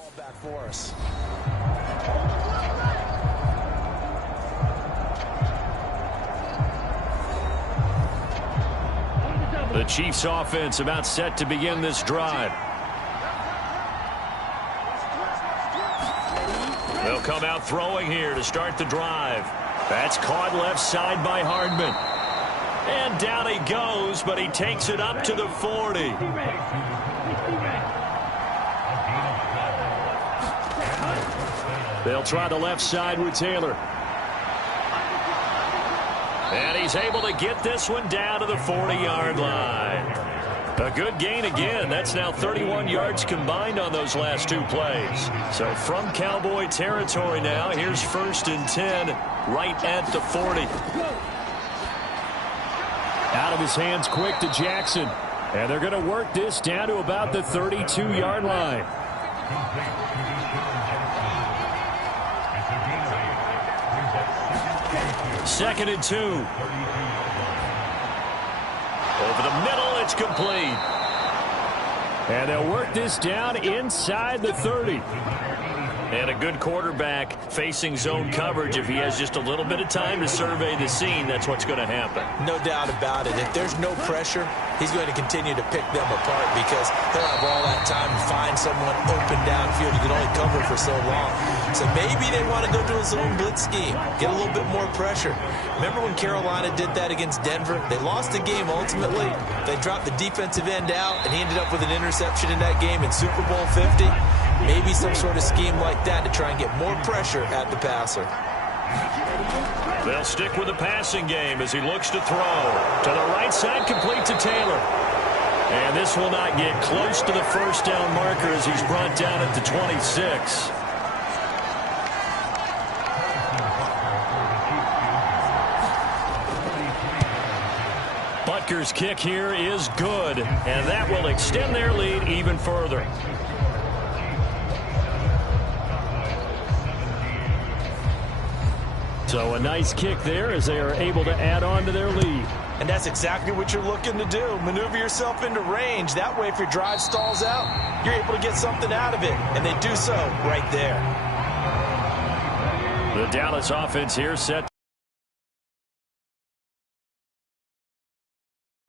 ball back for us. The Chiefs offense about set to begin this drive. They'll come out throwing here to start the drive. That's caught left side by Hardman. And down he goes, but he takes it up to the 40. They'll try the left side with Taylor. And he's able to get this one down to the 40-yard line. A good gain again. That's now 31 yards combined on those last two plays. So from Cowboy territory now, here's 1st and 10 right at the 40. Out of his hands quick to Jackson. And they're going to work this down to about the 32-yard line. Second and 2. Over the middle, it's complete. And they'll work this down inside the 30. And a good quarterback facing zone coverage. If he has just a little bit of time to survey the scene, that's what's going to happen. No doubt about it. If there's no pressure, he's going to continue to pick them apart because he'll have all that time to find someone open downfield. He can only cover for so long. So maybe they want to go to a zone blitz scheme, get a little bit more pressure. Remember when Carolina did that against Denver? They lost the game ultimately. They dropped the defensive end out, and he ended up with an interception in that game in Super Bowl 50. Maybe some sort of scheme like that to try and get more pressure at the passer. They'll stick with the passing game as he looks to throw. To the right side, complete to Taylor. And this will not get close to the first down marker as he's brought down at the 26. Butker's kick here is good, and that will extend their lead even further. So a nice kick there as they are able to add on to their lead. And that's exactly what you're looking to do. Maneuver yourself into range. That way, if your drive stalls out, you're able to get something out of it. And they do so right there. The Dallas offense here set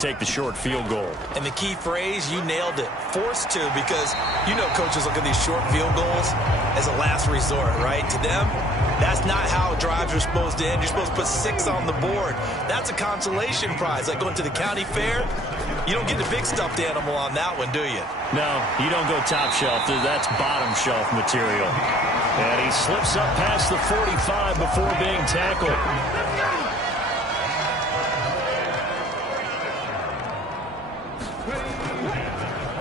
to take the short field goal. And the key phrase, you nailed it, forced to, because you know coaches look at these short field goals as a last resort, right? To them, that's not how drives are supposed to end. You're supposed to put 6 on the board. That's a consolation prize. Like going to the county fair, you don't get the big stuffed animal on that one, do you? No, you don't go top shelf. That's bottom shelf material. And he slips up past the 45 before being tackled.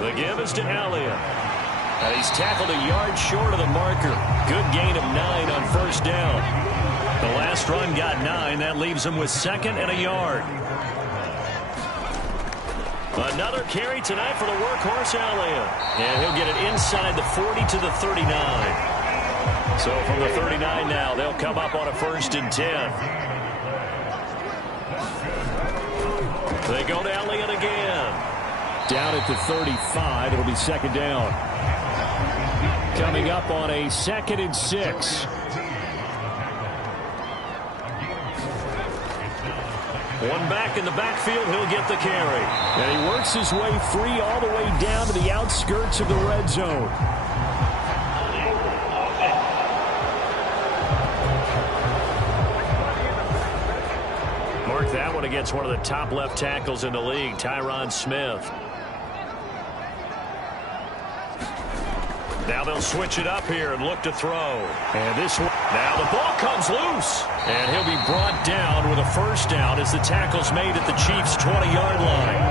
The give is to Elliott. And he's tackled a yard short of the marker. Good gain of 9 on first down. The last run got 9. That leaves him with 2nd and a yard. Another carry tonight for the workhorse Elliott. And he'll get it inside the 40 to the 39. So from the 39 now, they'll come up on a 1st and 10. They go to Elliott again. Down at the 35, it'll be 2nd down. Coming up on a 2nd and 6. One back in the backfield, he'll get the carry. And he works his way free all the way down to the outskirts of the red zone. Mark that one against one of the top left tackles in the league, Tyron Smith. Now they'll switch it up here and look to throw. And this one, now the ball comes loose. And he'll be brought down with a 1st down as the tackle's made at the Chiefs' 20-yard line.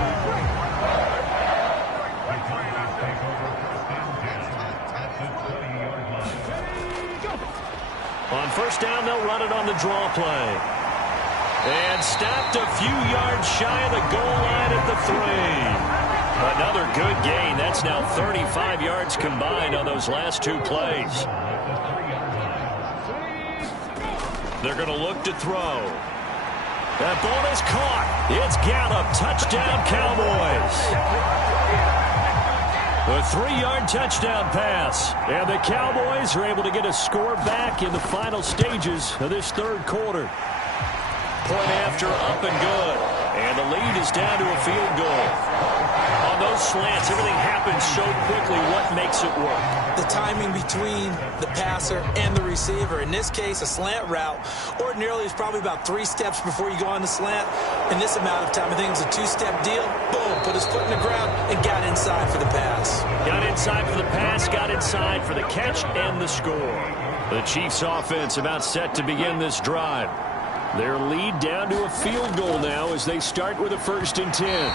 On 1st down, they'll run it on the draw play. And stopped a few yards shy of the goal line at the 3. Another good gain. That's now 35 yards combined on those last 2 plays. They're going to look to throw. That ball is caught. It's Gallup. Touchdown, Cowboys. A 3-yard touchdown pass. And the Cowboys are able to get a score back in the final stages of this third quarter. Point after, up and good. And the lead is down to a field goal. On those slants, everything happens so quickly. What makes it work? The timing between the passer and the receiver. In this case, a slant route ordinarily is probably about 3 steps before you go on the slant. In this amount of time, I think it was a 2-step deal. Boom, put his foot in the ground and got inside for the pass. Got inside for the pass, got inside for the catch and the score. The Chiefs offense about set to begin this drive. Their lead down to a field goal now as they start with a 1st and 10.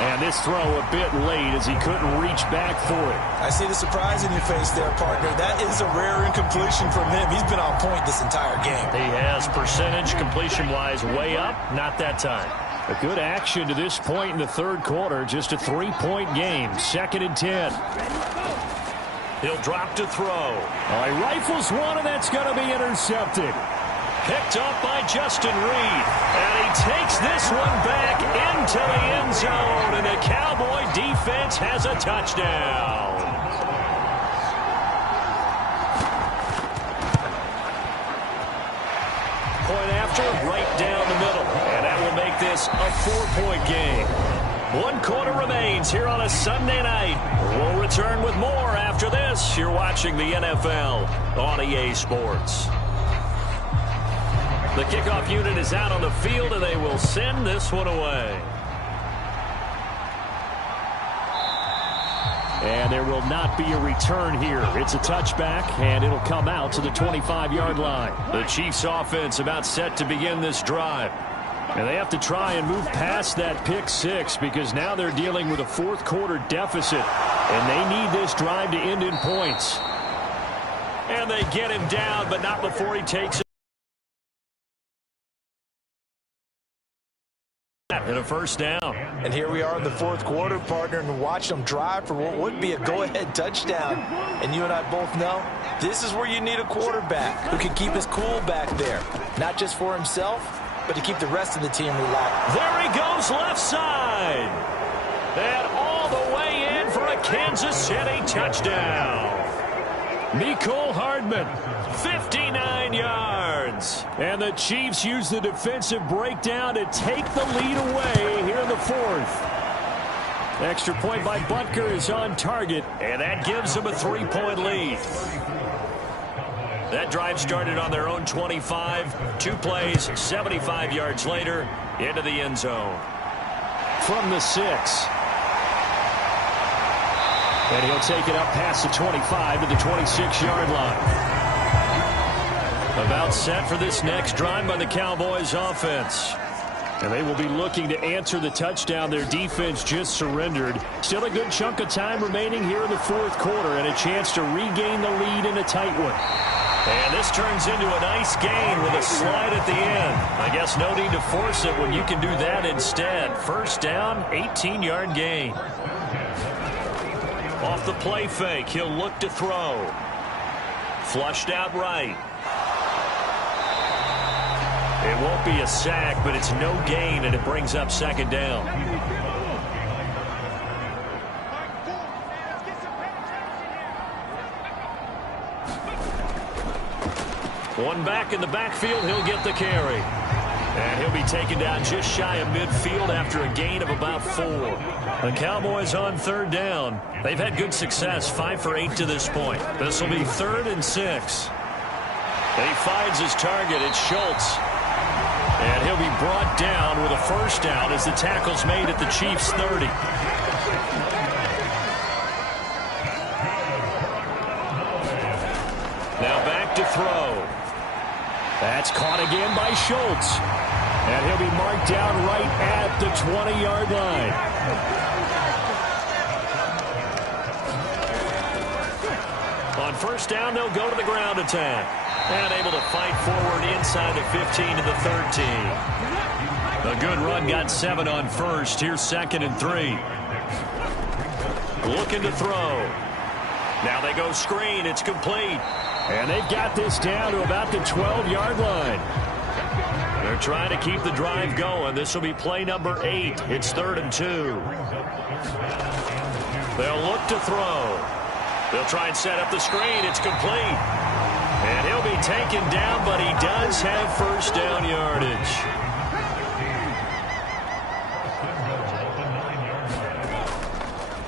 And this throw a bit late as he couldn't reach back for it. I see the surprise in your face there, partner. That is a rare incompletion from him. He's been on point this entire game. He has percentage completion-wise way up, not that time. A good action to this point in the third quarter. Just a 3-point game. 2nd and 10. He'll drop to throw. All right, rifles one, and that's going to be intercepted. Picked up by Justin Reed. And he takes this one back into the end zone. And the Cowboy defense has a touchdown. Point after, right down the middle. And that will make this a 4-point game. 1 quarter remains here on a Sunday night. We'll return with more after this. You're watching the NFL on EA Sports. The kickoff unit is out on the field, and they will send this one away. And there will not be a return here. It's a touchback, and it'll come out to the 25-yard line. The Chiefs offense about set to begin this drive. And they have to try and move past that pick 6 because now they're dealing with a 4th quarter deficit. And they need this drive to end in points. And they get him down, but not before he takes it. And a 1st down. And here we are in the 4th quarter, partner, and watch them drive for what would be a go-ahead touchdown. And you and I both know this is where you need a quarterback who can keep his cool back there. Not just for himself, but to keep the rest of the team relaxed. There he goes left side. And all the way in for a Kansas City touchdown. Mecole Hardman, 59 yards. And the Chiefs use the defensive breakdown to take the lead away here in the 4th. Extra point by Butker is on target, and that gives them a 3-point lead. That drive started on their own 25. 2 plays, 75 yards later, into the end zone. From the 6. And he'll take it up past the 25 to the 26-yard line. About set for this next drive by the Cowboys offense. And they will be looking to answer the touchdown their defense just surrendered. Still a good chunk of time remaining here in the 4th quarter and a chance to regain the lead in a tight one. And this turns into a nice gain with a slide at the end. I guess no need to force it when you can do that instead. 1st down, 18-yard gain. Off the play fake, he'll look to throw. Flushed out right. It won't be a sack, but it's no gain, and it brings up 2nd down. One back in the backfield, he'll get the carry. And he'll be taken down just shy of midfield after a gain of about 4. The Cowboys on 3rd down. They've had good success, 5 for 8 to this point. This will be 3rd and 6. And he finds his target. It's Schultz. And he'll be brought down with a 1st down as the tackle's made at the Chiefs' 30. Now back to throw. That's caught again by Schultz. And he'll be marked down right at the 20-yard line. On 1st down, they'll go to the ground attack. And able to fight forward inside the 15 to the 13. A good run got 7 on 1st. Here's 2nd and 3. Looking to throw. Now they go screen. It's complete. And they've got this down to about the 12-yard line. They're trying to keep the drive going. This will be play number 8. It's 3rd and 2. They'll look to throw. They'll try and set up the screen. It's complete. And he'll be taken down, but he does have first down yardage.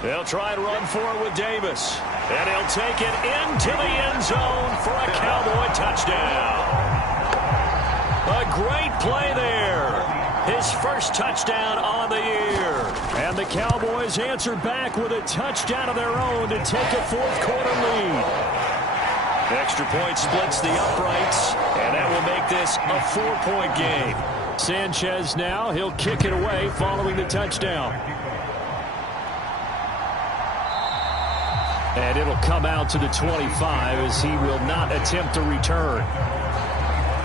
They'll try and run for it with Davis. And he'll take it into the end zone for a Cowboy touchdown. A great play there. His first touchdown on the year. And the Cowboys answer back with a touchdown of their own to take a fourth-quarter lead. Extra point splits the uprights, and that will make this a 4-point game. Sanchez now, he'll kick it away following the touchdown. And it'll come out to the 25 as he will not attempt to return.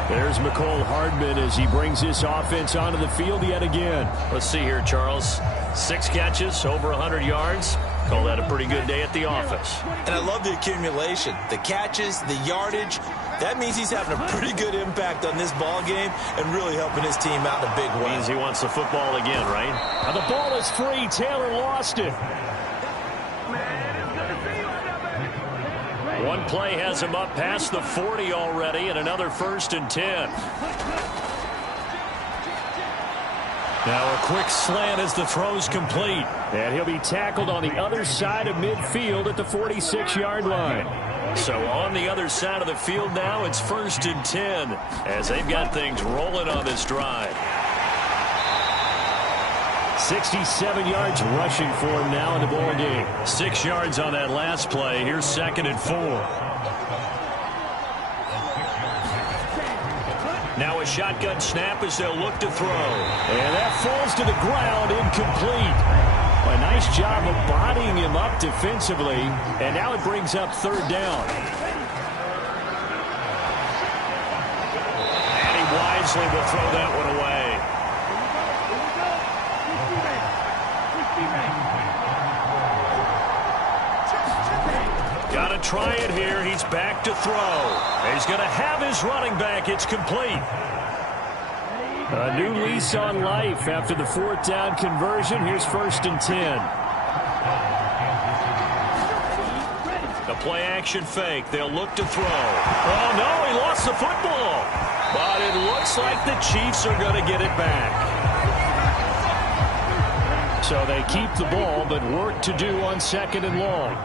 There's McCole Hardman as he brings this offense onto the field yet again. Let's see here, Charles. 6 catches, over 100 yards. Call that a pretty good day at the office. And I love the accumulation. The catches, the yardage. That means he's having a pretty good impact on this ball game and really helping his team out in a big way. Means he wants the football again, right? And the ball is free. Taylor lost it. One play has him up past the 40 already, and another 1st and 10. Now a quick slant as the throw's complete. And he'll be tackled on the other side of midfield at the 46-yard line. So on the other side of the field now, it's 1st and 10 as they've got things rolling on this drive. 67 yards rushing for him now in the ball game. 6 yards on that last play. Here's 2nd and 4. Now a shotgun snap as they'll look to throw. And that falls to the ground, incomplete. A nice job of bodying him up defensively. And now it brings up 3rd down. And he wisely will throw that one away. Got to try it here. He's back to throw. He's going to have his running back. It's complete. A new lease on life after the 4th down conversion. Here's 1st and 10. The play action fake. They'll look to throw. Oh, no, he lost the football. But it looks like the Chiefs are going to get it back. So they keep the ball, but work to do on 2nd and long.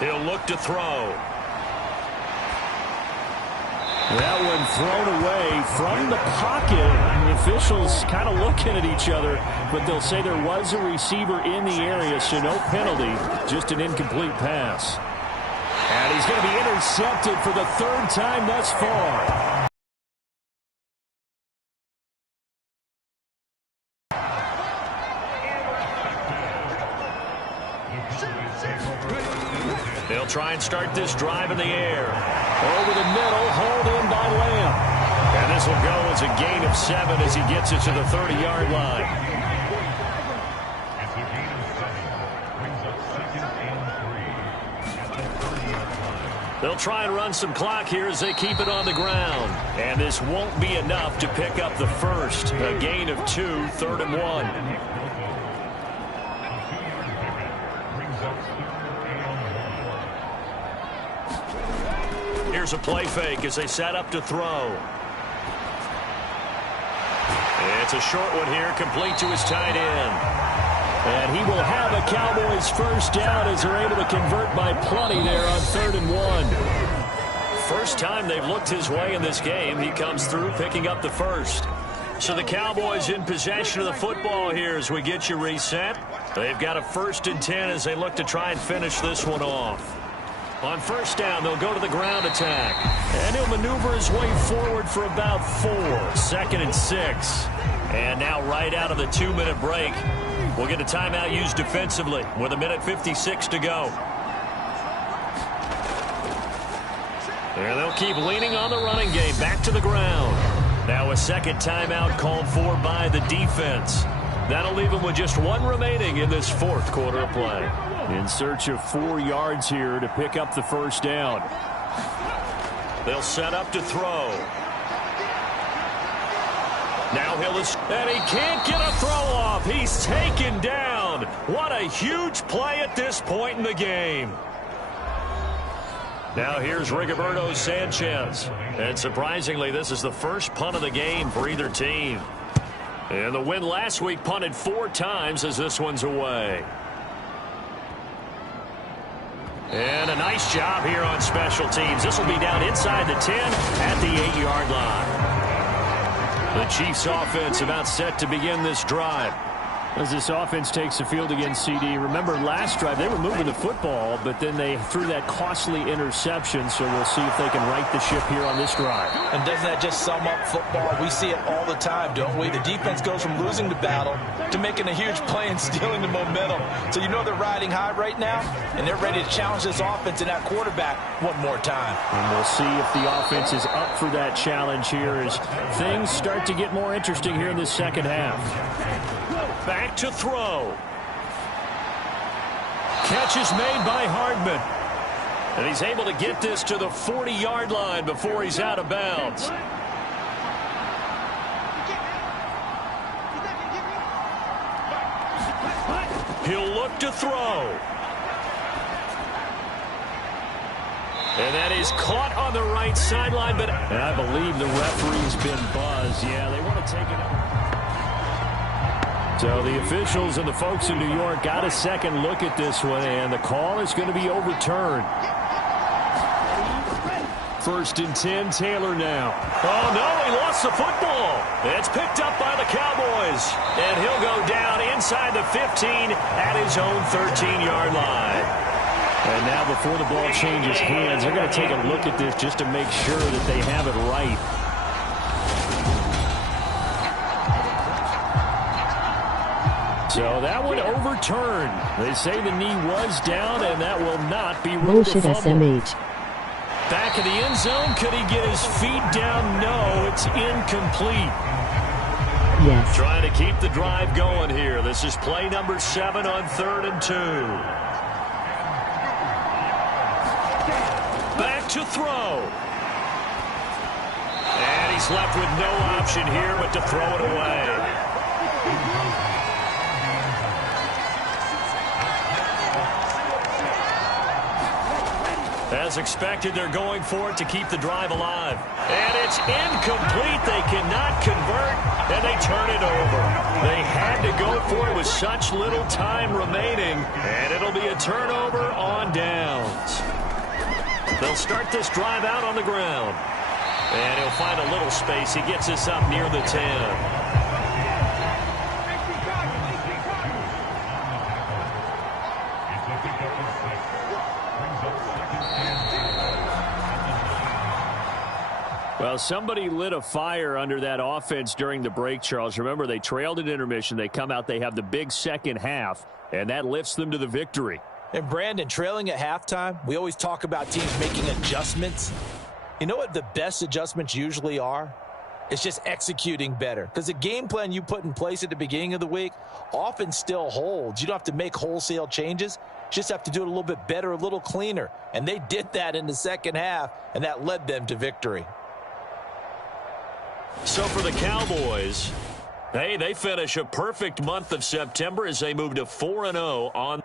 He'll look to throw. That one thrown away from the pocket. The officials kind of looking at each other, but they'll say there was a receiver in the area, so no penalty, just an incomplete pass. And he's going to be intercepted for the 3rd time thus far. They'll try and start this drive in the air. Over the middle, hauled in by Lamb. And this will go as a gain of 7 as he gets it to the 30-yard line. They'll try and run some clock here as they keep it on the ground. And this won't be enough to pick up the first. A gain of 2, 3rd and 1. Here's a play fake as they set up to throw. It's a short one here, complete to his tight end. And he will have a Cowboys first down as they're able to convert by plenty there on 3rd and 1. First time they've looked his way in this game. He comes through picking up the first. So the Cowboys in possession of the football here as we get you reset. They've got a 1st and 10 as they look to try and finish this one off. On 1st down, they'll go to the ground attack. And he'll maneuver his way forward for about 4. 2nd and 6. And now right out of the 2-minute break, we'll get a timeout used defensively with 1:56 to go. And they'll keep leaning on the running game. Back to the ground. Now a 2nd timeout called for by the defense. That'll leave them with just 1 remaining in this 4th quarter of play. In search of 4 yards here to pick up the first down. They'll set up to throw. Now and he can't get a throw off. He's taken down. What a huge play at this point in the game. Now here's Rigoberto Sanchez. And surprisingly, this is the first punt of the game for either team. And the win last week punted 4 times as this one's away. And a nice job here on special teams. This will be down inside the 10 at the 8-yard line. The Chiefs offense about set to begin this drive. As this offense takes the field against CD, remember last drive they were moving the football, but then they threw that costly interception, so we'll see if they can right the ship here on this drive. And doesn't that just sum up football? We see it all the time, don't we? The defense goes from losing the battle to making a huge play and stealing the momentum. So you know they're riding high right now, and they're ready to challenge this offense and that quarterback one more time. And we'll see if the offense is up for that challenge here as things start to get more interesting here in the second half. Back to throw. Catch is made by Hardman. And he's able to get this to the 40-yard line before he's out of bounds. He'll look to throw. And that is caught on the right sideline. And I believe the referee's been buzzed. Yeah, they want to take it up. So the officials and the folks in New York got a second look at this one, and the call is going to be overturned. 1st and 10, Taylor now. Oh, no, he lost the football. It's picked up by the Cowboys. And he'll go down inside the 15 at his own 13-yard line. And now before the ball changes hands, they're going to take a look at this just to make sure that they have it right. So that one overturned. They say the knee was down, and that will not be ruled a fumble. SMH. Back in the end zone, could he get his feet down? No, it's incomplete. Yes. Trying to keep the drive going here. This is play number 7 on 3rd and 2. Back to throw. And he's left with no option here but to throw it away. As expected, they're going for it to keep the drive alive. And it's incomplete. They cannot convert, and they turn it over. They had to go for it with such little time remaining, and it'll be a turnover on downs. They'll start this drive out on the ground. And he'll find a little space. He gets us up near the 10. Well, somebody lit a fire under that offense during the break, Charles. Remember, they trailed at intermission. They come out, they have the big second half, and that lifts them to the victory. And, Brandon, trailing at halftime, we always talk about teams making adjustments. You know what the best adjustments usually are? It's just executing better. Because the game plan you put in place at the beginning of the week often still holds. You don't have to make wholesale changes. You just have to do it a little bit better, a little cleaner. And they did that in the second half, and that led them to victory. So for the Cowboys, hey, they finish a perfect month of September as they move to 4-0 on.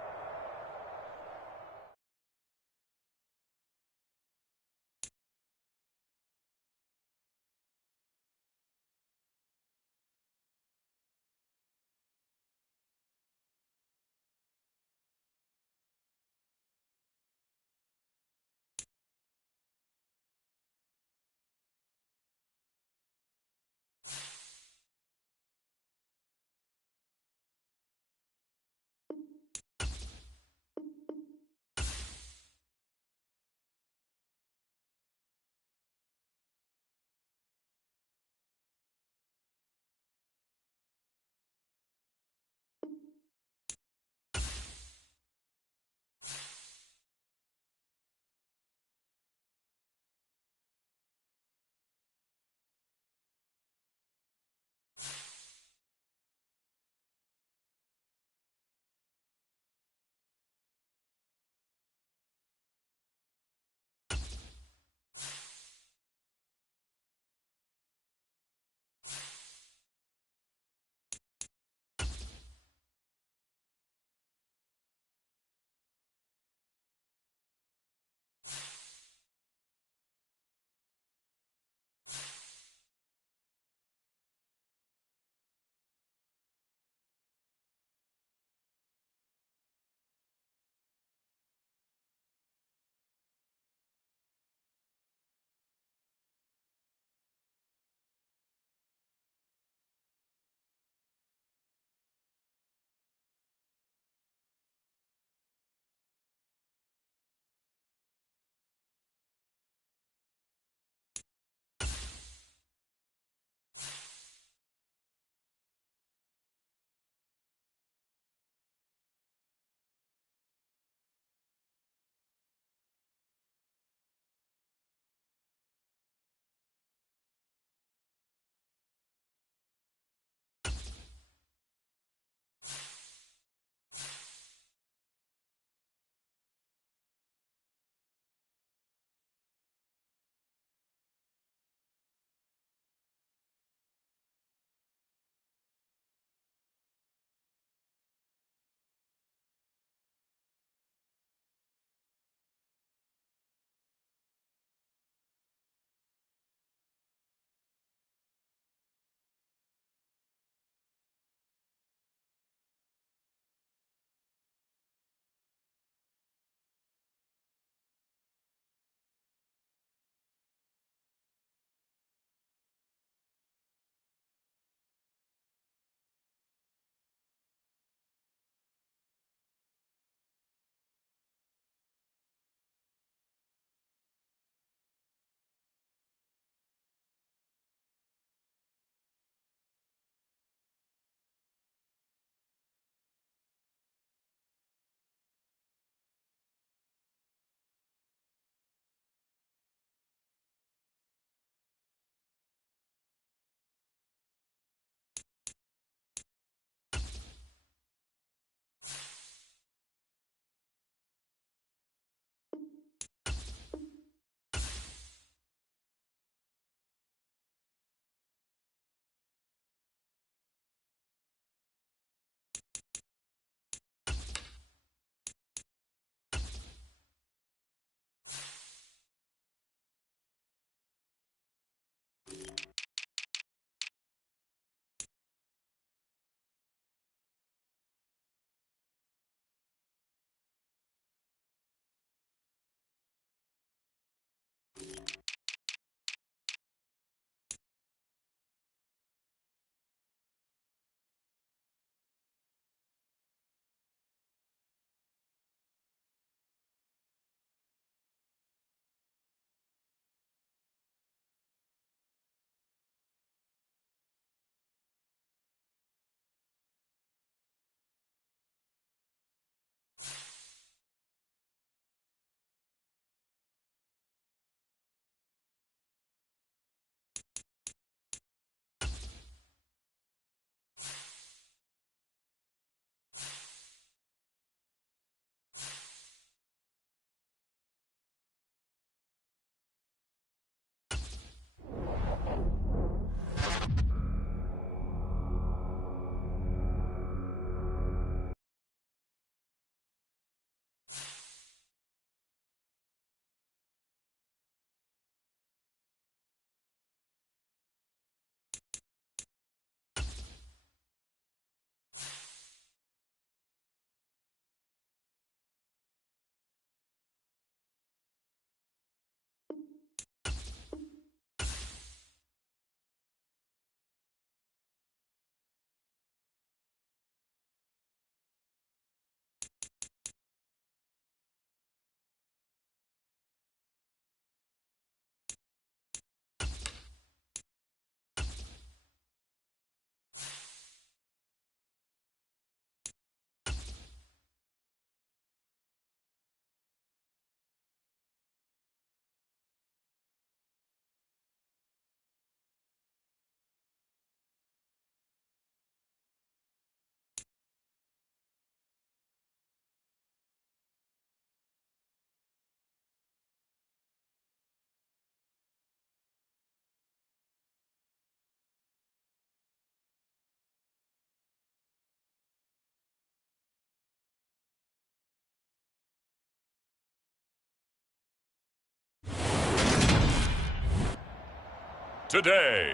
Today,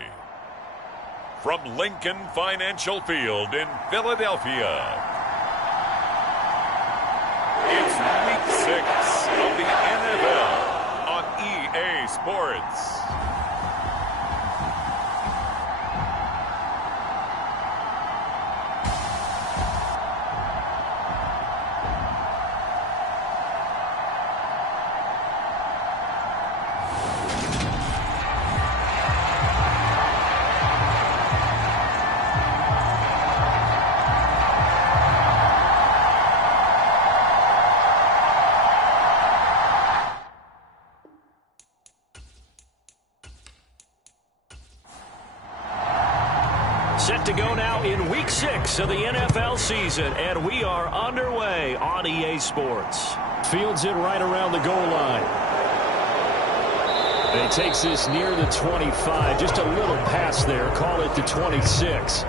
from Lincoln Financial Field in Philadelphia, it's Week 6 of the NFL on EA Sports. Set to go now in Week 6 of the NFL season, and we are underway on EA Sports. Fields it right around the goal line. And he takes this near the 25. Just a little pass there. Call it the 26.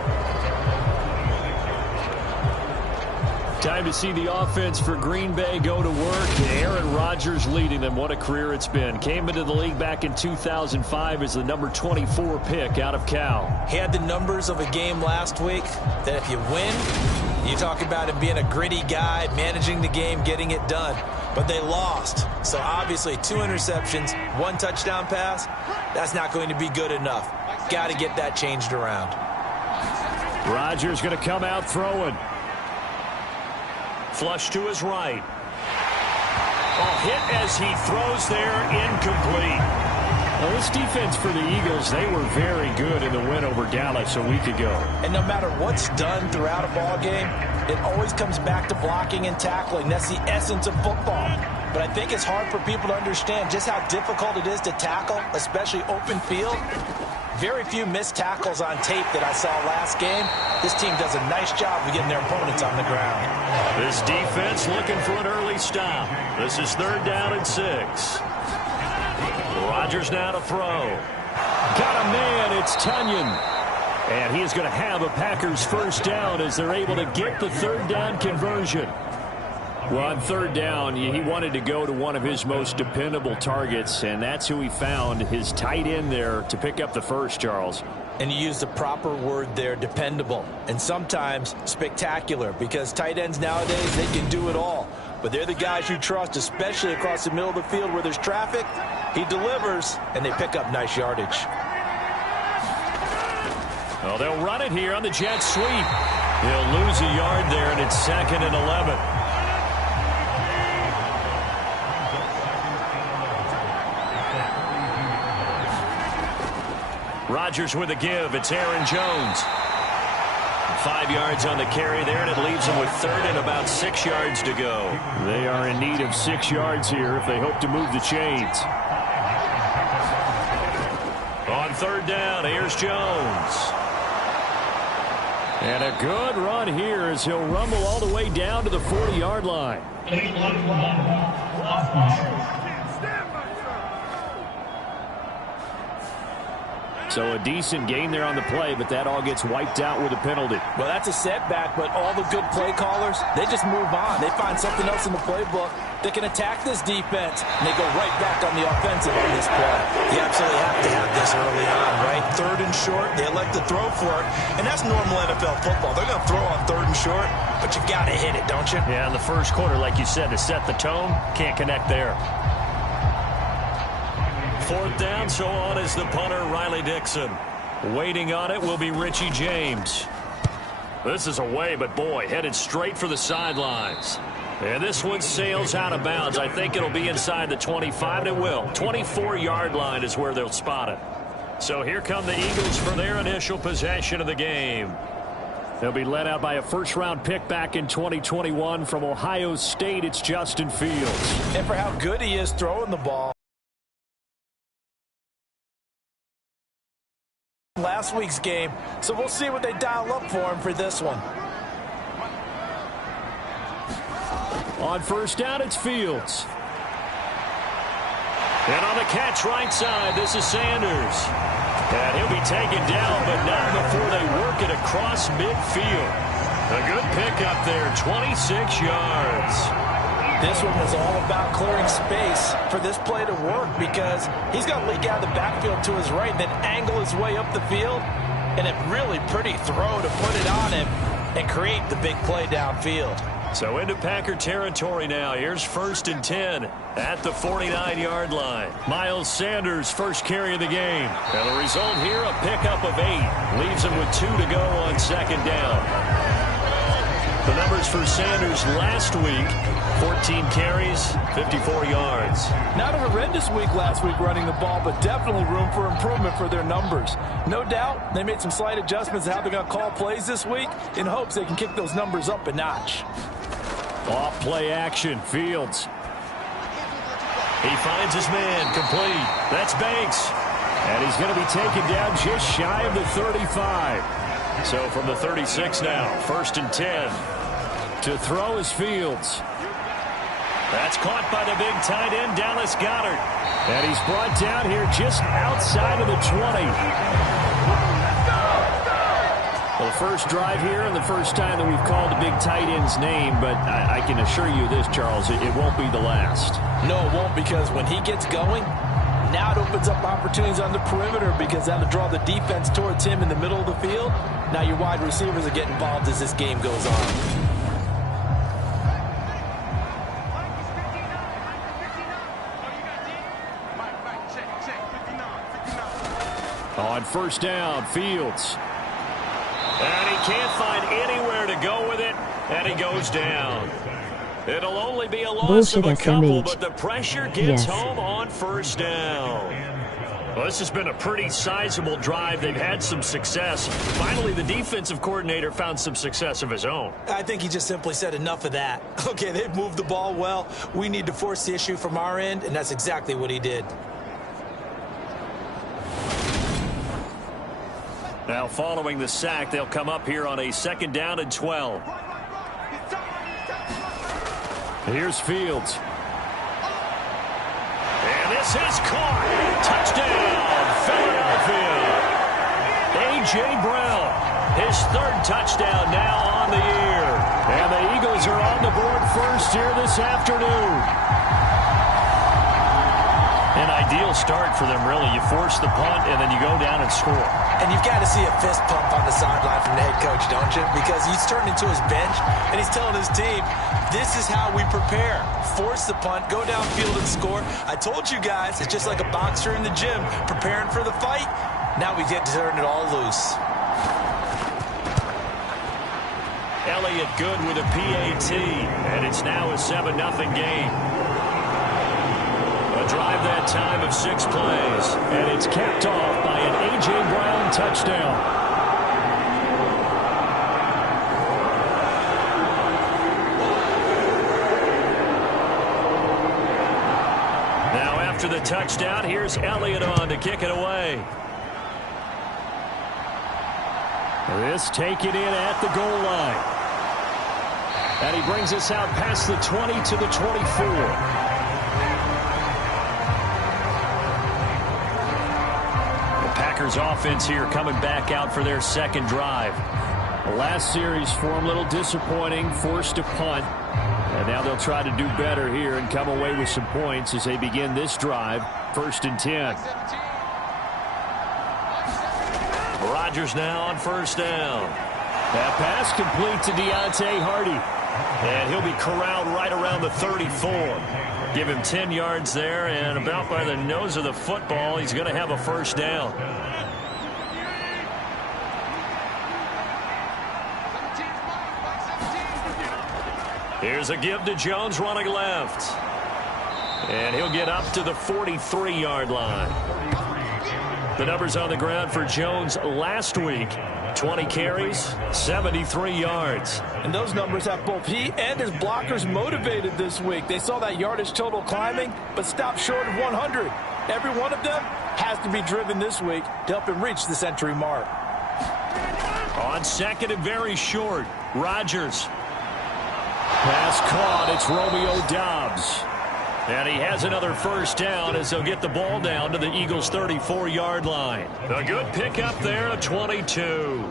Time to see the offense for Green Bay go to work. Aaron Rodgers leading them. What a career it's been. Came into the league back in 2005 as the number 24 pick out of Cal. He had the numbers of a game last week that if you win, you talk about him being a gritty guy, managing the game, getting it done. But they lost. So obviously 2 interceptions, 1 touchdown pass, that's not going to be good enough. Got to get that changed around. Rodgers going to come out throwing. Flush to his right. Hit as he throws there, incomplete. Well, this defense for the Eagles, they were very good in the win over Dallas a week ago. And no matter what's done throughout a ball game, it always comes back to blocking and tackling. That's the essence of football. But I think it's hard for people to understand just how difficult it is to tackle, especially open field. Very few missed tackles on tape that I saw last game. This team does a nice job of getting their opponents on the ground. This defense looking for an early stop. This is 3rd down and 6. Rodgers now to throw. Got a man, it's Tunyon. And he is going to have a Packers first down as they're able to get the 3rd down conversion. Well, on 3rd down, he wanted to go to one of his most dependable targets, and that's who he found, his tight end there, to pick up the first, Charles. And you use the proper word there, dependable, and sometimes spectacular, because tight ends nowadays, they can do it all. But they're the guys you trust, especially across the middle of the field where there's traffic. He delivers, and they pick up nice yardage. Well, they'll run it here on the jet sweep. He'll lose a yard there, and it's 2nd and 11. Rodgers with a give. It's Aaron Jones. 5 yards on the carry there, and it leaves them with 3rd and about 6 yards to go. They are in need of 6 yards here if they hope to move the chains. On 3rd down, here's Jones. And a good run here as he'll rumble all the way down to the 40-yard line. So a decent gain there on the play, but that all gets wiped out with a penalty. Well, that's a setback, but all the good play callers, they just move on. They find something else in the playbook that can attack this defense, and they go right back on the offensive on this play. You absolutely have to have this early on, right? 3rd and short, they elect to throw for it, and that's normal NFL football. They're going to throw on 3rd and short, but you got to hit it, don't you? Yeah, in the first quarter, like you said, to set the tone, can't connect there. 4th down, so on is the punter, Riley Dixon. Waiting on it will be Richie James. This is away, but boy, headed straight for the sidelines. And this one sails out of bounds. I think it'll be inside the 25, and it will. 24-yard line is where they'll spot it. So here come the Eagles for their initial possession of the game. They'll be led out by a first-round pick back in 2021 from Ohio State. It's Justin Fields. And for how good he is throwing the ball, last week's game, so we'll see what they dial up for him for this one. On 1st down, it's Fields. And on the catch right side, this is Sanders. And he'll be taken down, but not before they work it across midfield. A good pickup there, 26 yards. This one was all about clearing space for this play to work because he's going to leak out of the backfield to his right and then angle his way up the field. And a really pretty throw to put it on him and create the big play downfield. So into Packer territory now. Here's 1st and 10 at the 49-yard line. Miles Sanders' first carry of the game. And the result here, a pickup of 8. Leaves him with 2 to go on 2nd down. The numbers for Sanders last week, 14 carries, 54 yards. Not a horrendous week last week running the ball, but definitely room for improvement for their numbers. No doubt they made some slight adjustments to how they're going to call plays this week in hopes they can kick those numbers up a notch. Off play action, Fields. He finds his man, complete. That's Banks. And he's going to be taken down just shy of the 35. So from the 36 now, 1st and 10. To throw is Fields. That's caught by the big tight end, Dallas Goedert. And he's brought down here just outside of the 20. Well, the first drive here and the first time that we've called the big tight end's name, but I can assure you this, Charles, it won't be the last. No, it won't, because when he gets going, now it opens up opportunities on the perimeter because that'll draw the defense towards him in the middle of the field. Now your wide receivers are getting involved as this game goes on. On 1st down, Fields. And he can't find anywhere to go with it, and he goes down. It'll only be a loss of a couple, but the pressure gets home on 1st down. Well, this has been a pretty sizable drive. They've had some success. Finally, the defensive coordinator found some success of his own. I think he just simply said enough of that. Okay, they've moved the ball well. We need to force the issue from our end, and that's exactly what he did. Now, following the sack, they'll come up here on a 2nd down and 12. Here's Fields. And this is caught. Touchdown, Philadelphia. A.J. Brown, his 3rd touchdown now on the year. And the Eagles are on the board first here this afternoon. An ideal start for them, really. You force the punt, and then you go down and score. And you've got to see a fist pump on the sideline from the head coach, don't you? Because he's turned into his bench, and he's telling his team, this is how we prepare. Force the punt, go downfield and score. I told you guys, it's just like a boxer in the gym preparing for the fight. Now we get to turn it all loose. Elliott good with a PAT, and it's now a 7-0 game. A drive that time of 6 plays. And it's capped off by an A.J. Brown touchdown. Now after the touchdown, here's Elliott on to kick it away. This taken in at the goal line. And he brings us out past the 20 to the 24. Packers offense here coming back out for their 2nd drive. The last series for them a little disappointing, forced a punt. And now they'll try to do better here and come away with some points as they begin this drive, 1st and 10. Rodgers now on 1st down. That pass complete to Deontay Hardy. And he'll be corralled right around the 34. Give him 10 yards there, and about by the nose of the football, he's going to have a 1st down. Here's a give to Jones running left. And he'll get up to the 43-yard line. The numbers on the ground for Jones last week. 20 carries, 73 yards. And those numbers have both he and his blockers motivated this week. They saw that yardage total climbing, but stopped short of 100. Every one of them has to be driven this week to help him reach the century mark. On 2nd and very short, Rodgers. Pass caught. It's Romeo Doubs. And he has another first down as they'll get the ball down to the Eagles' 34-yard line. A good pickup there, a 22.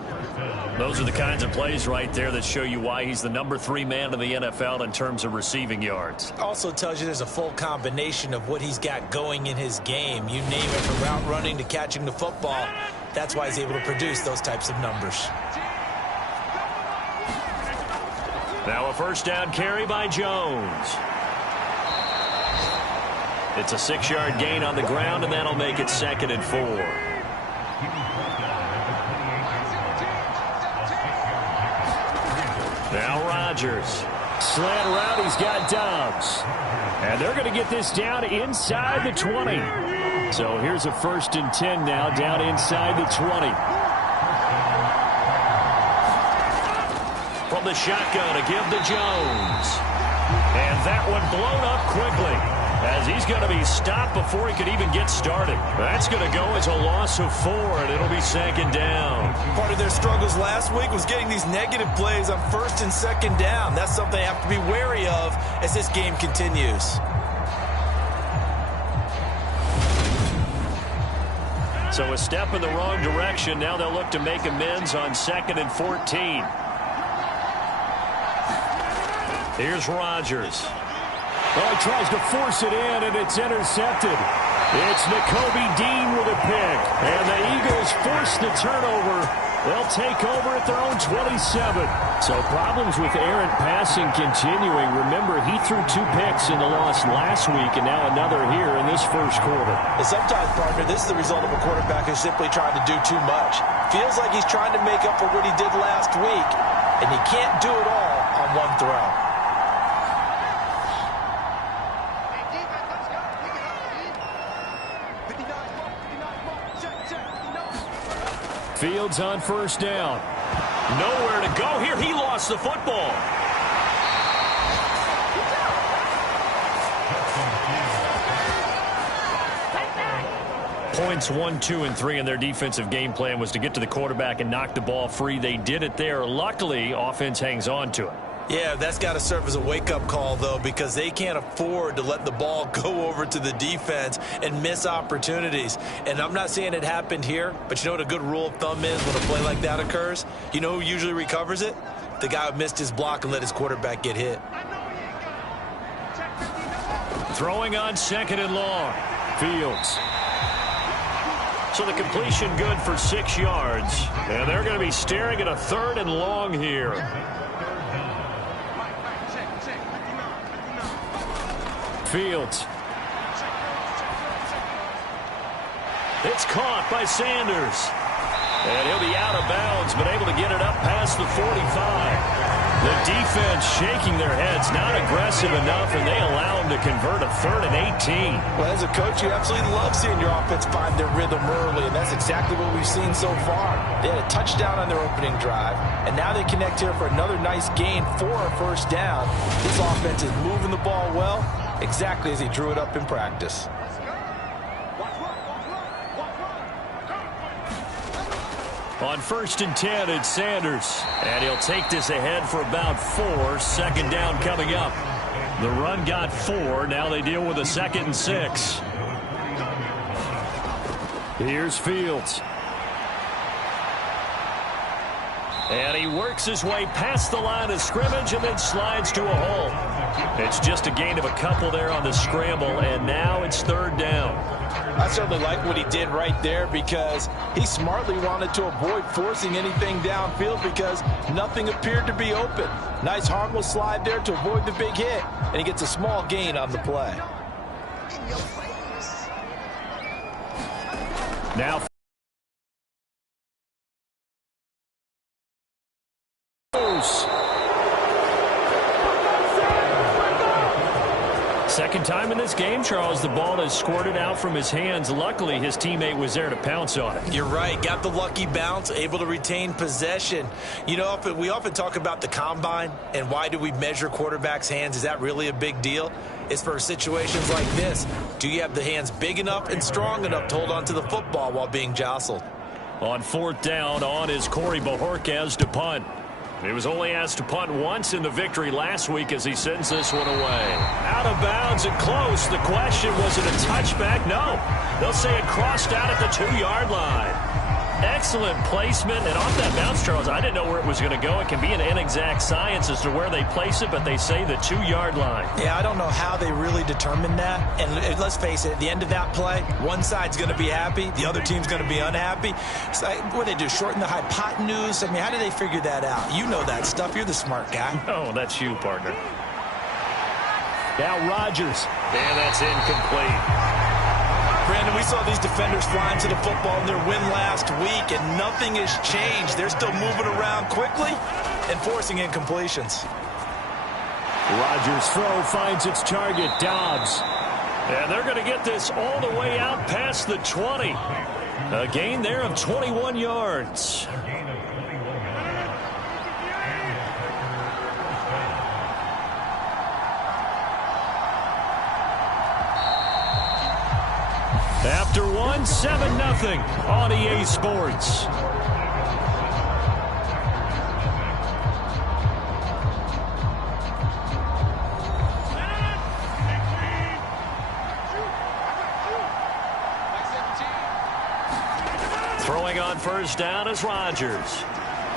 Those are the kinds of plays right there that show you why he's the number 3 man in the NFL in terms of receiving yards. Also tells you there's a full combination of what he's got going in his game. You name it, from route running to catching the football. That's why he's able to produce those types of numbers. Now a first down carry by Jones. It's a 6-yard gain on the ground, and that'll make it 2nd and 4. Now Rodgers. Slant route, he's got Dobbs. And they're going to get this down inside the 20. So here's a 1st and 10 now, down inside the 20. From the shotgun to give to Jones. And that one blown up quickly, as he's going to be stopped before he could even get started. That's going to go as a loss of 4, and it'll be 2nd down. Part of their struggles last week was getting these negative plays on 1st and 2nd down. That's something they have to be wary of as this game continues. So a step in the wrong direction. Now they'll look to make amends on 2nd and 14. Here's Rodgers. Oh, he tries to force it in, and it's intercepted. It's Nakobe Dean with a pick. And the Eagles force the turnover. They'll take over at their own 27. So problems with errant passing continuing. Remember, he threw 2 picks in the loss last week, and now another here in this first quarter. And sometimes, partner, this is the result of a quarterback who's simply trying to do too much. Feels like he's trying to make up for what he did last week, and he can't do it all on one throw. Fields on first down. Nowhere to go here. He lost the football. Points 1, 2, and 3 in their defensive game plan was to get to the quarterback and knock the ball free. They did it there. Luckily, offense hangs on to it. Yeah, that's got to serve as a wake-up call, though, because they can't afford to let the ball go over to the defense and miss opportunities. And I'm not saying it happened here, but you know what a good rule of thumb is when a play like that occurs? You know who usually recovers it? The guy who missed his block and let his quarterback get hit. Throwing on 2nd and long. Fields. So the completion good for 6 yards. And they're going to be staring at a 3rd and long here. Fields. It's caught by Sanders. And he'll be out of bounds, but able to get it up past the 45. The defense shaking their heads, not aggressive enough, and they allow him to convert a 3rd and 18. Well, as a coach, you absolutely love seeing your offense find their rhythm early, and that's exactly what we've seen so far. They had a touchdown on their opening drive, and now they connect here for another nice gain for a first down. This offense is moving the ball well, exactly as he drew it up in practice. On 1st and 10, it's Sanders. And he'll take this ahead for about 4. 2nd down coming up. The run got 4. Now they deal with a 2nd and 6. Here's Fields. And he works his way past the line of scrimmage and then slides to a hole. It's just a gain of a couple there on the scramble, and now it's 3rd down. I certainly like what he did right there because he smartly wanted to avoid forcing anything downfield because nothing appeared to be open. Nice harmless slide there to avoid the big hit, and he gets a small gain on the play. Now second time in this game, Charles, the ball has squirted out from his hands. Luckily, his teammate was there to pounce on it. You're right. Got the lucky bounce, able to retain possession. You know, we often talk about the combine and why do we measure quarterbacks' hands. Is that really a big deal? It's for situations like this. Do you have the hands big enough and strong enough to hold on to the football while being jostled? On 4th down, on is Corey Bojorquez to punt. He was only asked to punt once in the victory last week as he sends this one away. Out of bounds and close. The question, was it a touchback? No. They'll say it crossed out at the 2-yard line. Excellent placement, and off that bounce, Charles, I didn't know where it was going to go. It can be an inexact science as to where they place it, but they say the 2-yard line. Yeah, I don't know how they really determined that. And let's face it, at the end of that play, one side's going to be happy, the other team's going to be unhappy. So what do they do, shorten the hypotenuse? I mean, how do they figure that out? You know that stuff. You're the smart guy. Oh, that's you, partner. Now Rodgers. And that's incomplete. Brandon, we saw these defenders flying to the football in their win last week, and nothing has changed. They're still moving around quickly and forcing incompletions. Rodgers' throw finds its target, Dobbs. And they're going to get this all the way out past the 20. A gain there of 21 yards. After one, 7-0 on EA Sports. Throwing on first down is Rodgers.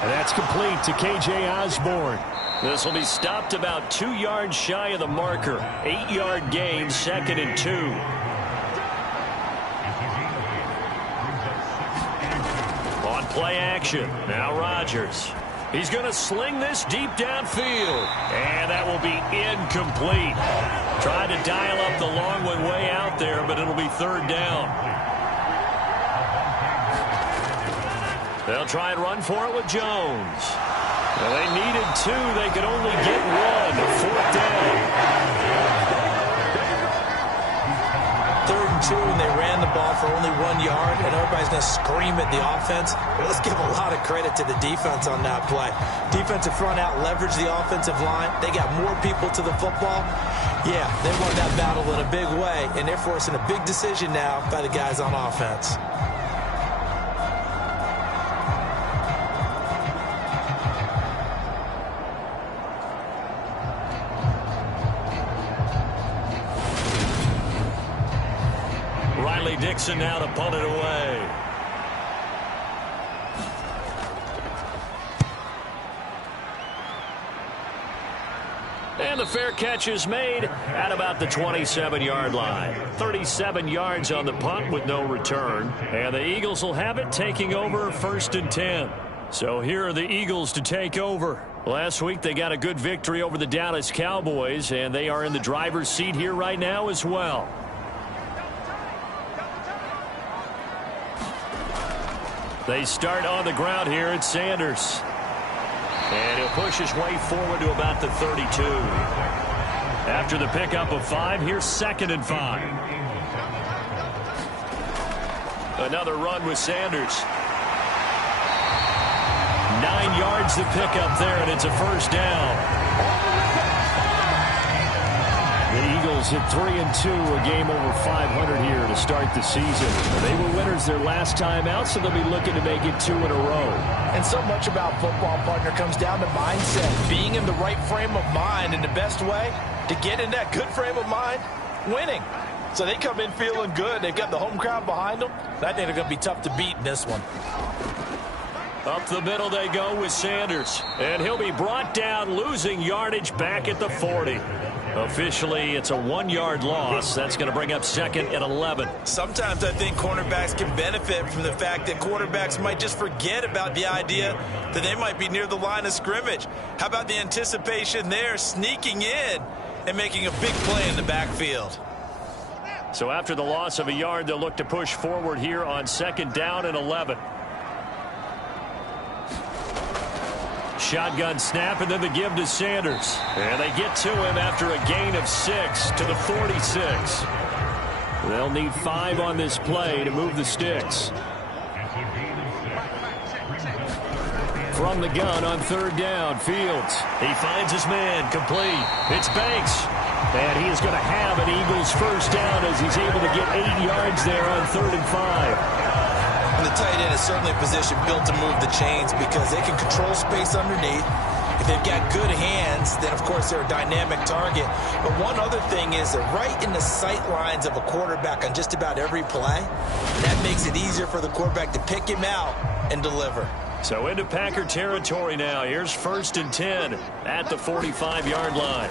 And that's complete to K.J. Osborne. This will be stopped about 2 yards shy of the marker. 8-yard gain, 2nd and 2. Play action. Now Rodgers. He's going to sling this deep downfield. And that will be incomplete. Tried to dial up the long one way out there, but it'll be 3rd down. They'll try and run for it with Jones. Well, they needed 2. They could only get 1. 4th down. 3rd and 2, and they ran the ball for only 1 yard, and everybody's going to scream at the offense. But let's give a lot of credit to the defense on that play. Defensive front out leveraged the offensive line. They got more people to the football. Yeah, they won that battle in a big way, and they're forcing a big decision now by the guys on offense. Dixon now to punt it away. And the fair catch is made at about the 27-yard line. 37 yards on the punt with no return. And the Eagles will have it, taking over 1st and 10. So here are the Eagles to take over. Last week they got a good victory over the Dallas Cowboys, and they are in the driver's seat here right now as well. They start on the ground here at Sanders. And he'll push his way forward to about the 32. After the pickup of 5, here's 2nd and 5. Another run with Sanders. 9 yards to pick up there, and it's a 1st down. The Eagles at 3-2, a game over 500 here to start the season. They were winners their last time out, so they'll be looking to make it 2 in a row. And so much about football, partner, comes down to mindset. Being in the right frame of mind, and the best way to get in that good frame of mind, winning. So they come in feeling good. They've got the home crowd behind them. I think they're going to be tough to beat in this one. Up the middle they go with Sanders. And he'll be brought down, losing yardage back at the 40. Officially, it's a 1-yard loss. That's going to bring up 2nd and 11. Sometimes I think cornerbacks can benefit from the fact that quarterbacks might just forget about the idea that they might be near the line of scrimmage. How about the anticipation there, sneaking in and making a big play in the backfield? So after the loss of a yard, they'll look to push forward here on 2nd down and 11. Shotgun snap, and then the give to Sanders. And they get to him after a gain of 6 to the 46. They'll need 5 on this play to move the sticks. From the gun on 3rd down, Fields. He finds his man, complete. It's Banks. And he is going to have an Eagles 1st down as he's able to get 8 yards there on 3rd and 5. And the tight end is certainly a position built to move the chains because they can control space underneath. If they've got good hands, then, of course, they're a dynamic target. But one other thing is they're right in the sight lines of a quarterback on just about every play. And that makes it easier for the quarterback to pick him out and deliver. So into Packer territory now. Here's 1st and 10 at the 45-yard line.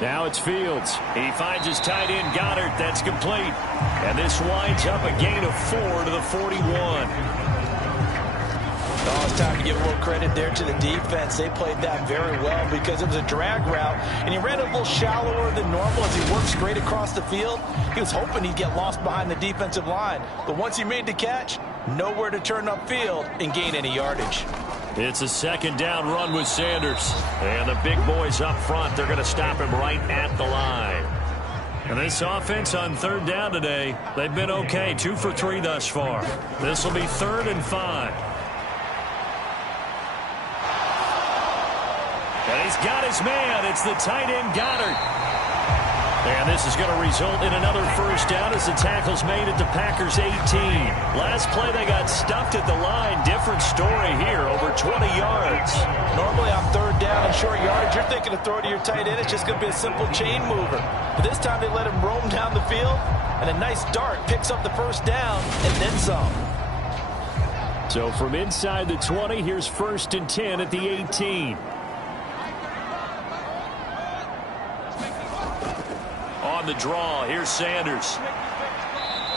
Now it's Fields. He finds his tight end, Goddard. That's complete. And this winds up a gain of 4 to the 41. Oh, it's time to give a little credit there to the defense. They played that very well because it was a drag route, and he ran a little shallower than normal as he worked straight across the field. He was hoping he'd get lost behind the defensive line, but once he made the catch, nowhere to turn upfield and gain any yardage. It's a 2nd down run with Sanders. And the big boys up front, they're going to stop him right at the line. And this offense on 3rd down today, they've been okay. 2 for 3 thus far. This will be 3rd and 5. And he's got his man. It's the tight end, Goddard. And this is going to result in another 1st down as the tackle's made at the Packers' 18. Last play, they got stuffed at the line. Different story here, over 20 yards. Normally on 3rd down and short yardage, you're thinking of throwing to your tight end. It's just going to be a simple chain mover. But this time they let him roam down the field, and a nice dart picks up the 1st down and then some. So from inside the 20, here's 1st and 10 at the 18. On the draw, here's Sanders.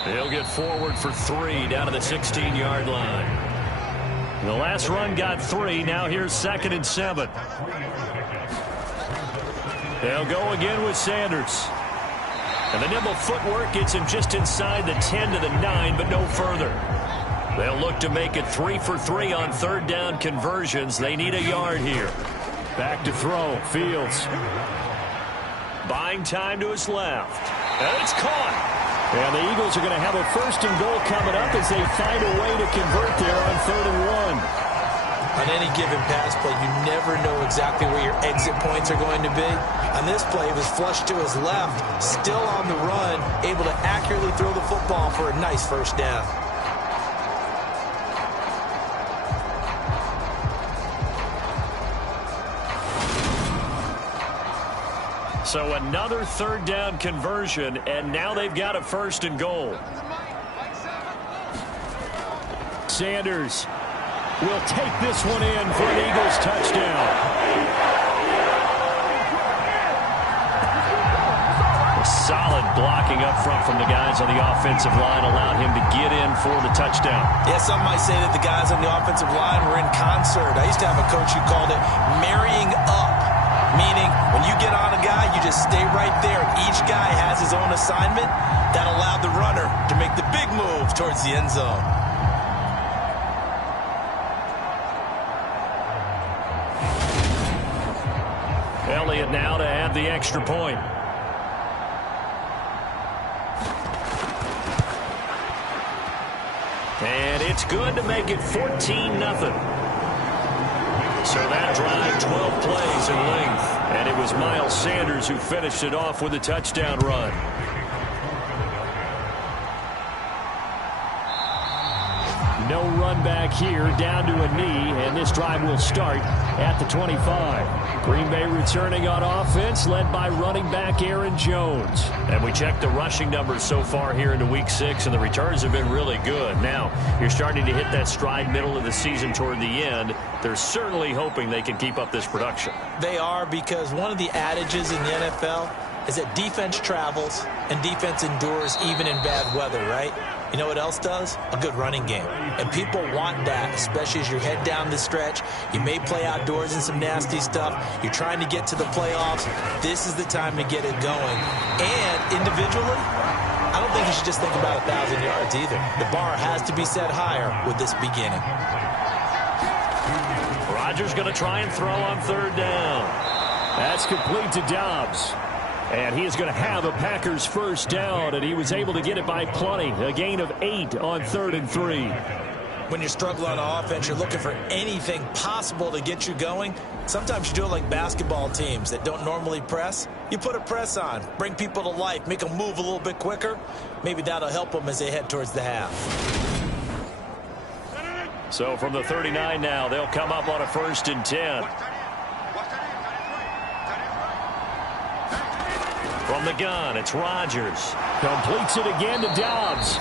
He'll get forward for 3 down to the 16-yard line. The last run got 3. Now here's 2nd and 7. They'll go again with Sanders. And the nimble footwork gets him just inside the 10 to the 9, but no further. They'll look to make it 3 for 3 on 3rd down conversions. They need a yard here. Back to throw, Fields. Buying time to his left. And it's caught. And the Eagles are going to have a 1st and goal coming up as they find a way to convert there on 3rd and 1. On any given pass play, you never know exactly where your exit points are going to be. On this play, it was flushed to his left, still on the run, able to accurately throw the football for a nice 1st down. So another 3rd down conversion, and now they've got a 1st and goal. Sanders will take this one in for an Eagles touchdown. Solid blocking up front from the guys on the offensive line allowed him to get in for the touchdown. Yeah, some might say that the guys on the offensive line were in concert. I used to have a coach who called it marrying up. Meaning, when you get on a guy, you just stay right there. Each guy has his own assignment. That allowed the runner to make the big move towards the end zone. Elliott now to add the extra point. And it's good to make it 14-0. So that drive, 12 plays in length. And it was Miles Sanders who finished it off with a touchdown run. No run back here, down to a knee, and this drive will start at the 25. Green Bay returning on offense, led by running back Aaron Jones. And we checked the rushing numbers so far here into Week 6, and the returns have been really good. Now, you're starting to hit that stride middle of the season toward the end. They're certainly hoping they can keep up this production. They are, because one of the adages in the NFL is that defense travels and defense endures even in bad weather, right? You know what else does? A good running game. And people want that, especially as you head down the stretch. You may play outdoors in some nasty stuff. You're trying to get to the playoffs. This is the time to get it going. And individually, I don't think you should just think about 1,000 yards either. The bar has to be set higher with this beginning. Rodgers going to try and throw on 3rd down. That's complete to Dobbs. And he is going to have a Packers 1st down, and he was able to get it by plenty. A gain of 8 on 3rd and 3. When you're struggling on offense, you're looking for anything possible to get you going. Sometimes you do it like basketball teams that don't normally press. You put a press on, bring people to life, make them move a little bit quicker. Maybe that'll help them as they head towards the half. So from the 39 now, they'll come up on a 1st and 10. From the gun, it's Rodgers. Completes it again to Dobbs.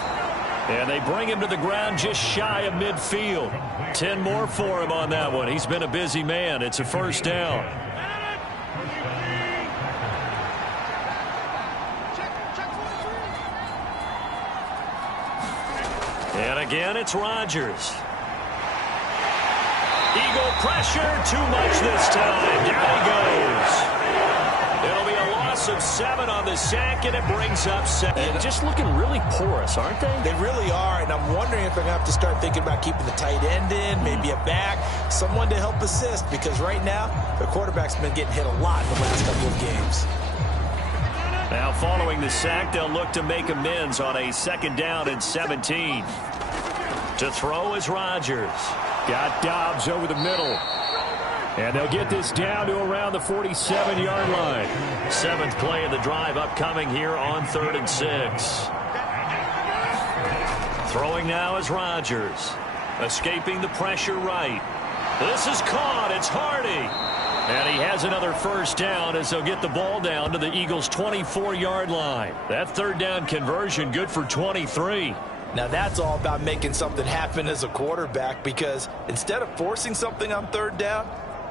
And they bring him to the ground just shy of midfield. 10 more for him on that one. He's been a busy man. It's a first down. And again, it's Rodgers. Eagle pressure, too much this time. Down he goes. It'll be a loss of 7 on the sack, and it brings up 7. Just looking really porous, aren't they? They really are, and I'm wondering if they're going to have to start thinking about keeping the tight end in, maybe a back, someone to help assist, because right now, the quarterback's been getting hit a lot in the last couple of games. Now, following the sack, they'll look to make amends on a 2nd down and 17. To throw is Rodgers. Got Dobbs over the middle. And they'll get this down to around the 47-yard line. 7th play of the drive upcoming here on 3rd and 6. Throwing now is Rodgers. Escaping the pressure right. This is caught. It's Hardy. And he has another first down as they'll get the ball down to the Eagles' 24-yard line. That 3rd down conversion good for 23. Now that's all about making something happen as a quarterback, because instead of forcing something on 3rd down,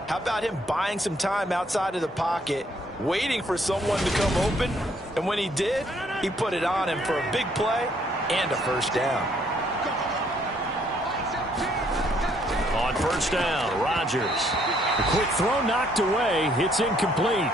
how about him buying some time outside of the pocket, waiting for someone to come open, and when he did, he put it on him for a big play and a first down. On 1st down, Rodgers. A quick throw knocked away. It's incomplete.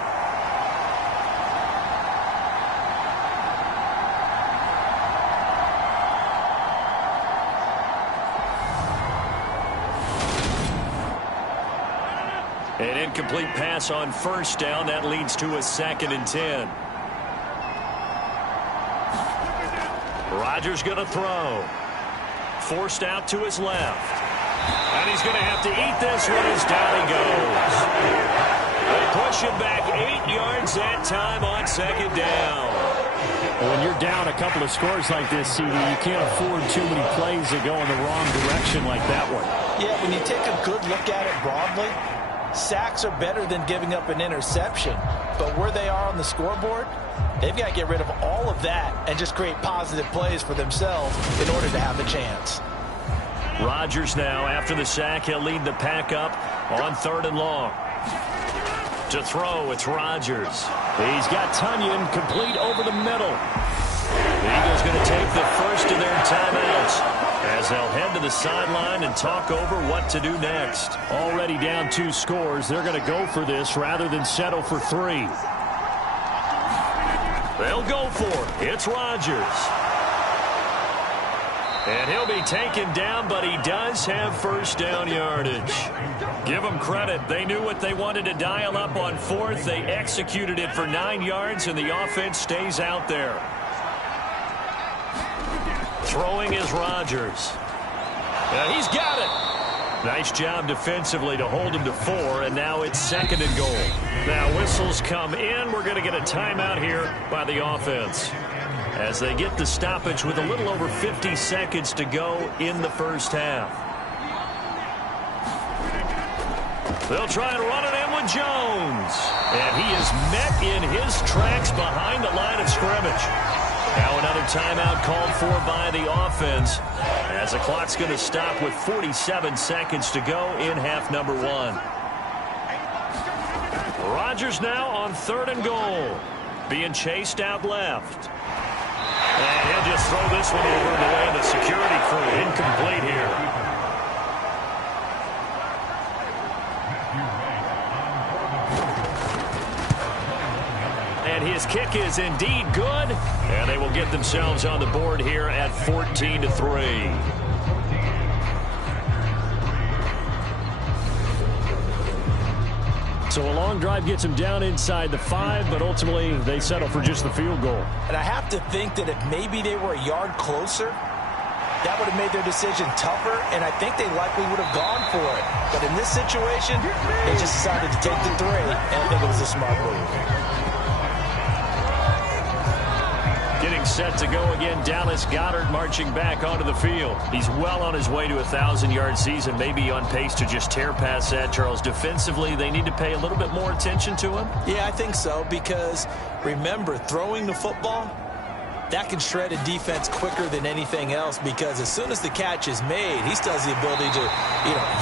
An incomplete pass on 1st down. That leads to a 2nd and 10. Rodgers going to throw. Forced out to his left. And he's going to have to eat this one as down he goes. They push him back 8 yards that time on 2nd down. When you're down a couple of scores like this, CD, you can't afford too many plays that go in the wrong direction like that one. Yeah, when you take a good look at it broadly, sacks are better than giving up an interception. But where they are on the scoreboard, they've got to get rid of all of that and just create positive plays for themselves in order to have a chance. Rodgers now, after the sack, he'll lead the pack up on 3rd and long. To throw, it's Rodgers. He's got Tunyon complete over the middle. The Eagles going to take the first of their timeouts as they'll head to the sideline and talk over what to do next. Already down 2 scores. They're going to go for this rather than settle for 3. They'll go for it. It's Rodgers. And he'll be taken down, but he does have first down yardage. Give them credit. They knew what they wanted to dial up on 4th. They executed it for 9 yards, and the offense stays out there. Throwing is Rodgers. He's got it. Nice job defensively to hold him to 4, and now it's 2nd and goal. Now whistles come in. We're going to get a timeout here by the offense as they get the stoppage with a little over 50 seconds to go in the first half. They'll try and run it in with Jones. And he is met in his tracks behind the line of scrimmage. Now another timeout called for by the offense as the clock's going to stop with 47 seconds to go in half number 1. Rodgers now on 3rd and goal. Being chased out left. And he'll just throw this one over the way of the security crew. Incomplete here. And his kick is indeed good. And they will get themselves on the board here at 14-3. So a long drive gets them down inside the 5, but ultimately they settle for just the field goal. And I have to think that if maybe they were a yard closer, that would have made their decision tougher, and I think they likely would have gone for it. But in this situation, they just decided to take the 3, and I think it was a smart move. Getting set to go again, Dallas Goedert marching back onto the field. He's well on his way to a 1,000-yard season, maybe on pace to just tear past that, Charles. Defensively, they need to pay a little bit more attention to him? Yeah, I think so, because remember, throwing the football, that can shred a defense quicker than anything else, because as soon as the catch is made, he still has the ability to,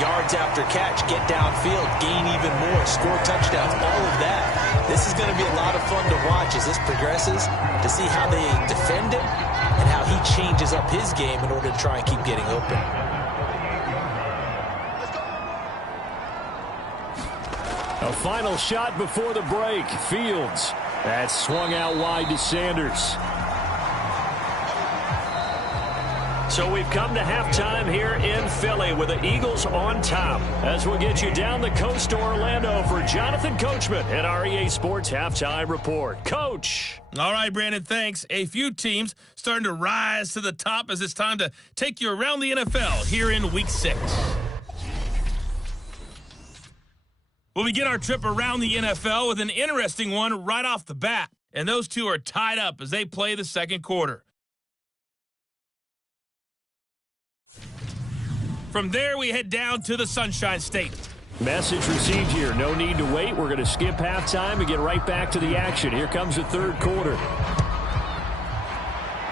yards after catch, get downfield, gain even more, score touchdowns, all of that. This is going to be a lot of fun to watch as this progresses, to see how they defend him and how he changes up his game in order to try and keep getting open. A final shot before the break. Fields. That's swung out wide to Sanders. So we've come to halftime here in Philly with the Eagles on top. As we'll get you down the coast to Orlando for Jonathan Coachman at our EA Sports Halftime Report. Coach. All right, Brandon, thanks. A few teams starting to rise to the top as it's time to take you around the NFL here in Week 6. We'll begin our trip around the NFL with an interesting one right off the bat. And those two are tied up as they play the second quarter. From there, we head down to the Sunshine State. Message received here. No need to wait. We're going to skip halftime and get right back to the action. Here comes the third quarter.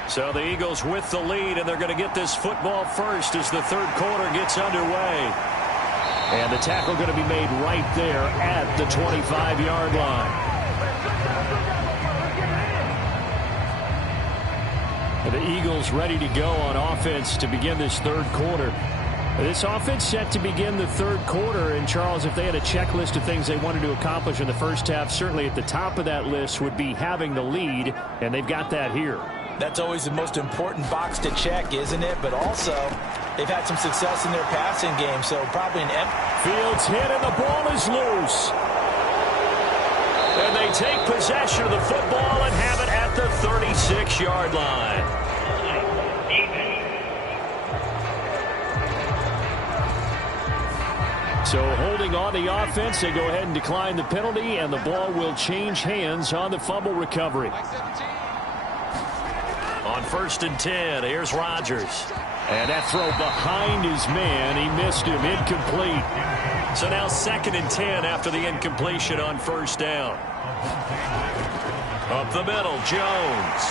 So the Eagles with the lead, and they're going to get this football first as the third quarter gets underway. And the tackle going to be made right there at the 25-yard line. The Eagles ready to go on offense to begin this third quarter. This offense set to begin the third quarter, and Charles, if they had a checklist of things they wanted to accomplish in the first half, certainly at the top of that list would be having the lead, and they've got that here. That's always the most important box to check, isn't it? But also, they've had some success in their passing game, so probably an Fields hit, and the ball is loose. And they take possession of the football and have it at the 36-yard line. So holding on the offense, they go ahead and decline the penalty, and the ball will change hands on the fumble recovery. On 1st and 10, here's Rodgers. And that throw behind his man, he missed him, incomplete. So now 2nd and 10 after the incompletion on 1st down. Up the middle, Jones.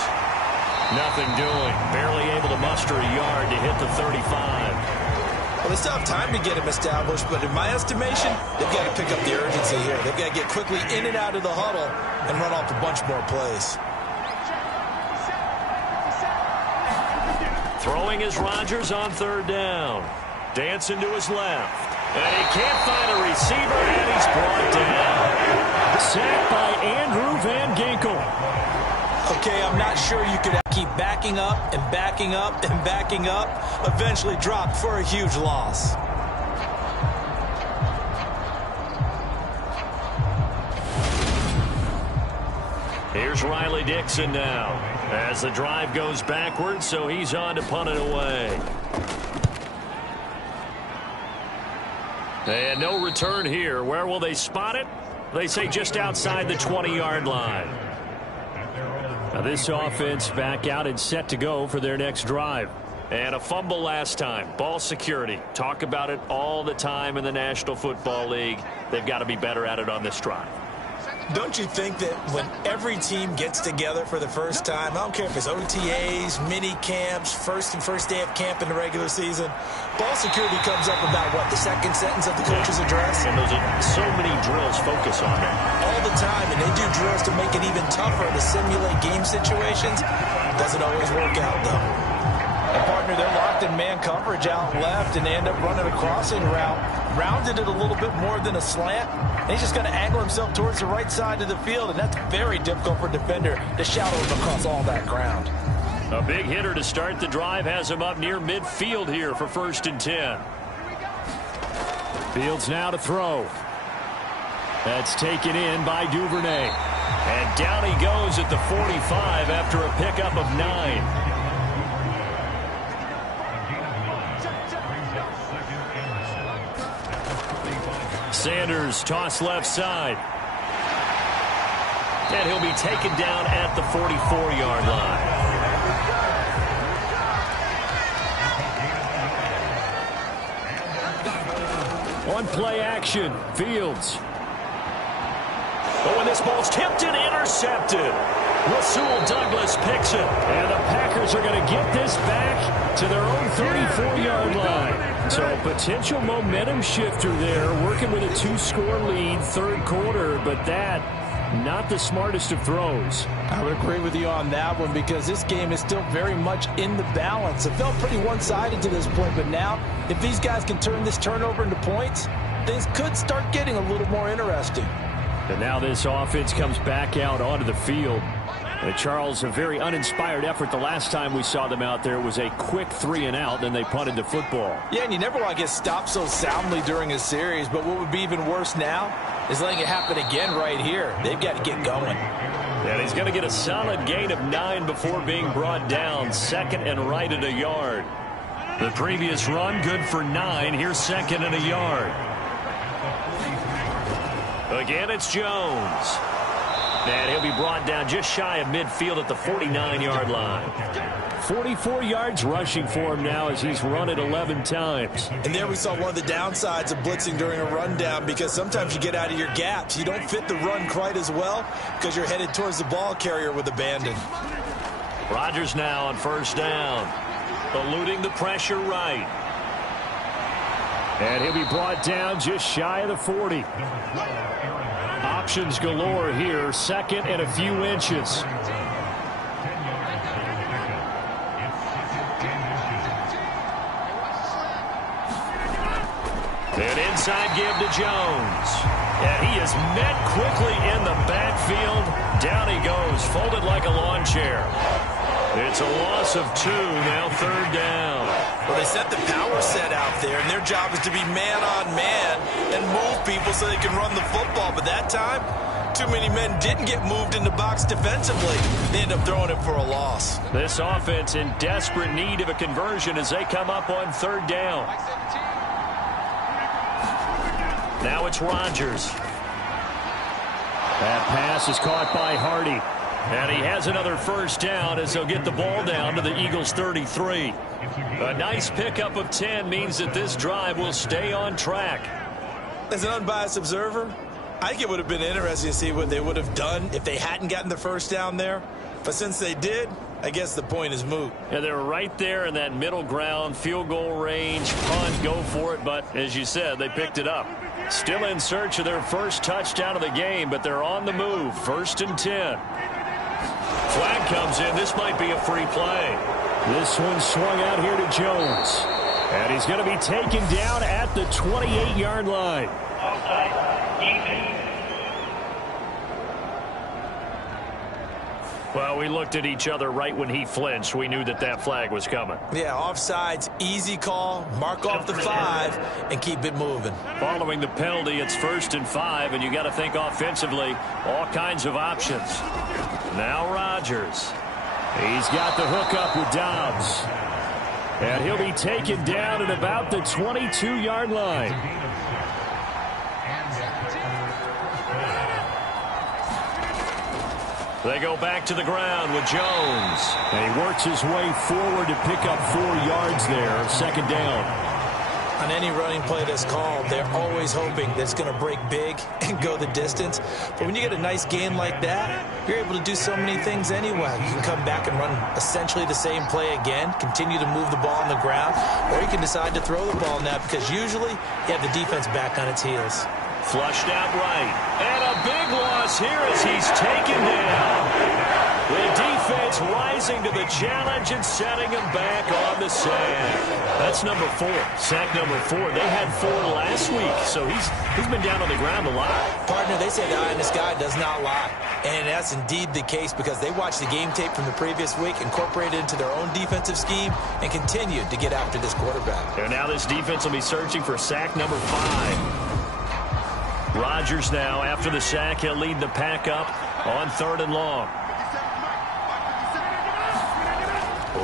Nothing doing, barely able to muster a yard to hit the 35. Well, they still have time to get him established, but in my estimation, they've got to pick up the urgency here. They've got to get quickly in and out of the huddle and run off a bunch more plays. Throwing is Rodgers on 3rd down. Dancing to his left. And he can't find a receiver, and he's brought down. Sacked by Andrew Van Ginkel. Okay, I'm not sure you could keep backing up and backing up and backing up, eventually drop for a huge loss. Here's Riley Dixon now as the drive goes backwards, so he's on to punt it away. And no return here. Where will they spot it? They say just outside the 20-yard line. Now this offense back out and set to go for their next drive. And a fumble last time. Ball security. Talk about it all the time in the National Football League. They've got to be better at it on this drive. Don't you think that when every team gets together for the first time, I don't care if it's OTAs, mini camps, first day of camp in the regular season, ball security comes up about, what, the second sentence of the coach's address? And those are so many drills focus on that. All the time, and they do drills to make it even tougher to simulate game situations. Doesn't always work out, though. And partner, they're locked in man coverage out left, and they end up running a crossing route. Rounded it a little bit more than a slant. And he's just going to angle himself towards the right side of the field, and that's very difficult for a defender to shadow him across all that ground. A big hitter to start the drive has him up near midfield here for 1st and 10. Fields now to throw. That's taken in by Duvernay. And down he goes at the 45 after a pickup of 9. Sanders toss left side. And he'll be taken down at the 44-yard line. On play action, Fields. Oh, and this ball's tipped and intercepted. Rasul Douglas picks it. And the Packers are going to get this back to their own 34-yard line. So potential momentum shifter there, working with a 2-score lead, third quarter, but that not the smartest of throws. I would agree with you on that one because this game is still very much in the balance. It felt pretty one-sided to this point, but now if these guys can turn this turnover into points, things could start getting a little more interesting. And now this offense comes back out onto the field. And Charles, a very uninspired effort the last time we saw them out there was a quick 3-and-out, then they punted the football. Yeah, and you never want to get stopped so soundly during a series, but what would be even worse now is letting it happen again right here. They've got to get going. And he's going to get a solid gain of 9 before being brought down. Second and right at a yard. The previous run, good for 9. Here's second and a yard. Again, it's Jones. And he'll be brought down just shy of midfield at the 49-yard line. 44 yards rushing for him now as he's run it 11 times. And there we saw one of the downsides of blitzing during a rundown because sometimes you get out of your gaps. You don't fit the run quite as well because you're headed towards the ball carrier with abandon. Rodgers now on first down. Eluding the pressure right. And he'll be brought down just shy of the 40. Options galore here, second and a few inches. An inside give to Jones. And he is met quickly in the backfield. Down he goes, folded like a lawn chair. It's a loss of 2, now third down. Well, they set the power set out there, and their job is to be man-on-man and move people so they can run the football. But that time, too many men didn't get moved in the box defensively. They end up throwing it for a loss. This offense in desperate need of a conversion as they come up on third down. Now it's Rodgers. That pass is caught by Hardy. And he has another first down as they'll get the ball down to the Eagles' 33. A nice pickup of 10 means that this drive will stay on track. As an unbiased observer, I think it would have been interesting to see what they would have done if they hadn't gotten the first down there. But since they did, I guess the point is moot. Yeah, they were right there in that middle ground, field goal range, punt, go for it. But as you said, they picked it up. Still in search of their first touchdown of the game, but they're on the move. 1st and 10. Flag comes in. This might be a free play. This one swung out here to Jones. And he's going to be taken down at the 28-yard line. Well, we looked at each other right when he flinched. We knew that that flag was coming. Yeah, offsides, easy call, mark off the 5, and keep it moving. Following the penalty, it's 1st and 5, and you got to think offensively, all kinds of options. Now Rodgers. He's got the hook up with Dobbs. And he'll be taken down at about the 22-yard line. They go back to the ground with Jones. And he works his way forward to pick up 4 yards there. Second down. On any running play that's called, they're always hoping that it's going to break big and go the distance. But when you get a nice gain like that, you're able to do so many things anyway. You can come back and run essentially the same play again, continue to move the ball on the ground, or you can decide to throw the ball now because usually you have the defense back on its heels. Flushed out right. And a big loss here as he's taken down. The defense rising to the challenge and setting him back on the sack. That's number 4. Sack number 4. They had 4 last week, so he's been down on the ground a lot. Partner, they say the eye in the sky does not lie. And that's indeed the case because they watched the game tape from the previous week, incorporated it into their own defensive scheme, and continued to get after this quarterback. And now this defense will be searching for sack number 5. Rodgers now, after the sack, he'll lead the pack up on 3rd and long.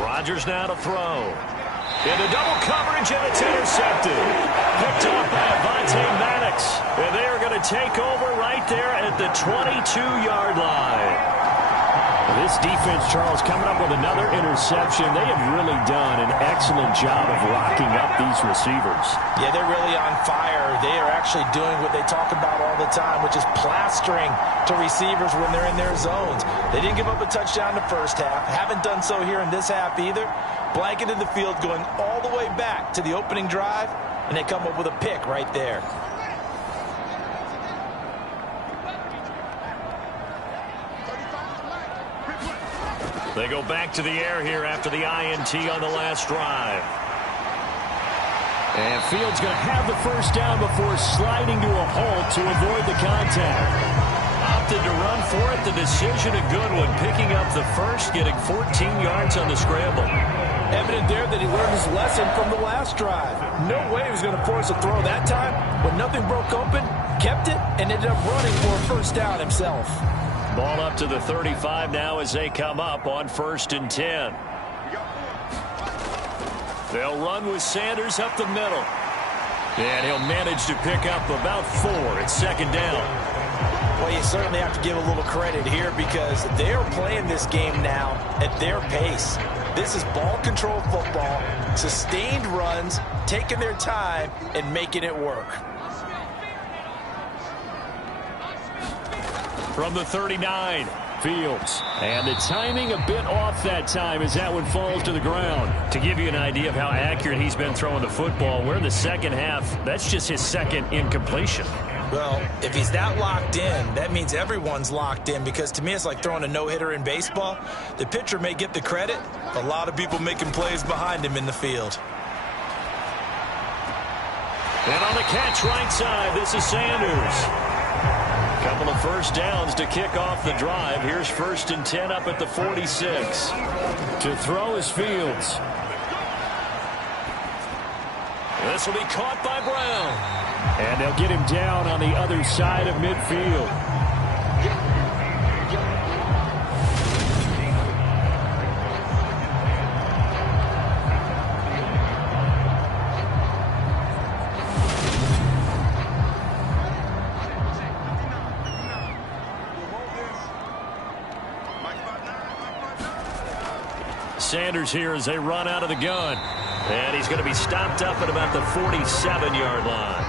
Rodgers now to throw. Into double coverage, and it's intercepted. Picked off by Avonte Maddox. And they are going to take over right there at the 22-yard line. This defense, Charles, coming up with another interception. They have really done an excellent job of locking up these receivers. Yeah, they're really on fire. They are actually doing what they talk about all the time, which is plastering to receivers when they're in their zones. They didn't give up a touchdown in the first half. Haven't done so here in this half either. Blanketed the field going all the way back to the opening drive, and they come up with a pick right there. They go back to the air here after the INT on the last drive. And Fields going to have the first down before sliding to a halt to avoid the contact. Opted to run for it. The decision a good one. Picking up the first, getting 14 yards on the scramble. Evident there that he learned his lesson from the last drive. No way he was going to force a throw that time. When nothing broke open, kept it, and ended up running for a first down himself. Ball up to the 35 now as they come up on 1st and 10. They'll run with Sanders up the middle. And he'll manage to pick up about 4 at 2nd down. Well, you certainly have to give a little credit here because they're playing this game now at their pace. This is ball control football, sustained runs, taking their time, and making it work. From the 39, Fields. And the timing a bit off that time as that one falls to the ground. To give you an idea of how accurate he's been throwing the football, we're in the second half. That's just his second incompletion. Well, if he's that locked in, that means everyone's locked in because to me it's like throwing a no-hitter in baseball. The pitcher may get the credit. A lot of people making plays behind him in the field. And on the catch right side, this is Sanders. Couple of first downs to kick off the drive. Here's 1st and 10 up at the 46. To throw is Fields. This will be caught by Brown. And they'll get him down on the other side of midfield. Sanders here as they run out of the gun. And he's going to be stopped up at about the 47-yard line.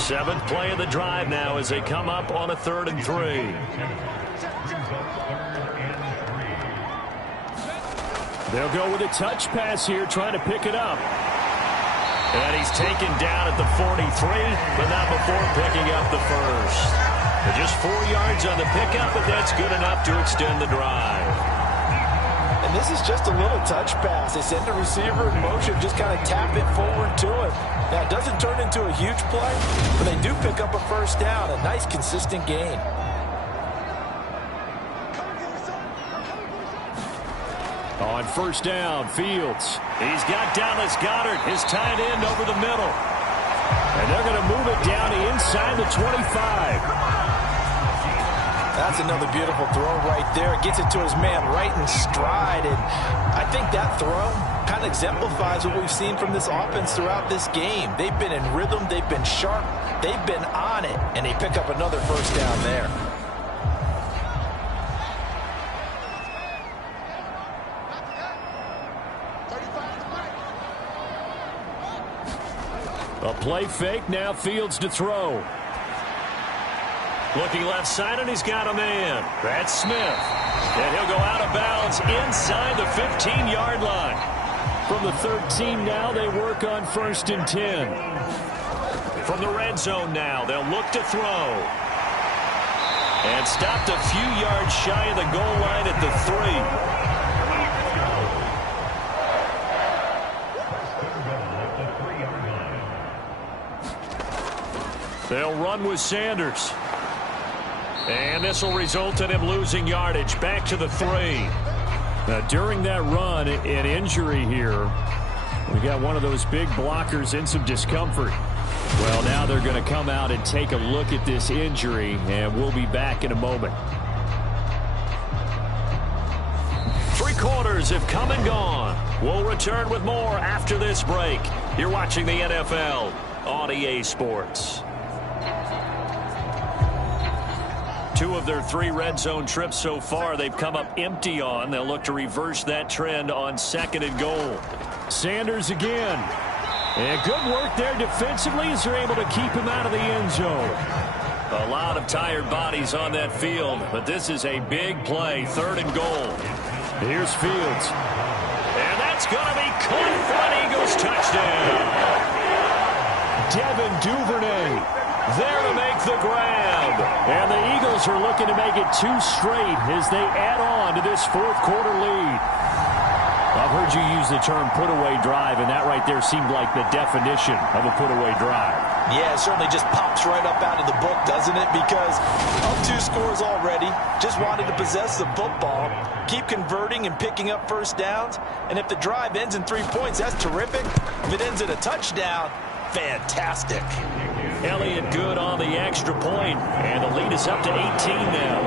7th play of the drive now as they come up on a 3rd and 3. They'll go with a touch pass here, trying to pick it up. And he's taken down at the 43, but not before picking up the first. Just 4 yards on the pickup, but that's good enough to extend the drive. And this is just a little touch pass. They send the receiver in motion, just kind of tap it forward to him. Now, it doesn't turn into a huge play, but they do pick up a first down. A nice, consistent gain. On 1st down, Fields. He's got Dallas Goedert, his tight end, over the middle. And they're going to move it down to inside the 25. That's another beautiful throw right there. Gets it to his man right in stride. And I think that throw kind of exemplifies what we've seen from this offense throughout this game. They've been in rhythm. They've been sharp. They've been on it. And they pick up another first down there. A play fake. Now Fields to throw. Looking left side, and he's got a man. That's Smith. And he'll go out of bounds inside the 15-yard line. From the 13 now, they work on 1st and 10. From the red zone now, they'll look to throw. And stopped a few yards shy of the goal line at the 3. They'll run with Sanders. And this will result in him losing yardage back to the 3. Now, during that run, an injury here. We got one of those big blockers in some discomfort. Well, now they're going to come out and take a look at this injury, and we'll be back in a moment. 3 Three quarters have come and gone. We'll return with more after this break. You're watching the NFL on EA Sports. 2 of their 3 red zone trips so far they've come up empty on. They'll look to reverse that trend on 2nd and goal. Sanders again. And good work there defensively as they're able to keep him out of the end zone. A lot of tired bodies on that field, but this is a big play. 3rd and goal. Here's Fields. And that's going to be caught for an Eagles touchdown. Devin Duvernay there to make the grab. And the Eagles are looking to make it 2 straight as they add on to this 4th quarter lead. I've heard you use the term put-away drive, and that right there seemed like the definition of a put-away drive. Yeah, it certainly just pops right up out of the book, doesn't it? Because up 2 scores already, just wanted to possess the football, keep converting and picking up first downs. And if the drive ends in 3 points, that's terrific. If it ends in a touchdown, fantastic. Elliott good on the extra point, and the lead is up to 18 now.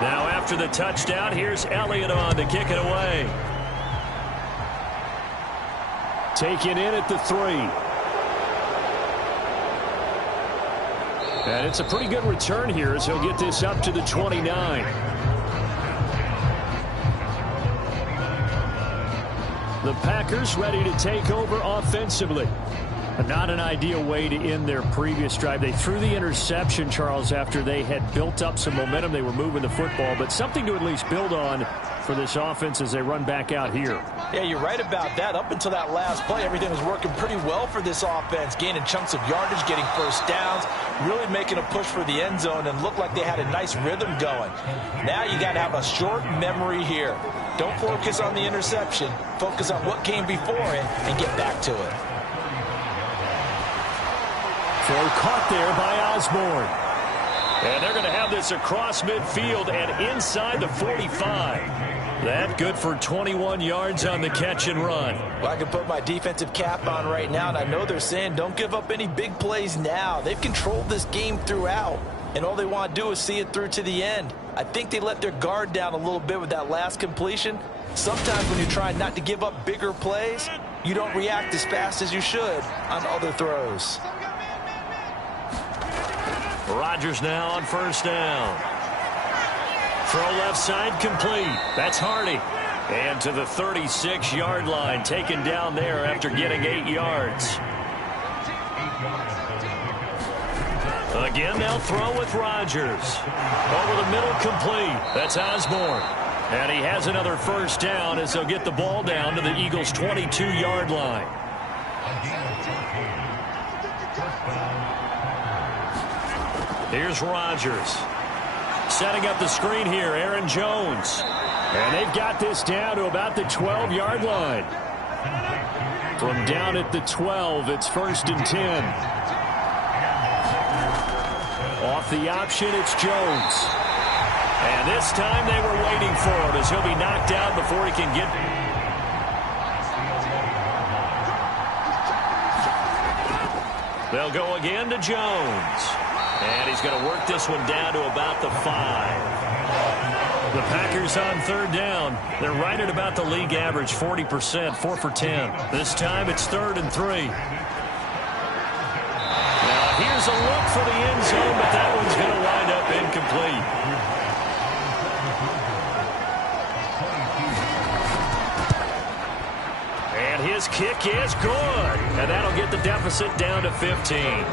Now after the touchdown, here's Elliott on to kick it away. Taken in at the 3. And it's a pretty good return here as he'll get this up to the 29. The Packers ready to take over offensively. Not an ideal way to end their previous drive. They threw the interception, Charles, after they had built up some momentum. They were moving the football, but something to at least build on for this offense as they run back out here. Yeah, you're right about that. Up until that last play, everything was working pretty well for this offense, gaining chunks of yardage, getting first downs, really making a push for the end zone, and looked like they had a nice rhythm going. Now you got to have a short memory here. Don't focus on the interception. Focus on what came before it and get back to it. Throw caught there by Osborne. And they're going to have this across midfield and inside the 45. That good for 21 yards on the catch and run. Well, I can put my defensive cap on right now, and I know they're saying don't give up any big plays now. They've controlled this game throughout, and all they want to do is see it through to the end. I think they let their guard down a little bit with that last completion. Sometimes when you're trying not to give up bigger plays, you don't react as fast as you should on other throws. Rodgers now on first down. Throw left side complete. That's Hardy. And to the 36-yard line, taken down there after getting 8 yards. Again, they'll throw with Rodgers. Over the middle, complete. That's Osborne. And he has another first down as they'll get the ball down to the Eagles' 22-yard line. Here's Rodgers. Setting up the screen here, Aaron Jones. And they've got this down to about the 12-yard line. From down at the 12, it's 1st and 10. Off the option, it's Jones. And this time they were waiting for him as he'll be knocked out before he can get... They'll go again to Jones. And he's going to work this one down to about the 5. The Packers on 3rd down. They're right at about the league average, 40%, 4 for 10. This time it's 3rd and 3. Now here's a look for the end zone, but that one's going to wind up incomplete. And his kick is good. And that'll get the deficit down to 15.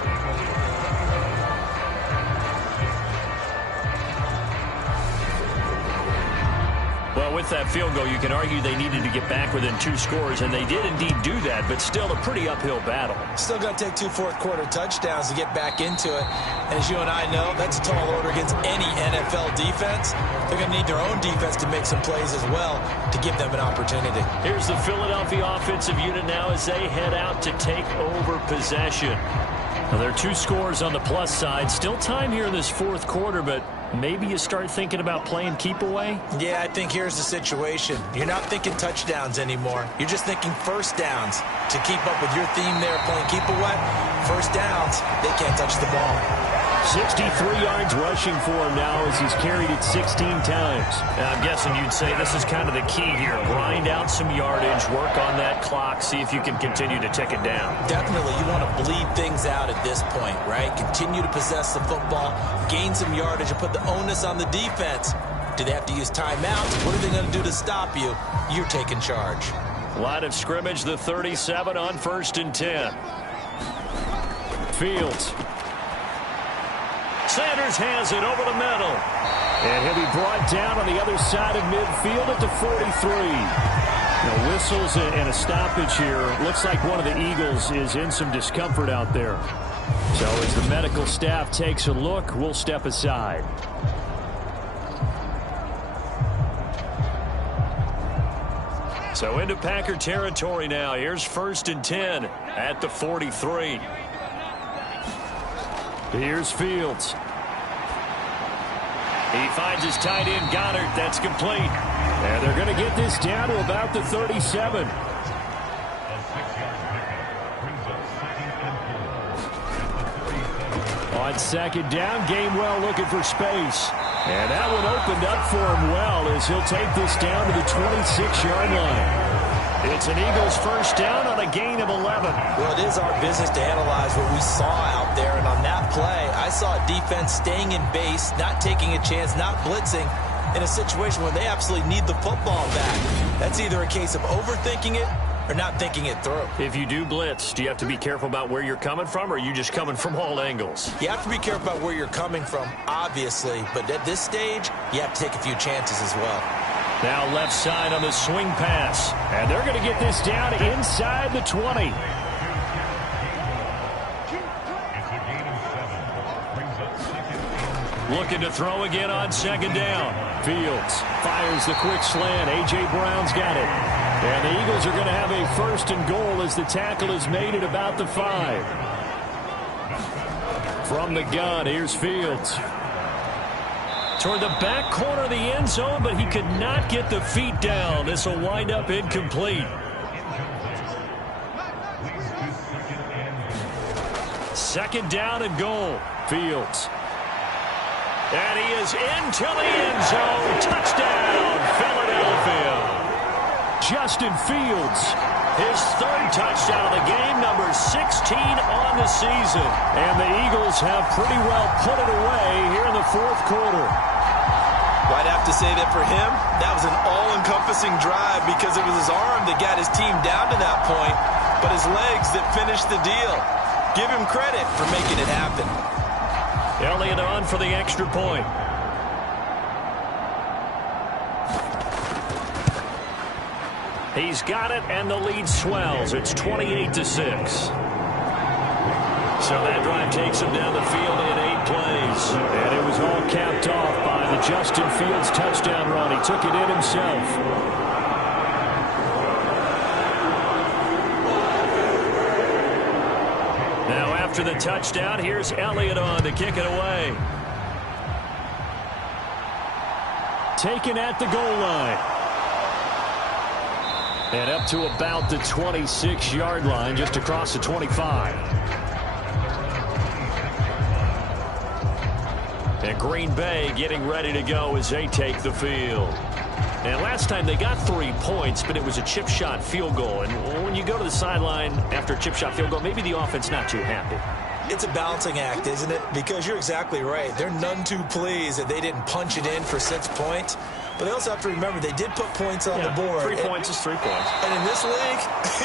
Well, with that field goal, you can argue they needed to get back within 2 scores, and they did indeed do that, but still a pretty uphill battle. Still going to take 2 fourth-quarter touchdowns to get back into it. And as you and I know, that's a tall order against any NFL defense. They're going to need their own defense to make some plays as well to give them an opportunity. Here's the Philadelphia offensive unit now as they head out to take over possession. Now, there are 2 scores on the plus side. Still time here in this 4th quarter, but maybe you start thinking about playing keep away? Yeah, I think here's the situation. You're not thinking touchdowns anymore. You're just thinking first downs. To keep up with your theme there, playing keep away, first downs, they can't touch the ball. 63 yards rushing for him now as he's carried it 16 times. I'm guessing you'd say this is kind of the key here. Grind out some yardage, work on that clock, see if you can continue to tick it down. Definitely, you want to bleed things out at this point, right? Continue to possess the football, gain some yardage, and put the onus on the defense. Do they have to use timeouts? What are they going to do to stop you? You're taking charge. Line of scrimmage, the 37 on 1st and 10. Fields. Sanders has it over the middle. And he'll be brought down on the other side of midfield at the 43. Now, whistles and a stoppage here. Looks like one of the Eagles is in some discomfort out there. So as the medical staff takes a look, we'll step aside. So into Packer territory now. Here's 1st and 10 at the 43. Here's Fields. He finds his tight end, Goddard. That's complete. And they're going to get this down to about the 37. On 2nd down, Gainwell looking for space. And that one opened up for him well as he'll take this down to the 26-yard line. It's an Eagles first down on a gain of 11. Well, it is our business to analyze what we saw out there. And on that play, I saw a defense staying in base, not taking a chance, not blitzing in a situation where they absolutely need the football back. That's either a case of overthinking it or not thinking it through. If you do blitz, do you have to be careful about where you're coming from, or are you just coming from all angles? You have to be careful about where you're coming from, obviously. But at this stage, you have to take a few chances as well. Now left side on the swing pass. And they're going to get this down inside the 20. Looking to throw again on 2nd down. Fields fires the quick slant. A.J. Brown's got it. And the Eagles are going to have a 1st and goal as the tackle is made at about the 5. From the gun, here's Fields. Toward the back corner of the end zone, but he could not get the feet down. This will wind up incomplete. 2nd down and goal. Fields. And he is into the end zone. Touchdown, Philadelphia. Justin Fields. His 3rd touchdown of the game, number 16 on the season. And the Eagles have pretty well put it away here in the 4th quarter. Well, I'd have to say that for him, that was an all-encompassing drive because it was his arm that got his team down to that point, but his legs that finished the deal. Give him credit for making it happen. Elliott on for the extra point. He's got it, and the lead swells. It's 28-6. So that drive takes him down the field in 8 plays. And it was all capped off by the Justin Fields touchdown run. He took it in himself. Now after the touchdown, here's Elliott on to kick it away. Taken at the goal line. And up to about the 26-yard line, just across the 25. And Green Bay getting ready to go as they take the field. And last time they got 3 points, but it was a chip shot field goal. And when you go to the sideline after a chip shot field goal, maybe the offense not too happy. It's a balancing act, isn't it? Because you're exactly right. They're none too pleased that they didn't punch it in for 6 points. But they also have to remember they did put points on the board. 3 points is 3 points. And in this league,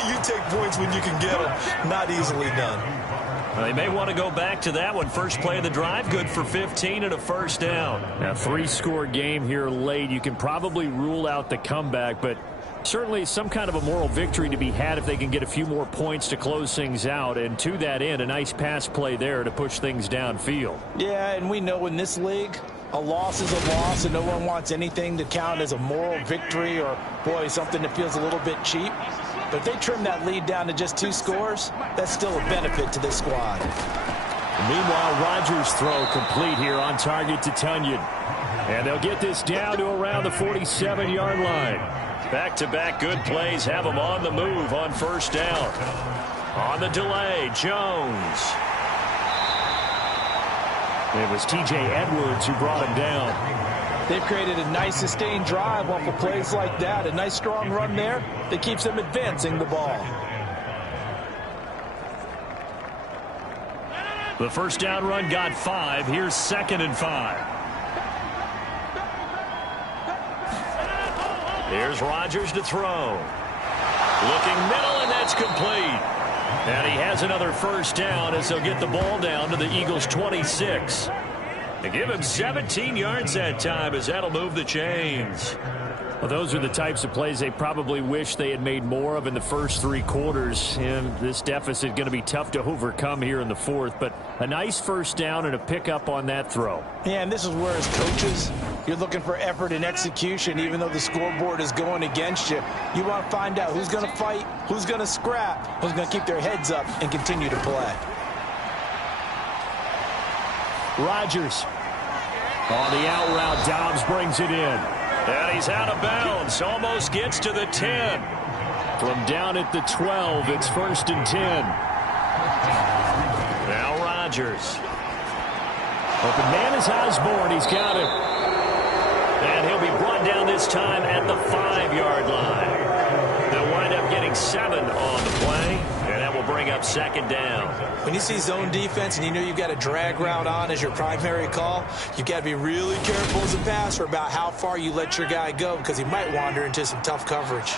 you take points when you can get them. Not easily done. Well, they may want to go back to that one. First play of the drive, good for 15 and a 1st down. Now, 3-score game here late. You can probably rule out the comeback, but certainly some kind of a moral victory to be had if they can get a few more points to close things out. And to that end, a nice pass play there to push things downfield. Yeah, and we know in this league, a loss is a loss, and no one wants anything to count as a moral victory or, boy, something that feels a little bit cheap. But if they trim that lead down to just 2 scores, that's still a benefit to this squad. Meanwhile, Rodgers' throw complete here on target to Tunyon. And they'll get this down to around the 47-yard line. Back-to-back good plays have them on the move on first down. On the delay, Jones. It was T.J. Edwards who brought him down. They've created a nice sustained drive off of plays like that. A nice strong run there that keeps them advancing the ball. The first down run got 5. Here's 2nd and 5. Here's Rodgers to throw. Looking middle, and that's complete. And he has another first down as they'll get the ball down to the Eagles' 26. They give him 17 yards that time as that'll move the chains. Well, those are the types of plays they probably wish they had made more of in the first 3 quarters. And this deficit going to be tough to overcome here in the 4th. But a nice first down and a pickup on that throw. Yeah, and this is where, as coaches, you're looking for effort and execution. Even though the scoreboard is going against you, you want to find out who's going to fight, who's going to scrap, who's going to keep their heads up and continue to play. Rodgers on the out route. Dobbs brings it in. And he's out of bounds. Almost gets to the 10. From down at the 12, it's 1st and 10. Now Rodgers. Open man is Osborne. He's got it. And he'll be brought down this time at the 5-yard line. They'll wind up getting 7 on the play, and that will bring up 2nd down. When you see zone defense and you know you've got a drag route on as your primary call, you've got to be really careful as a passer about how far you let your guy go because he might wander into some tough coverage.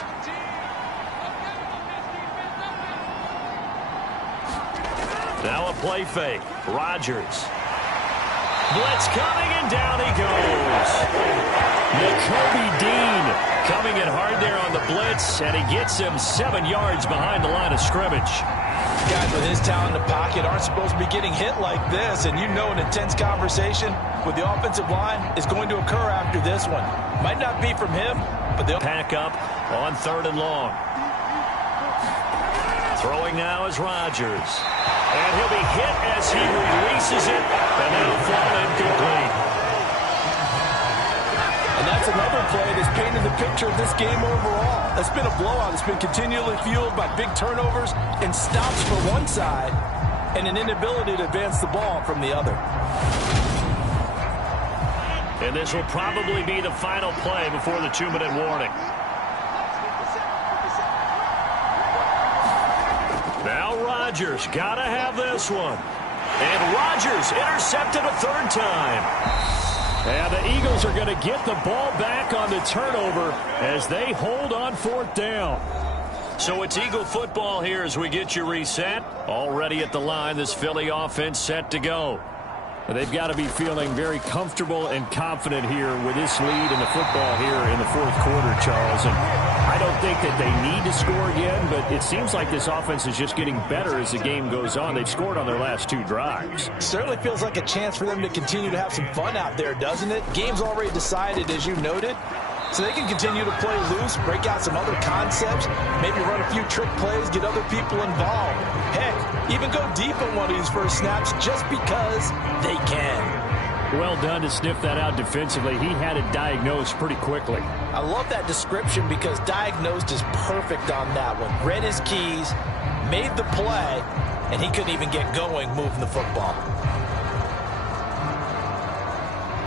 Now a play fake. Rodgers. Blitz coming, and down he goes. Nakobe Dean coming in hard there on the blitz, and he gets him 7 yards behind the line of scrimmage. Guys with his talent in the pocket aren't supposed to be getting hit like this, and you know an intense conversation with the offensive line is going to occur after this one. Might not be from him, but they'll pack up on 3rd and long. Throwing now is Rodgers. And he'll be hit as he releases it, and it'll fall incomplete. And that's another play that's painted the picture of this game overall. That's been a blowout. It's been continually fueled by big turnovers and stops for one side and an inability to advance the ball from the other. And this will probably be the final play before the 2-minute warning. Now Rodgers, gotta have this one. And Rodgers intercepted a 3rd time. And the Eagles are going to get the ball back on the turnover as they hold on 4th down. So it's Eagle football here as we get you reset. Already at the line, this Philly offense set to go. They've got to be feeling very comfortable and confident here with this lead in the football here in the 4th quarter, Charles. And I don't think that they need to score again, but it seems like this offense is just getting better as the game goes on. They've scored on their last 2 drives. Certainly feels like a chance for them to continue to have some fun out there, doesn't it? Game's already decided, as you noted. So they can continue to play loose, break out some other concepts, maybe run a few trick plays, get other people involved. Heck, even go deep on one of these first snaps just because they can. Well done to sniff that out defensively. He had it diagnosed pretty quickly. I love that description because diagnosed is perfect on that one. Read his keys, made the play, and he couldn't even get going moving the football.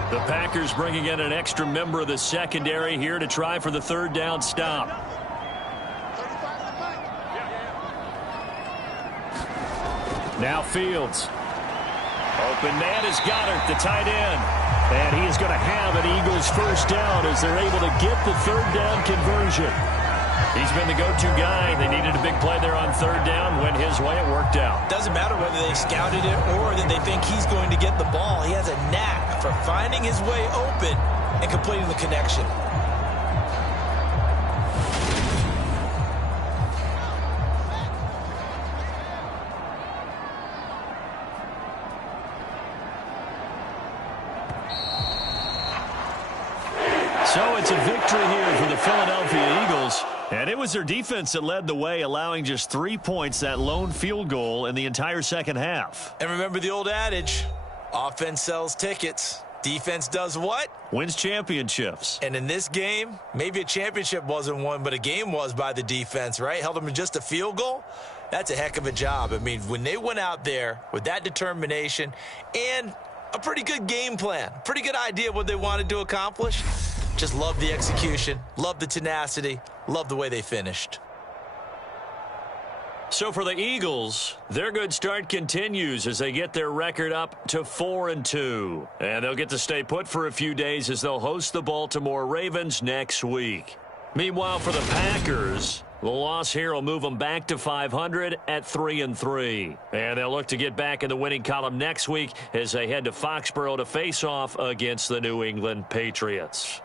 The Packers bringing in an extra member of the secondary here to try for the 3rd down stop. Now Fields. Open man is Goddard, the tight end. And he is going to have an Eagles first down as they're able to get the 3rd down conversion. He's been the go-to guy. They needed a big play there on 3rd down. Went his way. It worked out. Doesn't matter whether they scouted it or that they think he's going to get the ball. He has a knack for finding his way open and completing the connection. So it's a victory here for the Philadelphia Eagles And it was their defense that led the way, allowing just 3 points, that lone field goal in the entire second half. And remember the old adage, offense sells tickets. Defense does what? Wins championships. And in this game, maybe a championship wasn't won, but a game was by the defense, right? Held them to just a field goal. That's a heck of a job. I mean, when they went out there with that determination and a pretty good game plan, pretty good idea what they wanted to accomplish, just love the execution, love the tenacity, love the way they finished. So for the Eagles, their good start continues as they get their record up to 4-2. And they'll get to stay put for a few days as they'll host the Baltimore Ravens next week. Meanwhile, for the Packers, the loss here will move them back to 500 at 3-3. And they'll look to get back in the winning column next week as they head to Foxborough to face off against the New England Patriots.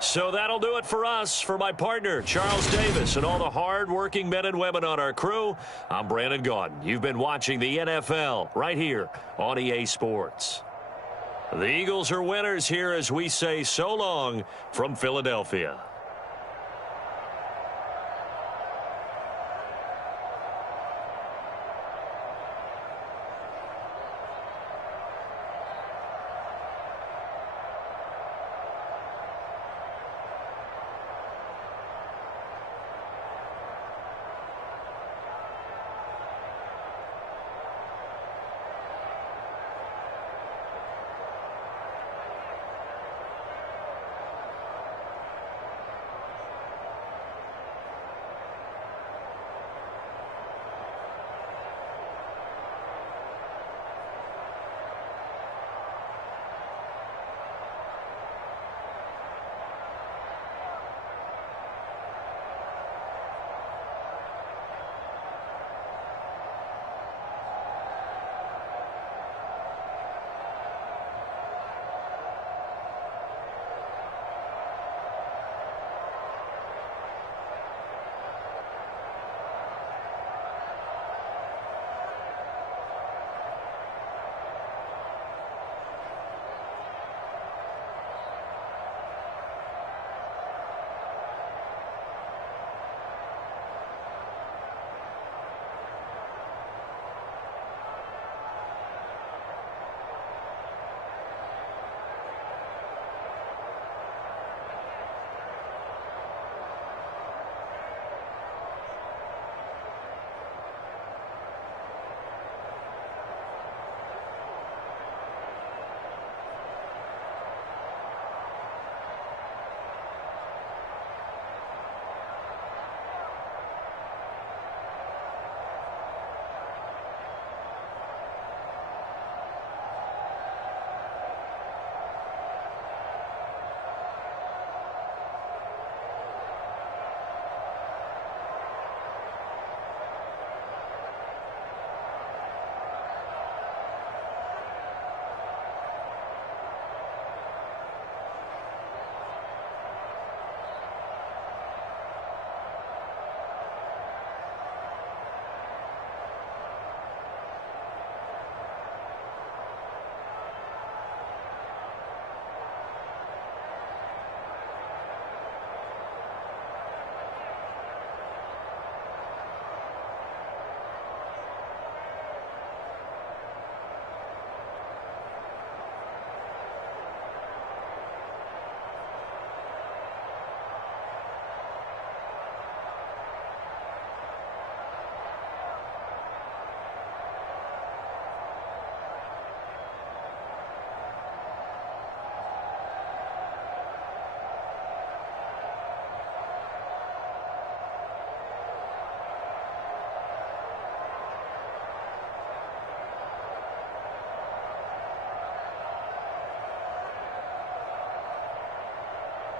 So that'll do it for us. For my partner, Charles Davis, and all the hard-working men and women on our crew, I'm Brandon Gaudin. You've been watching the NFL right here on EA Sports. The Eagles are winners here as we say so long from Philadelphia.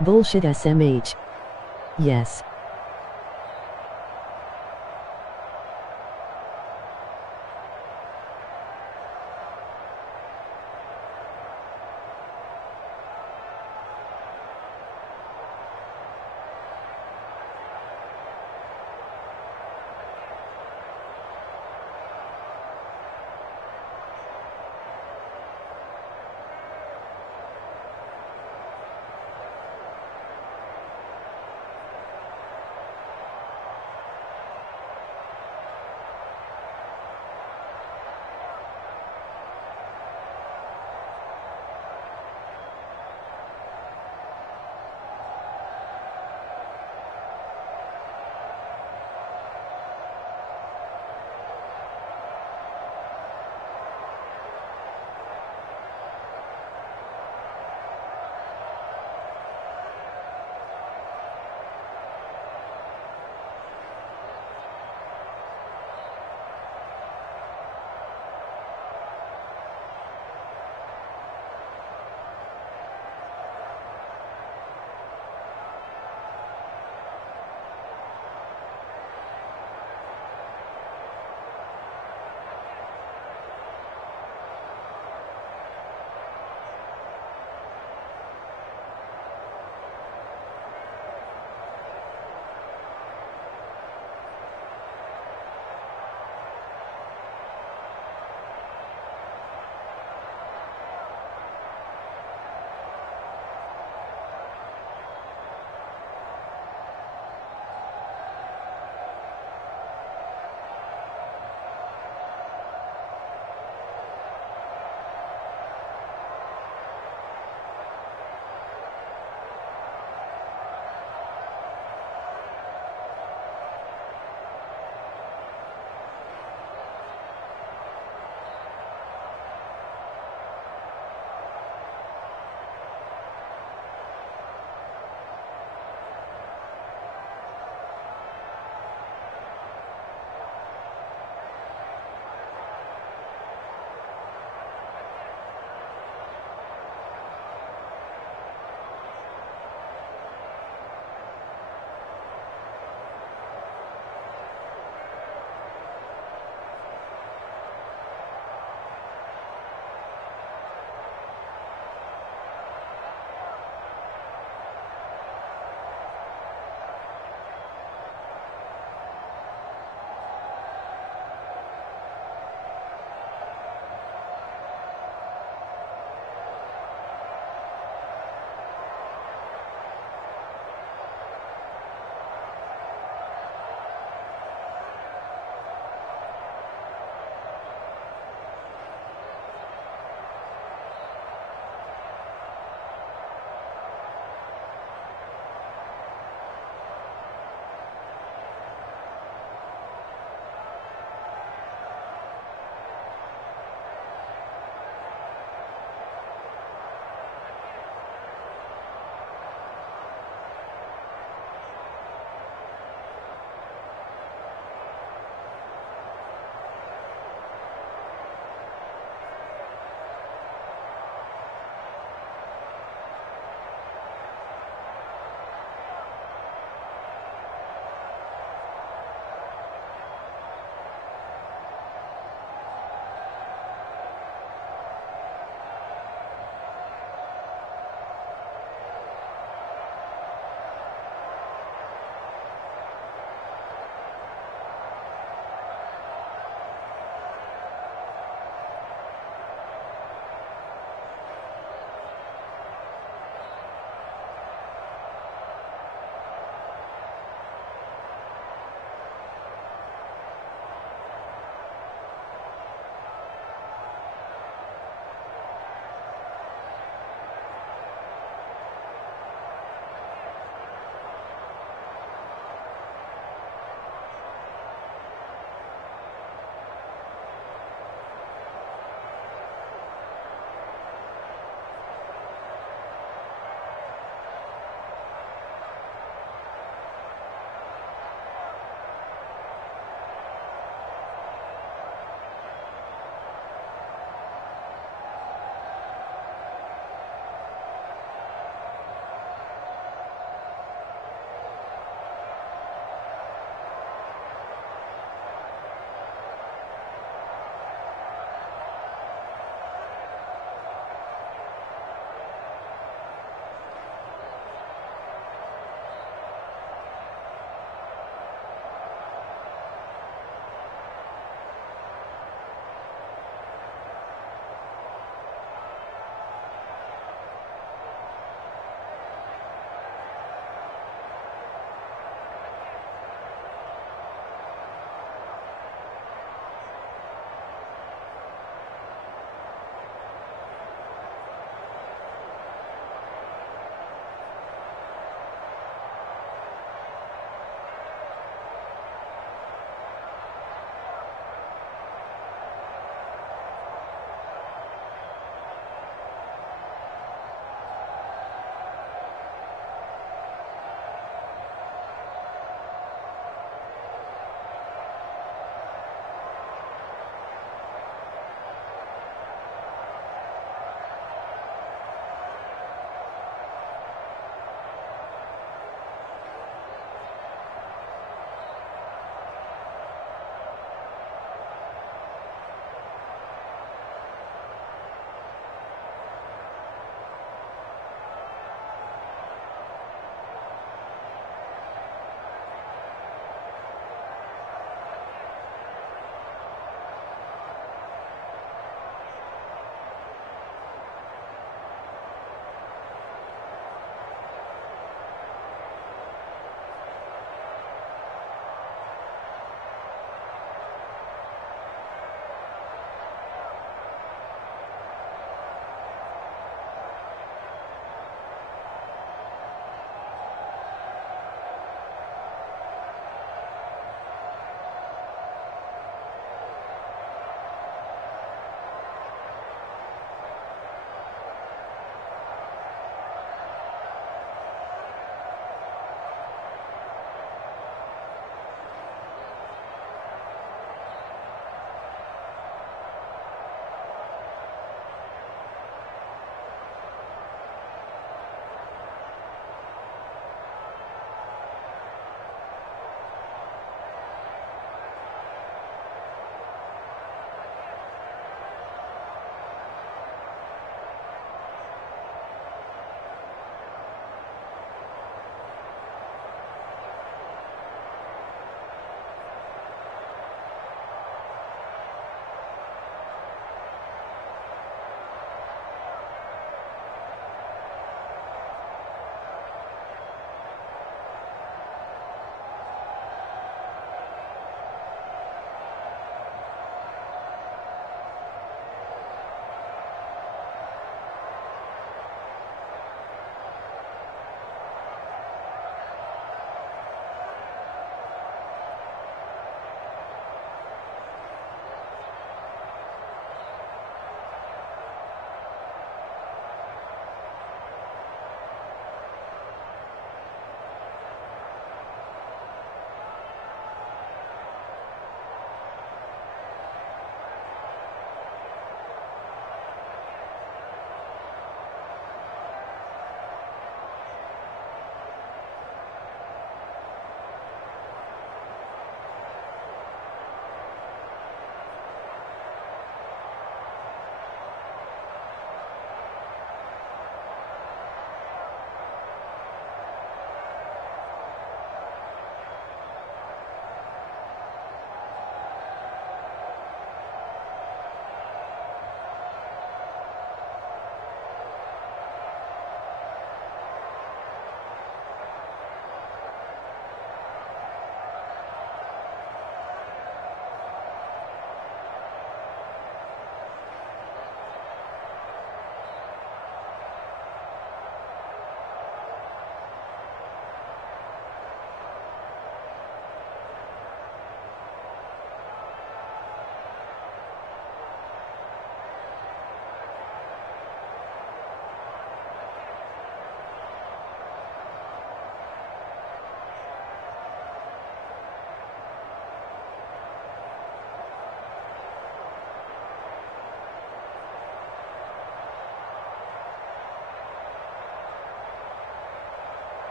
Bullshit SMH. Yes.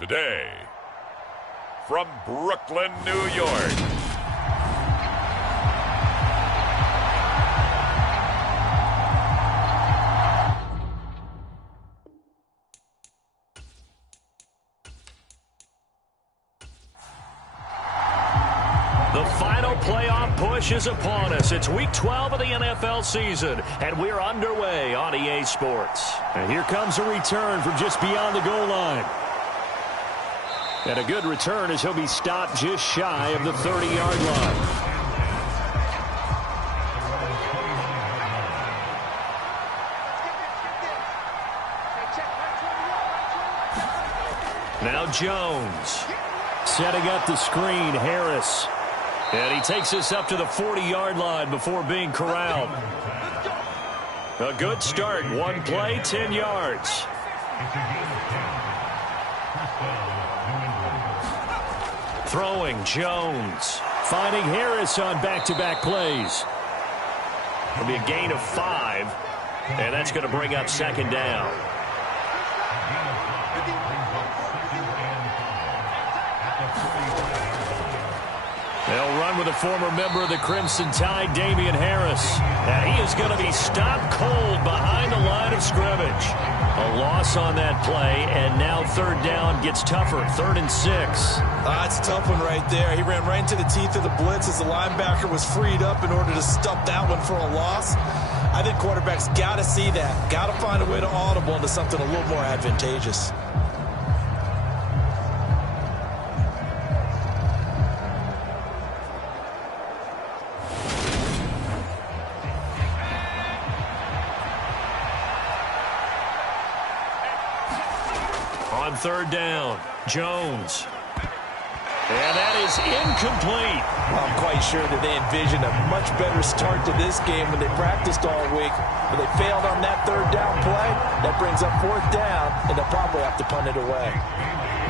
Today, from Brooklyn, New York, the final playoff push is upon us. It's week 12 of the NFL season, and we're underway on EA Sports. And here comes a return from just beyond the goal line. And a good return as he'll be stopped just shy of the 30-yard line. Now Jones. Setting up the screen, Harris. And he takes us up to the 40-yard line before being corralled. A good start. One play, 10 yards. Throwing, Jones. Finding Harris on back-to-back plays. It'll be a gain of 5, and that's going to bring up second down. They'll run with a former member of the Crimson Tide, Damian Harris. And he is going to be stopped cold behind the line of scrimmage. A loss on that play, and now third down gets tougher. 3rd and 6. That's a tough one right there. He ran right into the teeth of the blitz as the linebacker was freed up in order to stop that one for a loss. I think quarterbacks got to see that. Got to find a way to audible into something a little more advantageous. On third down, Jones. And that is incomplete. I'm quite sure that they envisioned a much better start to this game when they practiced all week. But they failed on that third down play. That brings up 4th down, and they'll probably have to punt it away.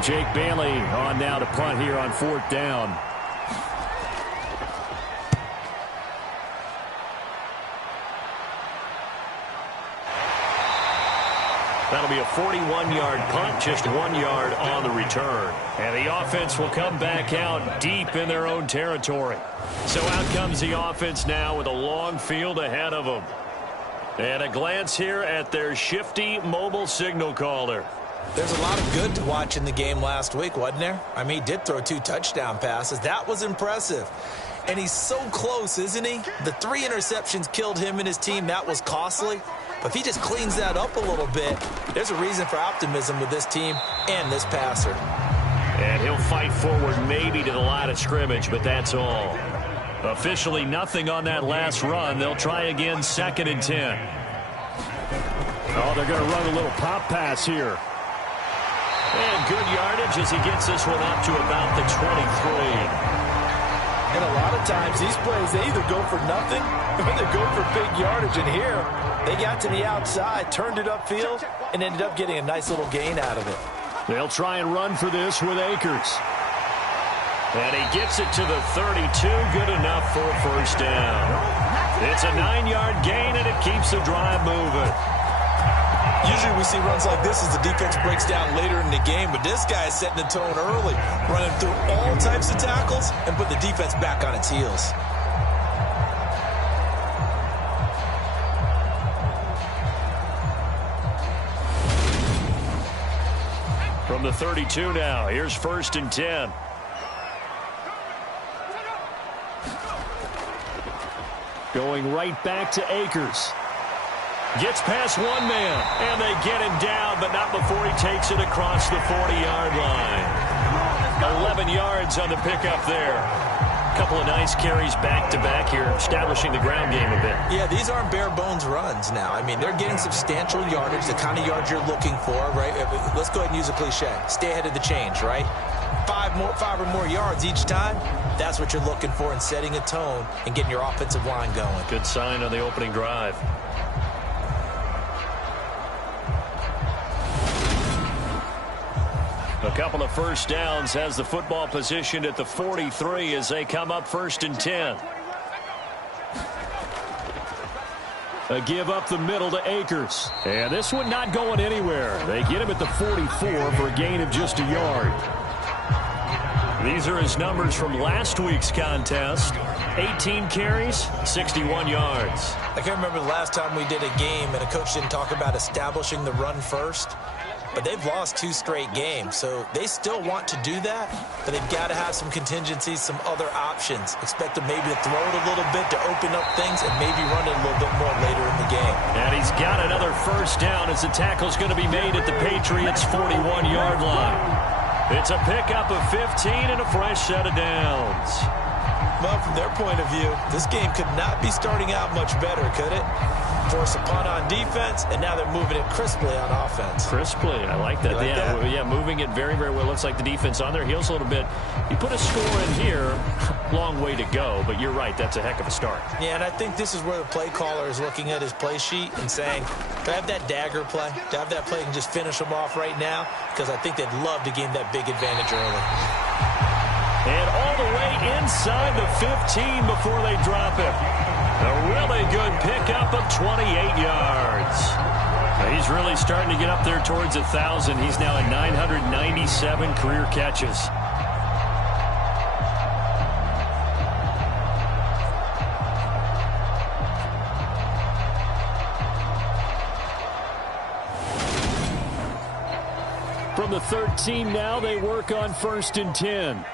Jake Bailey on now to punt here on 4th down. That'll be a 41-yard punt, just 1 yard on the return. And the offense will come back out deep in their own territory. So out comes the offense now with a long field ahead of them. And a glance here at their shifty mobile signal caller. There's a lot of good to watch in the game last week, wasn't there? I mean, he did throw 2 touchdown passes. That was impressive. And he's so close, isn't he? The 3 interceptions killed him and his team. That was costly. But if he just cleans that up a little bit, there's a reason for optimism with this team and this passer. And he'll fight forward maybe to the line of scrimmage, but that's all. Officially nothing on that last run. They'll try again, 2nd and 10. Oh, they're going to run a little pop pass here. And good yardage as he gets this one up to about the 23. And a lot of times, these plays, they either go for nothing or they go for big yardage. And here, they got to the outside, turned it upfield, and ended up getting a nice little gain out of it. They'll try and run for this with Akers. And he gets it to the 32. Good enough for a 1st down. It's a 9-yard gain, and it keeps the drive moving. Usually we see runs like this as the defense breaks down later in the game, but this guy is setting the tone early, running through all types of tackles and put the defense back on its heels. From the 32 now, here's 1st and 10. Going right back to Akers. Gets past one man, and they get him down, but not before he takes it across the 40-yard line. 11 yards on the pickup there. A couple of nice carries back-to-back here, establishing the ground game a bit. Yeah, these aren't bare-bones runs now. I mean, they're getting substantial yardage, the kind of yards you're looking for, right? Let's go ahead and use a cliche. Stay ahead of the change, right? 5 or more yards each time. That's what you're looking for in setting a tone and getting your offensive line going. Good sign on the opening drive. A couple of 1st downs has the football positioned at the 43 as they come up 1st and 10. A give up the middle to Akers. And this one not going anywhere. They get him at the 44 for a gain of just a yard. These are his numbers from last week's contest. 18 carries, 61 yards. I can't remember the last time we did a game and a coach didn't talk about establishing the run first. But they've lost 2 straight games, so they still want to do that, but they've got to have some contingencies, some other options. Expect them maybe to throw it a little bit to open up things and maybe run it a little bit more later in the game. And he's got another 1st down as the tackle's going to be made at the Patriots' 41-yard line. It's a pickup of 15 and a fresh set of downs. Well, from their point of view, this game could not be starting out much better, could it? force a punt on defense, and now they're moving it crisply on offense. Crisply, I like that. Like that? Yeah, moving it very, very well. Looks like the defense on their heels a little bit. You put a score in here, long way to go, but you're right, that's a heck of a start. Yeah, and I think this is where the play caller is looking at his play sheet and saying, do I have that dagger play? Do I have that play and just finish them off right now? Because I think they'd love to gain that big advantage early. And all the way inside the 15 before they drop it. A really good pickup of 28 yards. He's really starting to get up there towards 1,000. He's now at 997 career catches. From the 13 now, they work on 1st and 10.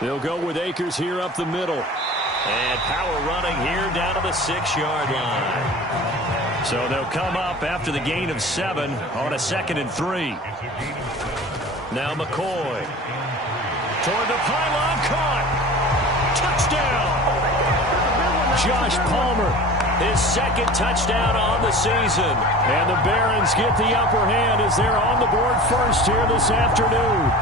They'll go with Akers here up the middle. And power running here down to the 6-yard line. So they'll come up after the gain of 7 on a 2nd and 3. Now McCoy. Toward the pylon, caught. Touchdown. Josh Palmer, his 2nd touchdown on the season. And the Barons get the upper hand as they're on the board first here this afternoon.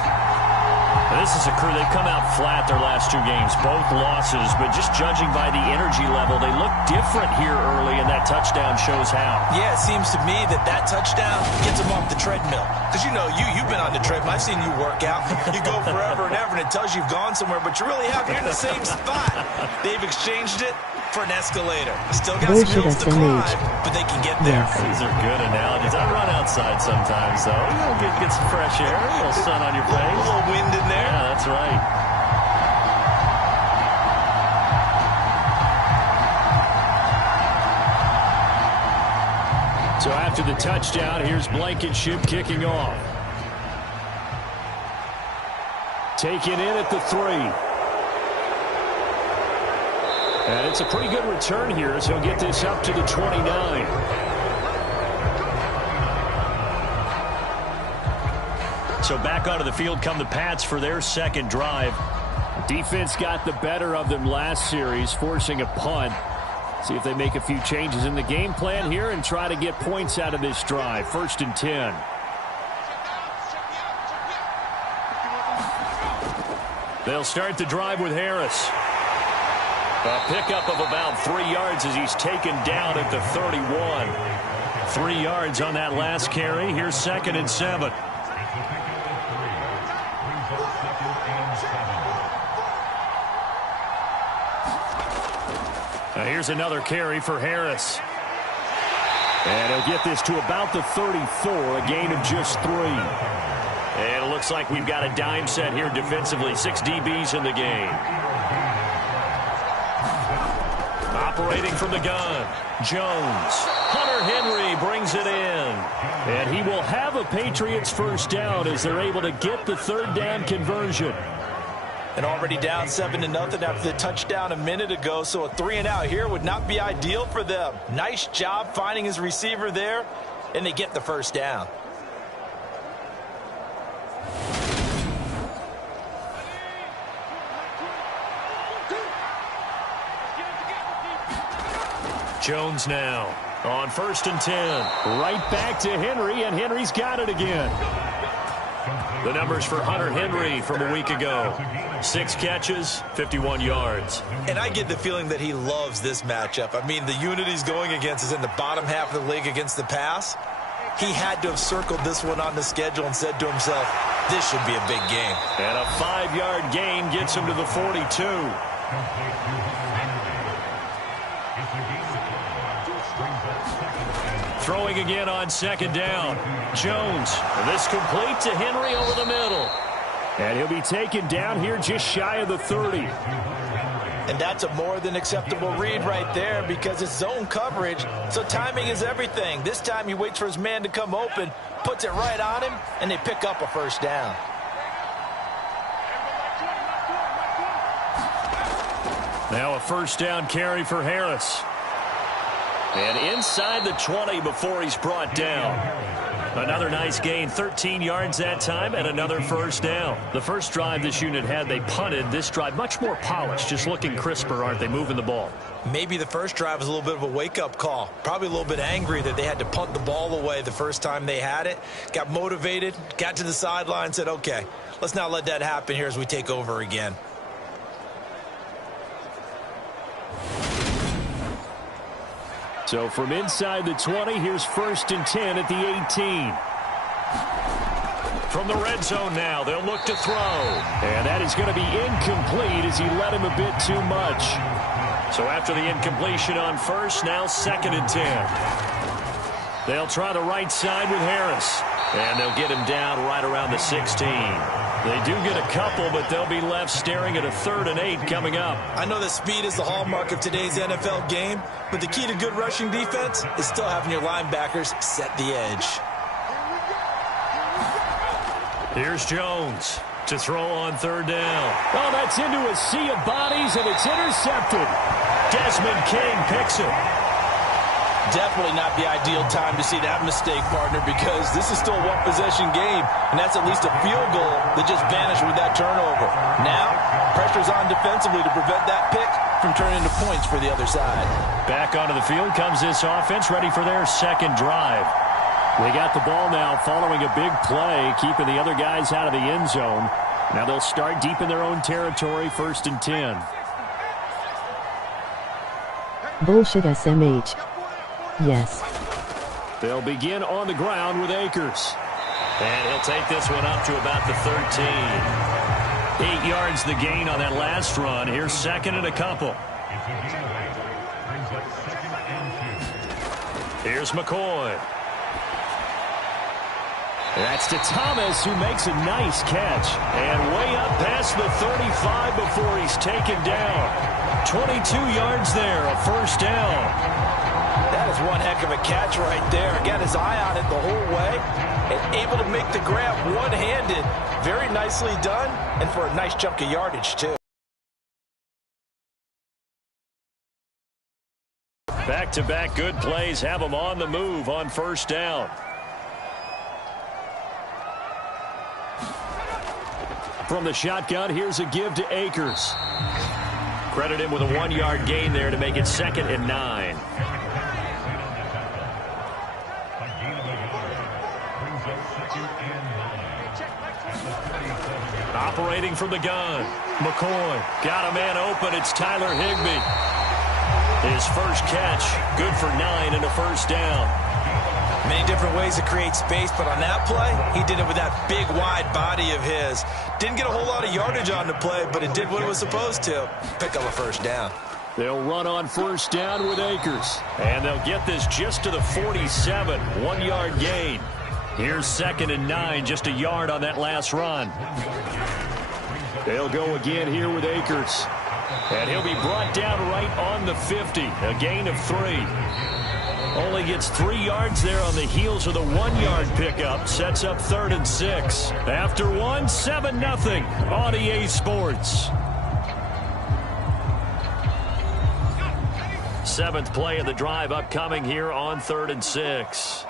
This is a crew, they've come out flat their last 2 games, both losses, but just judging by the energy level, they look different here early, and that touchdown shows how. Yeah, it seems to me that touchdown gets them off the treadmill. Because, you know, you've been on the treadmill. I've seen you work out. You go forever and ever, and it tells you you've gone somewhere, but you really have. You're in the same spot. They've exchanged it for an escalator. Still got some hills to climb, but they can get there. Yes. These are good analogies. I run outside sometimes, though. You'll get some fresh air, a little sun on your face. A little wind in there. Yeah, that's right. So after the touchdown, here's Blankenship kicking off. Taken in at the 3. And it's a pretty good return here as he'll get this up to the 29. So back onto the field come the Pats for their 2nd drive. Defense got the better of them last series, forcing a punt. See if they make a few changes in the game plan here and try to get points out of this drive. 1st and 10. They'll start the drive with Harris. A pickup of about 3 yards as he's taken down at the 31. 3 yards on that last carry. Here's 2nd and 7. Here's another carry for Harris. And he'll get this to about the 34, a gain of just 3. And it looks like we've got a dime set here defensively. 6 DBs in the game. Operating from the gun, Jones. Hunter Henry brings it in. And he will have a Patriots 1st down as they're able to get the 3rd down conversion. And already down 7-0 after the touchdown a minute ago, so a 3-and-out here would not be ideal for them. Nice job finding his receiver there, and they get the 1st down. Jones now on 1st and 10. Right back to Henry, and Henry's got it again. The numbers for Hunter Henry from a week ago. 6 catches, 51 yards. And I get the feeling that he loves this matchup. I mean, the unit he's going against is in the bottom half of the league against the pass. He had to have circled this one on the schedule and said to himself, this should be a big game. And a 5-yard gain gets him to the 42. Throwing again on 2nd down. Jones. This complete to Henry over the middle. And he'll be taken down here just shy of the 30. And that's a more than acceptable read right there because it's zone coverage, so timing is everything. This time he waits for his man to come open, puts it right on him, and they pick up a 1st down. Now a 1st down carry for Harris. And inside the 20 before he's brought down. Another nice gain, 13 yards that time, and another first down. The first drive this unit had, they punted. This drive, much more polished, just looking crisper, aren't they, moving the ball? Maybe the first drive was a little bit of a wake-up call. Probably a little bit angry that they had to punt the ball away the first time they had it. Got motivated, got to the sideline, said, okay, let's not let that happen here as we take over again. So from inside the 20, here's 1st and 10 at the 18. From the red zone now, they'll look to throw. And that is going to be incomplete as he led him a bit too much. So after the incompletion on first, now 2nd and 10. They'll try the right side with Harris. And they'll get him down right around the 16. They do get a couple, but they'll be left staring at a 3rd and 8 coming up. I know that speed is the hallmark of today's NFL game, but the key to good rushing defense is still having your linebackers set the edge. Here's Jones to throw on 3rd down. Oh, that's into a sea of bodies, and it's intercepted. Desmond King picks it. Definitely not the ideal time to see that mistake, partner, because this is still a one-possession game, and that's at least a field goal that just vanished with that turnover. Now, pressure's on defensively to prevent that pick from turning into points for the other side. Back onto the field comes this offense, ready for their 2nd drive. They got the ball now following a big play, keeping the other guys out of the end zone. Now they'll start deep in their own territory, 1st and 10. Bullshit SMH. Yes. They'll begin on the ground with Akers. And he'll take this one up to about the 13. 8 yards the gain on that last run. Here's 2nd and a couple. Here's McCoy. That's to Thomas, who makes a nice catch. And way up past the 35 before he's taken down. 22 yards there, a 1st down. That is one heck of a catch right there. Got his eye on it the whole way and able to make the grab one-handed. Very nicely done, and for a nice chunk of yardage, too. Back-to-back good plays have them on the move on 1st down. From the shotgun, here's a give to Akers. Credit him with a 1-yard gain there to make it 2nd and 9. Operating from the gun. McCoy got a man open. It's Tyler Higbee. His first catch, good for 9 and a 1st down. Many different ways to create space, but on that play, he did it with that big, wide body of his. Didn't get a whole lot of yardage on the play, but it did what it was supposed to. Pick up a 1st down. They'll run on 1st down with Akers. And they'll get this just to the 47. 1-yard gain. Here's 2nd and 9, just a yard on that last run. They'll go again here with Akers. And he'll be brought down right on the 50. A gain of 3. Only gets 3 yards there on the heels of the 1-yard pickup. Sets up 3rd and 6. After 1, 7-0 on EA Sports. 7th play of the drive upcoming here on 3rd and 6.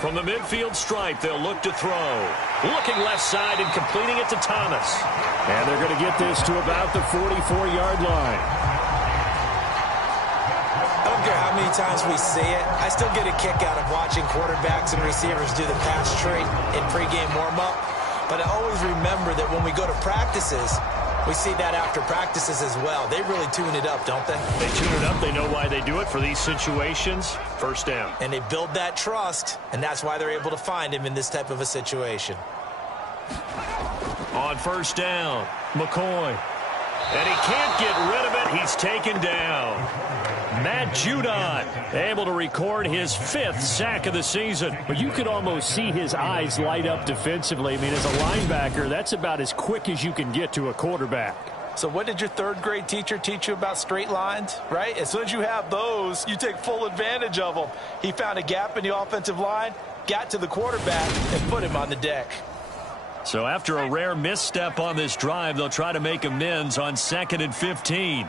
From the midfield stripe, they'll look to throw. Looking left side and completing it to Thomas. And they're going to get this to about the 44-yard line. I don't care how many times we see it. I still get a kick out of watching quarterbacks and receivers do the pass tree in pregame warm-up. But I always remember that when we go to practices, we see that after practices as well. They really tune it up, don't they? They tune it up. They know why they do it for these situations. 1st down. And they build that trust, and that's why they're able to find him in this type of a situation. On 1st down, McCoy. And he can't get rid of it. He's taken down. Matt Judon able to record his 5th sack of the season. But you could almost see his eyes light up defensively. I mean, as a linebacker, that's about as quick as you can get to a quarterback. So what did your 3rd grade teacher teach you about straight lines, right? As soon as you have those, you take full advantage of them. He found a gap in the offensive line, got to the quarterback, and put him on the deck. So after a rare misstep on this drive, they'll try to make amends on 2nd and 15.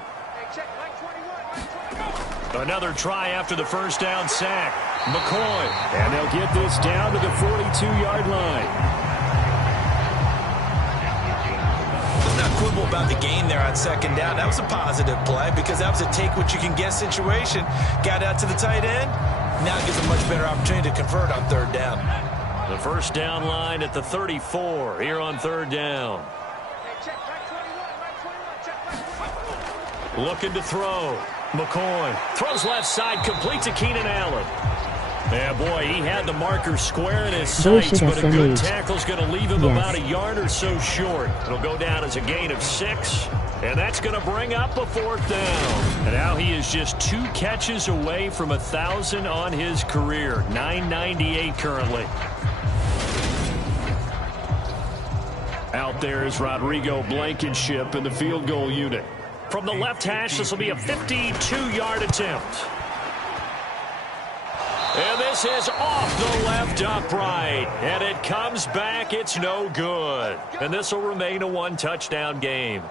Another try after the first down sack. McCoy. And they'll get this down to the 42-yard line. Let's not quibble about the gain there on second down. That was a positive play because that was a take-what-you-can-get situation. Got out to the tight end. Now it gives a much better opportunity to convert on third down. The first down line at the 34 here on third down. Looking to throw. McCoy throws left side, complete to Keenan Allen. Yeah, boy, he had the marker square in his sights, but a good tackle's going to leave him about a yard or so short. It'll go down as a gain of 6, and that's going to bring up a fourth down. And now he is just 2 catches away from 1,000 on his career, 998 currently. Out there is Rodrigo Blankenship in the field goal unit. From the left hash, this will be a 52-yard attempt. And this is off the left upright. And it comes back. It's no good. And this will remain a 1-touchdown game.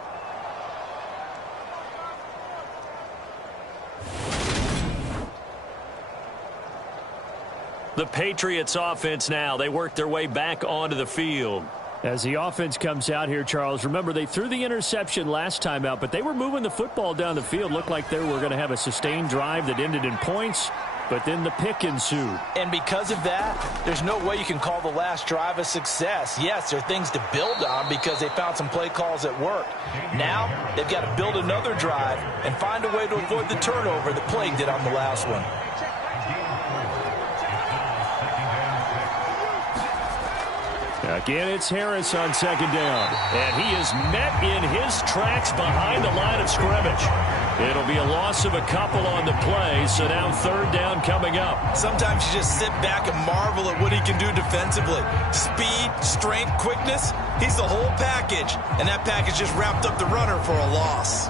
The Patriots offense now. They work their way back onto the field. As the offense comes out here, Charles, remember they threw the interception last time out, but they were moving the football down the field. Looked like they were going to have a sustained drive that ended in points, but then the pick ensued. And because of that, there's no way you can call the last drive a success. Yes, there are things to build on because they found some play calls that work. Now, they've got to build another drive and find a way to avoid the turnover that plagued it on the last one. Again, it's Harris on second down. And he is met in his tracks behind the line of scrimmage. It'll be a loss of a couple on the play, so now third down coming up. Sometimes you just sit back and marvel at what he can do defensively. Speed, strength, quickness, he's the whole package. And that package just wrapped up the runner for a loss.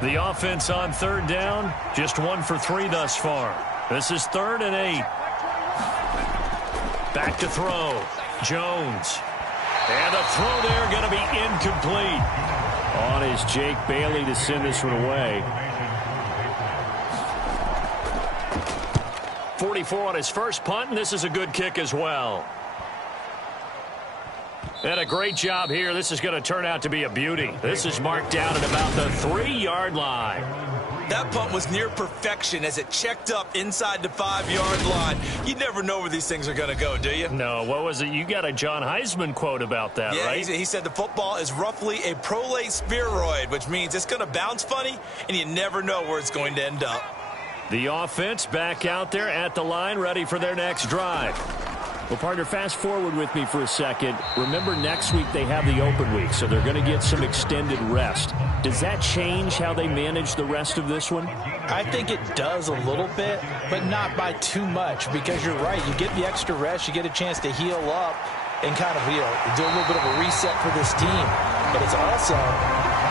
The offense on third down, just 1 for 3 thus far. This is 3rd and 8. Back to throw. Jones. And the throw there going to be incomplete. On is Jake Bailey to send this one away. 44 on his first punt, and this is a good kick as well. And a great job here. This is going to turn out to be a beauty. This is marked down at about the 3-yard line. That punt was near perfection as it checked up inside the 5-yard line. You never know where these things are going to go, do you? No, what was it? You got a John Heisman quote about that, right? Yeah, he said the football is roughly a prolate spheroid, which means it's going to bounce funny, and you never know where it's going to end up. The offense back out there at the line, ready for their next drive. Well, partner, fast forward with me for a second. Remember, next week they have the open week, so they're going to get some extended rest. Does that change how they manage the rest of this one? I think it does a little bit, but not by too much, because you're right. You get the extra rest, you get a chance to heal up and kind of, do a little bit of a reset for this team. But it's also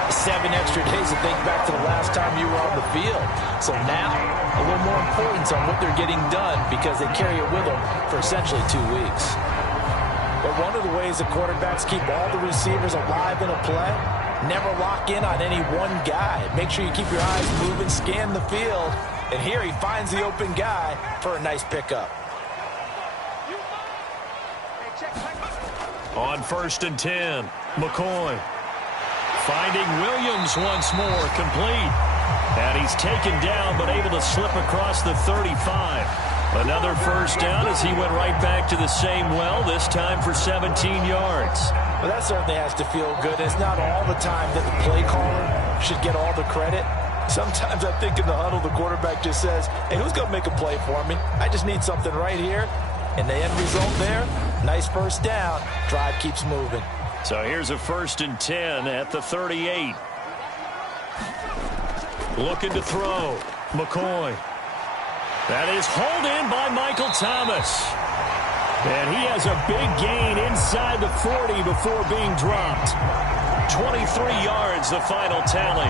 7 extra days to think back to the last time you were on the field. So now, a little more importance on what they're getting done because they carry it with them for essentially 2 weeks. But one of the ways the quarterbacks keep all the receivers alive in a play, never lock in on any one guy. Make sure you keep your eyes moving, scan the field, and here he finds the open guy for a nice pickup. On 1st and 10, McCoy. Finding Williams once more, complete. And he's taken down, but able to slip across the 35. Another first down as he went right back to the same well, this time for 17 yards. Well, that certainly has to feel good. It's not all the time that the play caller should get all the credit. Sometimes I think in the huddle, the quarterback just says, hey, who's going to make a play for me? I just need something right here. And the end result there, nice first down. Drive keeps moving. So here's a 1st and 10 at the 38. Looking to throw. McCoy. That is hauled in by Michael Thomas. And he has a big gain inside the 40 before being dropped. 23 yards, the final tally.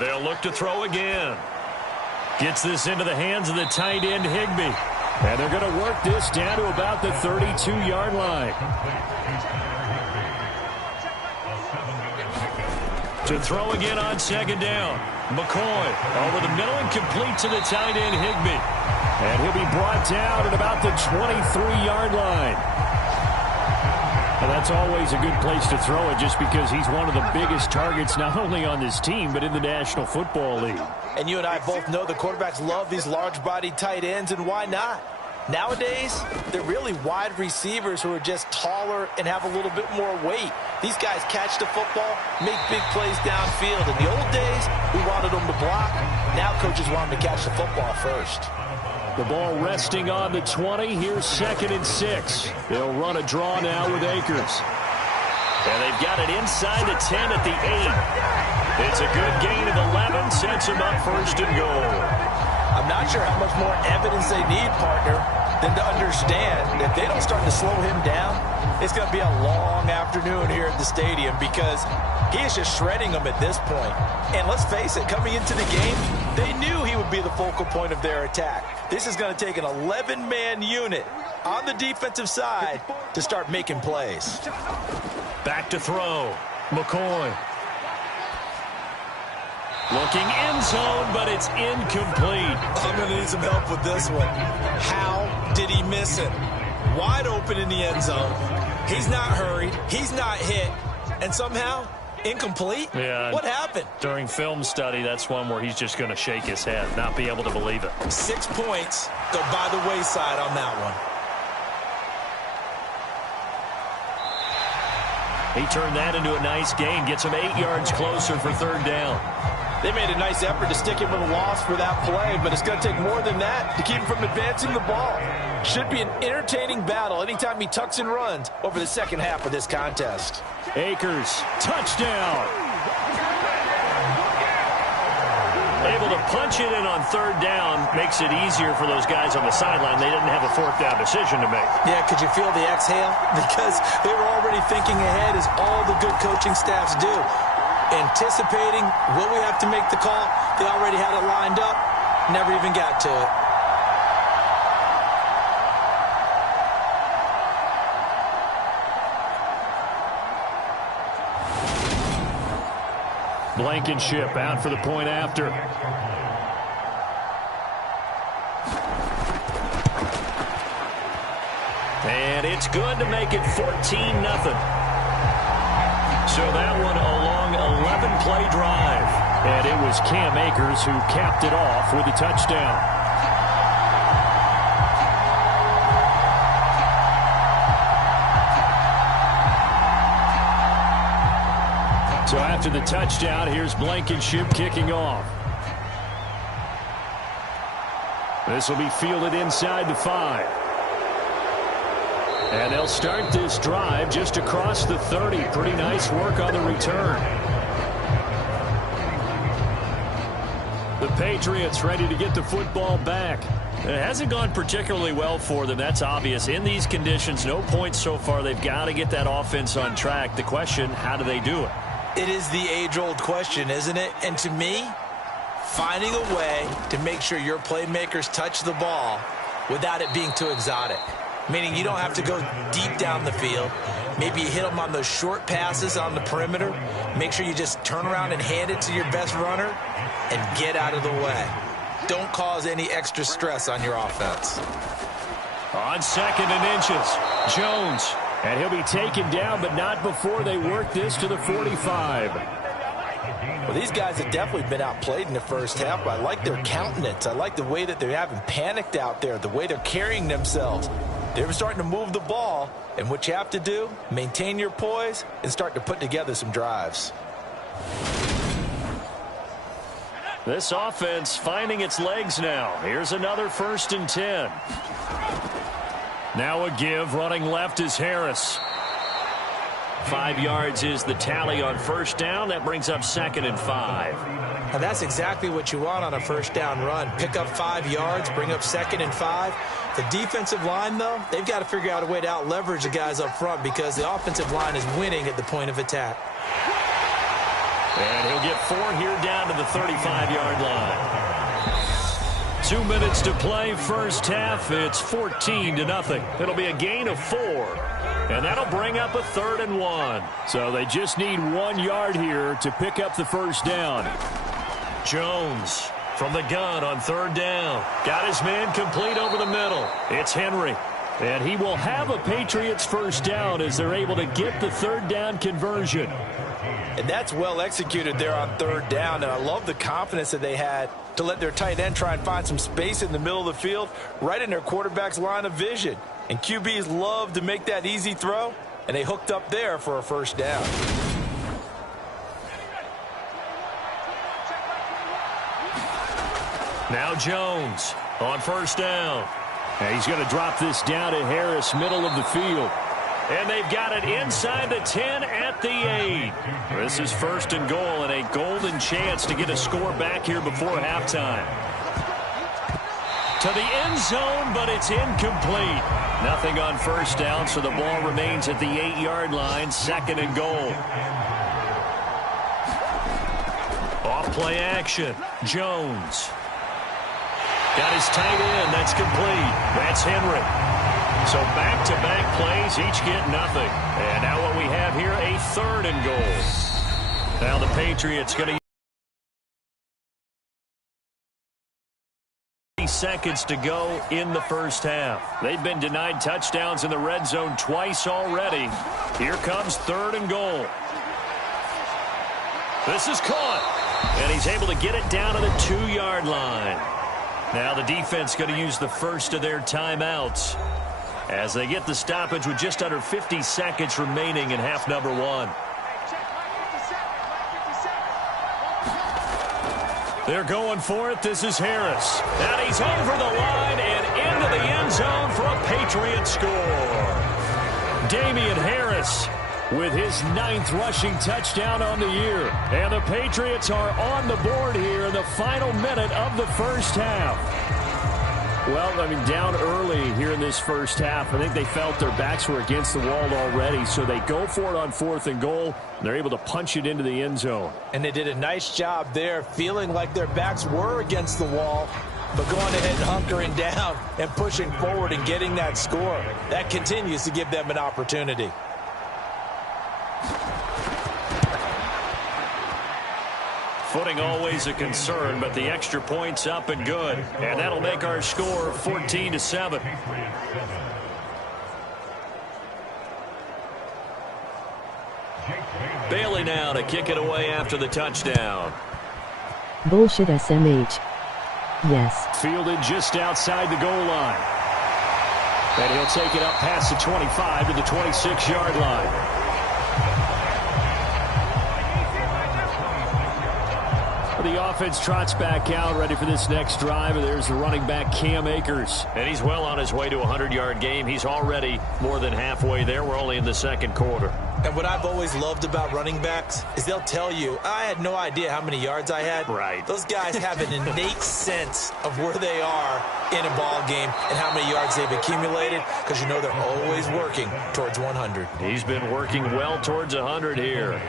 They'll look to throw again. Gets this into the hands of the tight end, Higbee. And they're going to work this down to about the 32-yard line. To throw again on second down. McCoy over the middle and complete to the tight end, Higbee. And he'll be brought down at about the 23-yard line. Well, that's always a good place to throw it just because he's one of the biggest targets not only on this team but in the National Football League. And you and I both know the quarterbacks love these large-bodied tight ends, and why not? Nowadays, they're really wide receivers who are just taller and have a little bit more weight. These guys catch the football, make big plays downfield. In the old days, we wanted them to block. Now coaches want them to catch the football first. The ball resting on the 20. Here's 2nd and 6. They'll run a draw now with Akers. And they've got it inside the 10 at the 8. It's a good gain of 11. Sets them up 1st and goal. I'm not sure how much more evidence they need, partner, than to understand that if they don't start to slow him down, it's going to be a long afternoon here at the stadium because he is just shredding them at this point. And let's face it, coming into the game, they knew he would be the focal point of their attack. This is going to take an 11-man unit on the defensive side to start making plays. Back to throw. McCoy. Looking end zone, but it's incomplete. I'm going to need some help with this one. How did he miss it? Wide open in the end zone. He's not hurried. He's not hit. And somehow, incomplete? Yeah. What happened? During film study, that's one where he's just going to shake his head, not be able to believe it. 6 points go by the wayside on that one. He turned that into a nice gain, gets him 8 yards closer for 3rd down. They made a nice effort to stick him with a loss for that play, but it's going to take more than that to keep him from advancing the ball. Should be an entertaining battle anytime he tucks and runs over the second half of this contest. Akers, touchdown. Able to punch it in on 3rd down makes it easier for those guys on the sideline. They didn't have a 4th down decision to make. Yeah, could you feel the exhale? Because they were already thinking ahead, as all the good coaching staffs do. Anticipating, will we have to make the call? They already had it lined up, never even got to it. Blankenship out for the point after. And it's good to make it 14-0. So that one a long 11-play drive. And it was Cam Akers who capped it off with a touchdown. So after the touchdown, here's Blankenship kicking off. This will be fielded inside the 5. And they'll start this drive just across the 30. Pretty nice work on the return. The Patriots ready to get the football back. It hasn't gone particularly well for them. That's obvious. In these conditions, no points so far. They've got to get that offense on track. The question, how do they do it? It is the age-old question, isn't it? And to me, finding a way to make sure your playmakers touch the ball without it being too exotic. Meaning you don't have to go deep down the field. Maybe you hit them on those short passes on the perimeter. Make sure you just turn around and hand it to your best runner and get out of the way. Don't cause any extra stress on your offense. On 2nd and inches, Jones. And he'll be taken down, but not before they work this to the 45. Well, these guys have definitely been outplayed in the first half, but I like their countenance. I like the way that they haven't panicked out there, the way they're carrying themselves. They're starting to move the ball, and what you have to do, maintain your poise and start to put together some drives. This offense finding its legs now. Here's another 1st and 10. Now a give, running left is Harris. 5 yards is the tally on 1st down. That brings up 2nd and 5. Now that's exactly what you want on a 1st down run. Pick up 5 yards, bring up 2nd and 5. The defensive line, though, they've got to figure out a way to out-leverage the guys up front because the offensive line is winning at the point of attack. And he'll get 4 here down to the 35-yard line. 2 minutes to play first half. It's 14-0. It'll be a gain of 4. And that'll bring up a 3rd and 1. So they just need 1 yard here to pick up the first down. Jones from the gun on 3rd down. Got his man complete over the middle. It's Henry. And he will have a Patriots first down as they're able to get the 3rd down conversion. And that's well executed there on 3rd down. And I love the confidence that they had to let their tight end try and find some space in the middle of the field, right in their quarterback's line of vision. And QBs love to make that easy throw, and they hooked up there for a first down. Now Jones on 1st down. And he's going to drop this down to Harris, middle of the field. And they've got it inside the 10 at the 8. This is 1st and goal and a golden chance to get a score back here before halftime. To the end zone, but it's incomplete. Nothing on 1st down, so the ball remains at the 8-yard line, 2nd and goal. Off play action. Jones. Got his tight end. That's complete. That's Henry. So back-to-back plays, each get nothing. And now what we have here, a 3rd and goal. Now the Patriots going to seconds to go in the first half. They've been denied touchdowns in the red zone twice already. Here comes 3rd and goal. This is caught. And he's able to get it down to the 2-yard line. Now the defense going to use the first of their timeouts as they get the stoppage with just under 50 seconds remaining in half number 1. They're going for it. This is Harris. And he's over the line and into the end zone for a Patriot score. Damian Harris with his 9th rushing touchdown on the year. And the Patriots are on the board here in the final minute of the first half. Well, I mean, down early here in this first half. I think they felt their backs were against the wall already, so they go for it on 4th and goal, and they're able to punch it into the end zone. And they did a nice job there, feeling like their backs were against the wall, but going ahead and hunkering down and pushing forward and getting that score. That continues to give them an opportunity. Footing always a concern, but the extra point's up and good. And that'll make our score 14-7. Bailey now to kick it away after the touchdown. Bullshit SMH. Yes. Fielded just outside the goal line. And he'll take it up past the 25 to the 26-yard line. The offense trots back out, ready for this next drive. And there's the running back, Cam Akers. And he's well on his way to a 100-yard game. He's already more than halfway there. We're only in the 2nd quarter. And what I've always loved about running backs is they'll tell you, I had no idea how many yards I had. Right. Those guys have an innate sense of where they are in a ball game and how many yards they've accumulated, because you know they're always working towards 100. He's been working well towards 100 here.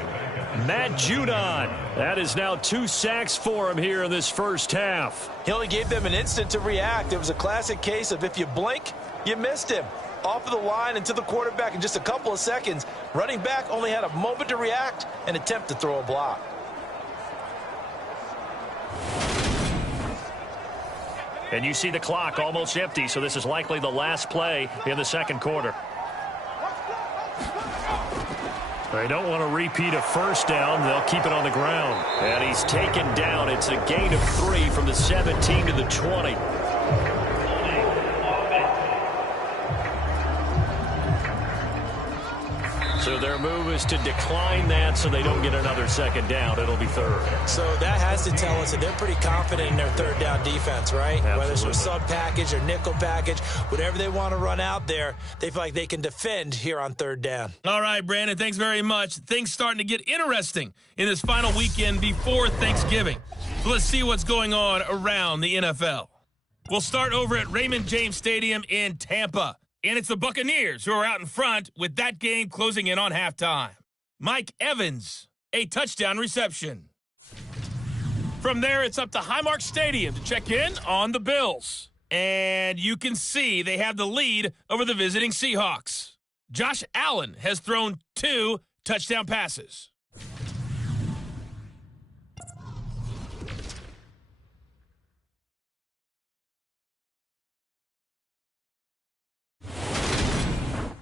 Matt Judon. That is now 2 sacks for him here in this first half. He only gave them an instant to react. It was a classic case of if you blink, you missed him. Off of the line and to the quarterback in just a couple of seconds. Running back only had a moment to react and attempt to throw a block. And you see the clock almost empty, so this is likely the last play in the 2nd quarter. They don't want to repeat a first down. They'll keep it on the ground. And he's taken down. It's a gain of 3 from the 17 to the 20. So their move is to decline that so they don't get another 2nd down. It'll be 3rd. So that has to tell us that they're pretty confident in their 3rd down defense, right? Absolutely. Whether it's a sub package or nickel package, whatever they want to run out there, they feel like they can defend here on 3rd down. All right, Brandon, thanks very much. Things starting to get interesting in this final weekend before Thanksgiving. So let's see what's going on around the NFL. We'll start over at Raymond James Stadium in Tampa. And it's the Buccaneers who are out in front with that game closing in on halftime. Mike Evans a touchdown reception. From there, it's up to Highmark Stadium to check in on the Bills. And you can see they have the lead over the visiting Seahawks. Josh Allen has thrown 2 touchdown passes.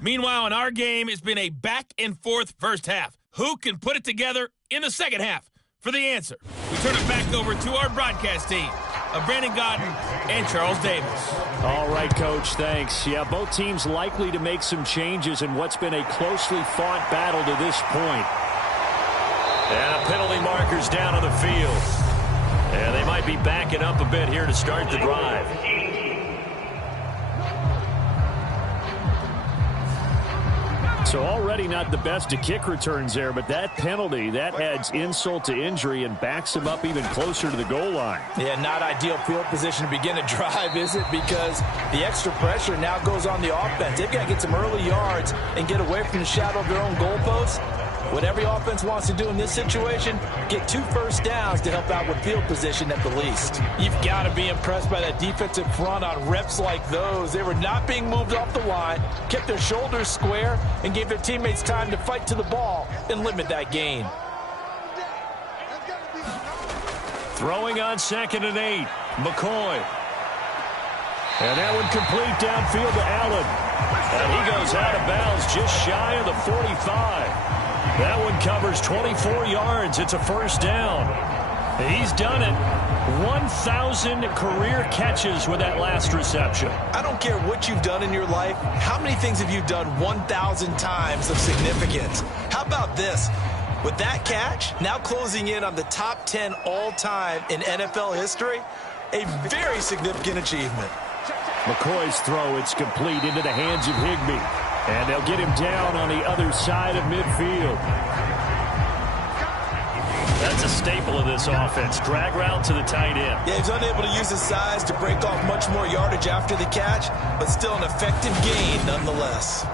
Meanwhile, in our game, it's been a back-and-forth first half. Who can put it together in the second half? For the answer, we turn it back over to our broadcast team of Brandon Godden and Charles Davis. All right, Coach, thanks. Yeah, both teams likely to make some changes in what's been a closely fought battle to this point. And a penalty marker's down on the field. And they might be backing up a bit here to start the drive. So already not the best of kick returns there, but that penalty, that adds insult to injury and backs him up even closer to the goal line. Yeah, not ideal field position to begin a drive, is it? Because the extra pressure now goes on the offense. They've got to get some early yards and get away from the shadow of their own goalposts. What every offense wants to do in this situation, get 2 first downs to help out with field position at the least. You've got to be impressed by that defensive front on reps like those. They were not being moved off the line, kept their shoulders square, and gave their teammates time to fight to the ball and limit that gain. Throwing on 2nd and 8, McCoy. And that one complete downfield to Allen. And he goes out of bounds just shy of the 45. That one covers 24 yards. It's a first down. He's done it. 1,000 career catches with that last reception. I don't care what you've done in your life. How many things have you done 1,000 times of significance? How about this? With that catch, now closing in on the top 10 all-time in NFL history, a very significant achievement. McCoy's throw, it's complete into the hands of Higbee. And they'll get him down on the other side of midfield. That's a staple of this offense. Drag route to the tight end. Yeah, he's unable to use his size to break off much more yardage after the catch, but still an effective gain nonetheless.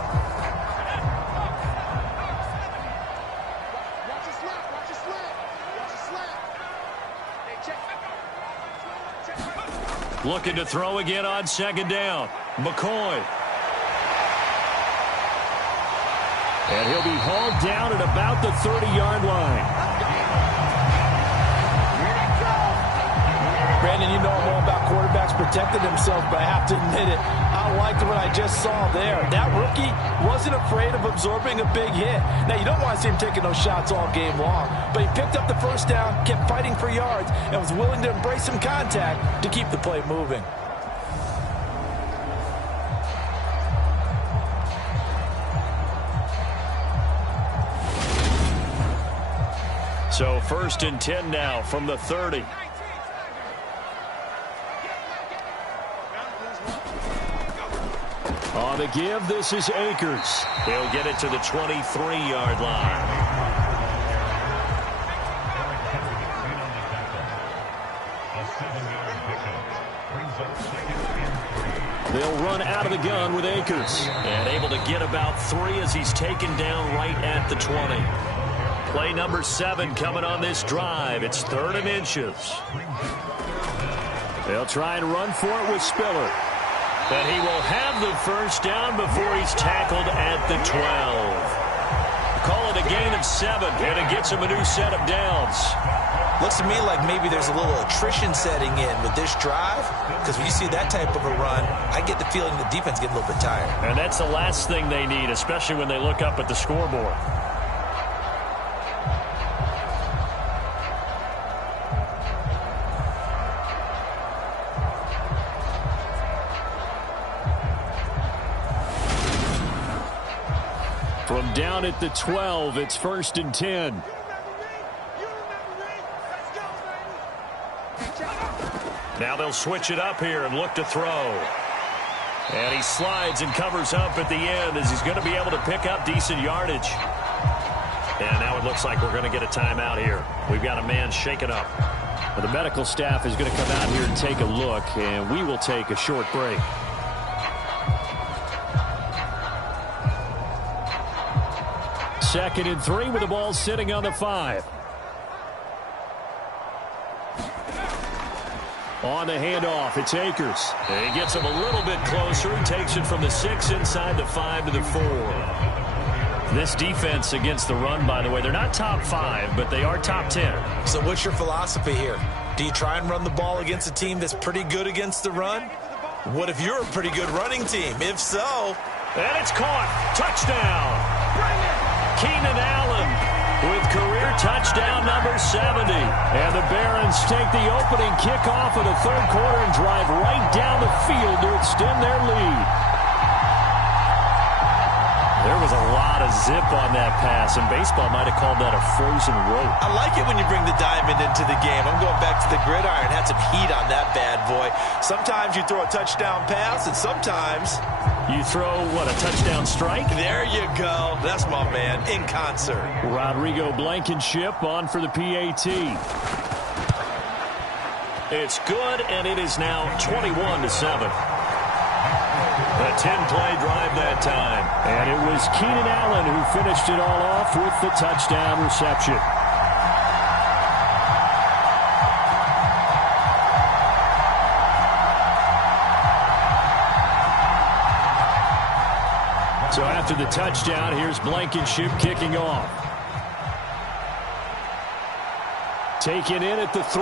Looking to throw again on 2nd down. McCoy. And he'll be hauled down at about the 30-yard line. Brandon, you know I'm all about quarterbacks protecting themselves, but I have to admit it. I liked what I just saw there. That rookie wasn't afraid of absorbing a big hit. Now, you don't want to see him taking those shots all game long, but he picked up the first down, kept fighting for yards, and was willing to embrace some contact to keep the play moving. So 1st and 10 now from the 30. On the give, this is Akers. He'll get it to the 23-yard line. They'll run out of the gun with Akers. And able to get about 3 as he's taken down right at the 20. Play number 7 coming on this drive. It's 3rd and inches. They'll try and run for it with Spiller. And he will have the first down before he's tackled at the 12. Call it a gain of 7, and it gets him a new set of downs. Looks to me like maybe there's a little attrition setting in with this drive, because when you see that type of a run, I get the feeling the defense gets a little bit tired. And that's the last thing they need, especially when they look up at the scoreboard. From down at the 12, it's 1st and 10. Now they'll switch it up here and look to throw. And he slides and covers up at the end as he's going to be able to pick up decent yardage. And now it looks like we're going to get a timeout here. We've got a man shaken up. Well, the medical staff is going to come out here and take a look, and we will take a short break. 2nd and 3 with the ball sitting on the 5. On the handoff, it's Akers. He gets him a little bit closer. He takes it from the 6 inside the 5 to the 4. This defense against the run, by the way, they're not top 5, but they are top 10. So what's your philosophy here? Do you try and run the ball against a team that's pretty good against the run? What if you're a pretty good running team? If so... And it's caught. Touchdown. Keenan Allen with career touchdown number 70. And the Barons take the opening kickoff of the 3rd quarter and drive right down the field to extend their lead. There was a lot of zip on that pass, and baseball might have called that a frozen rope. I like it when you bring the diamond into the game. I'm going back to the gridiron. Had some heat on that bad boy. Sometimes you throw a touchdown pass, and sometimes... You throw, what, a touchdown strike? There you go. That's my man, in concert. Rodrigo Blankenship on for the PAT. It's good, and it is now 21-7. A 10-play drive that time. And it was Keenan Allen who finished it all off with the touchdown reception. So after the touchdown, here's Blankenship kicking off. Taken in at the 3.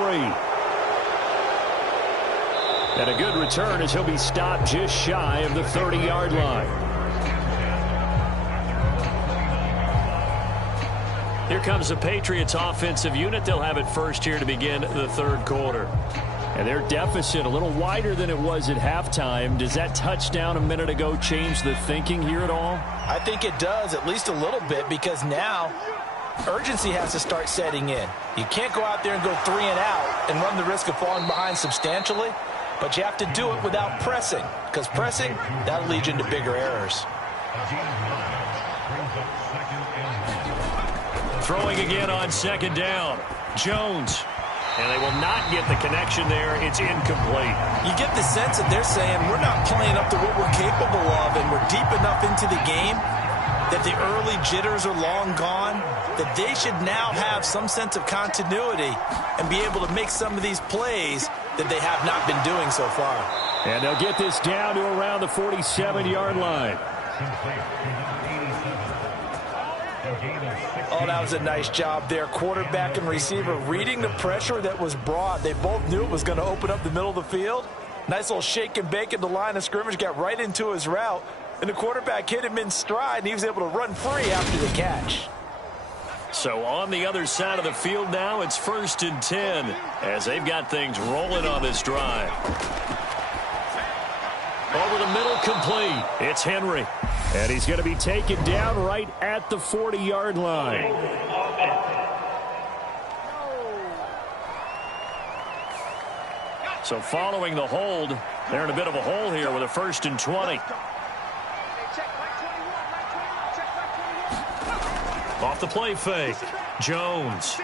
And a good return as he'll be stopped just shy of the 30-yard line. Here comes the Patriots offensive unit. They'll have it first here to begin the 3rd quarter. And their deficit a little wider than it was at halftime. Does that touchdown a minute ago change the thinking here at all? I think it does, at least a little bit, because now urgency has to start setting in. You can't go out there and go 3 and out and run the risk of falling behind substantially. But you have to do it without pressing, because pressing, that'll lead you into bigger errors. Throwing again on 2nd down. Jones. And they will not get the connection there. It's incomplete. You get the sense that they're saying we're not playing up to what we're capable of, and we're deep enough into the game that the early jitters are long gone, that they should now have some sense of continuity and be able to make some of these plays that they have not been doing so far. And they'll get this down to around the 47-yard line. Oh, that was a nice job there. Quarterback and receiver reading the pressure that was brought. They both knew it was going to open up the middle of the field. Nice little shake and bake at the line of scrimmage, got right into his route. And the quarterback hit him in stride, and he was able to run free after the catch. So on the other side of the field now, it's 1st and 10 as they've got things rolling on this drive. Over the middle, complete. It's Henry. And he's going to be taken down right at the 40-yard line. So following the hold, they're in a bit of a hole here with a 1st and 20. Off the play fake. Jones.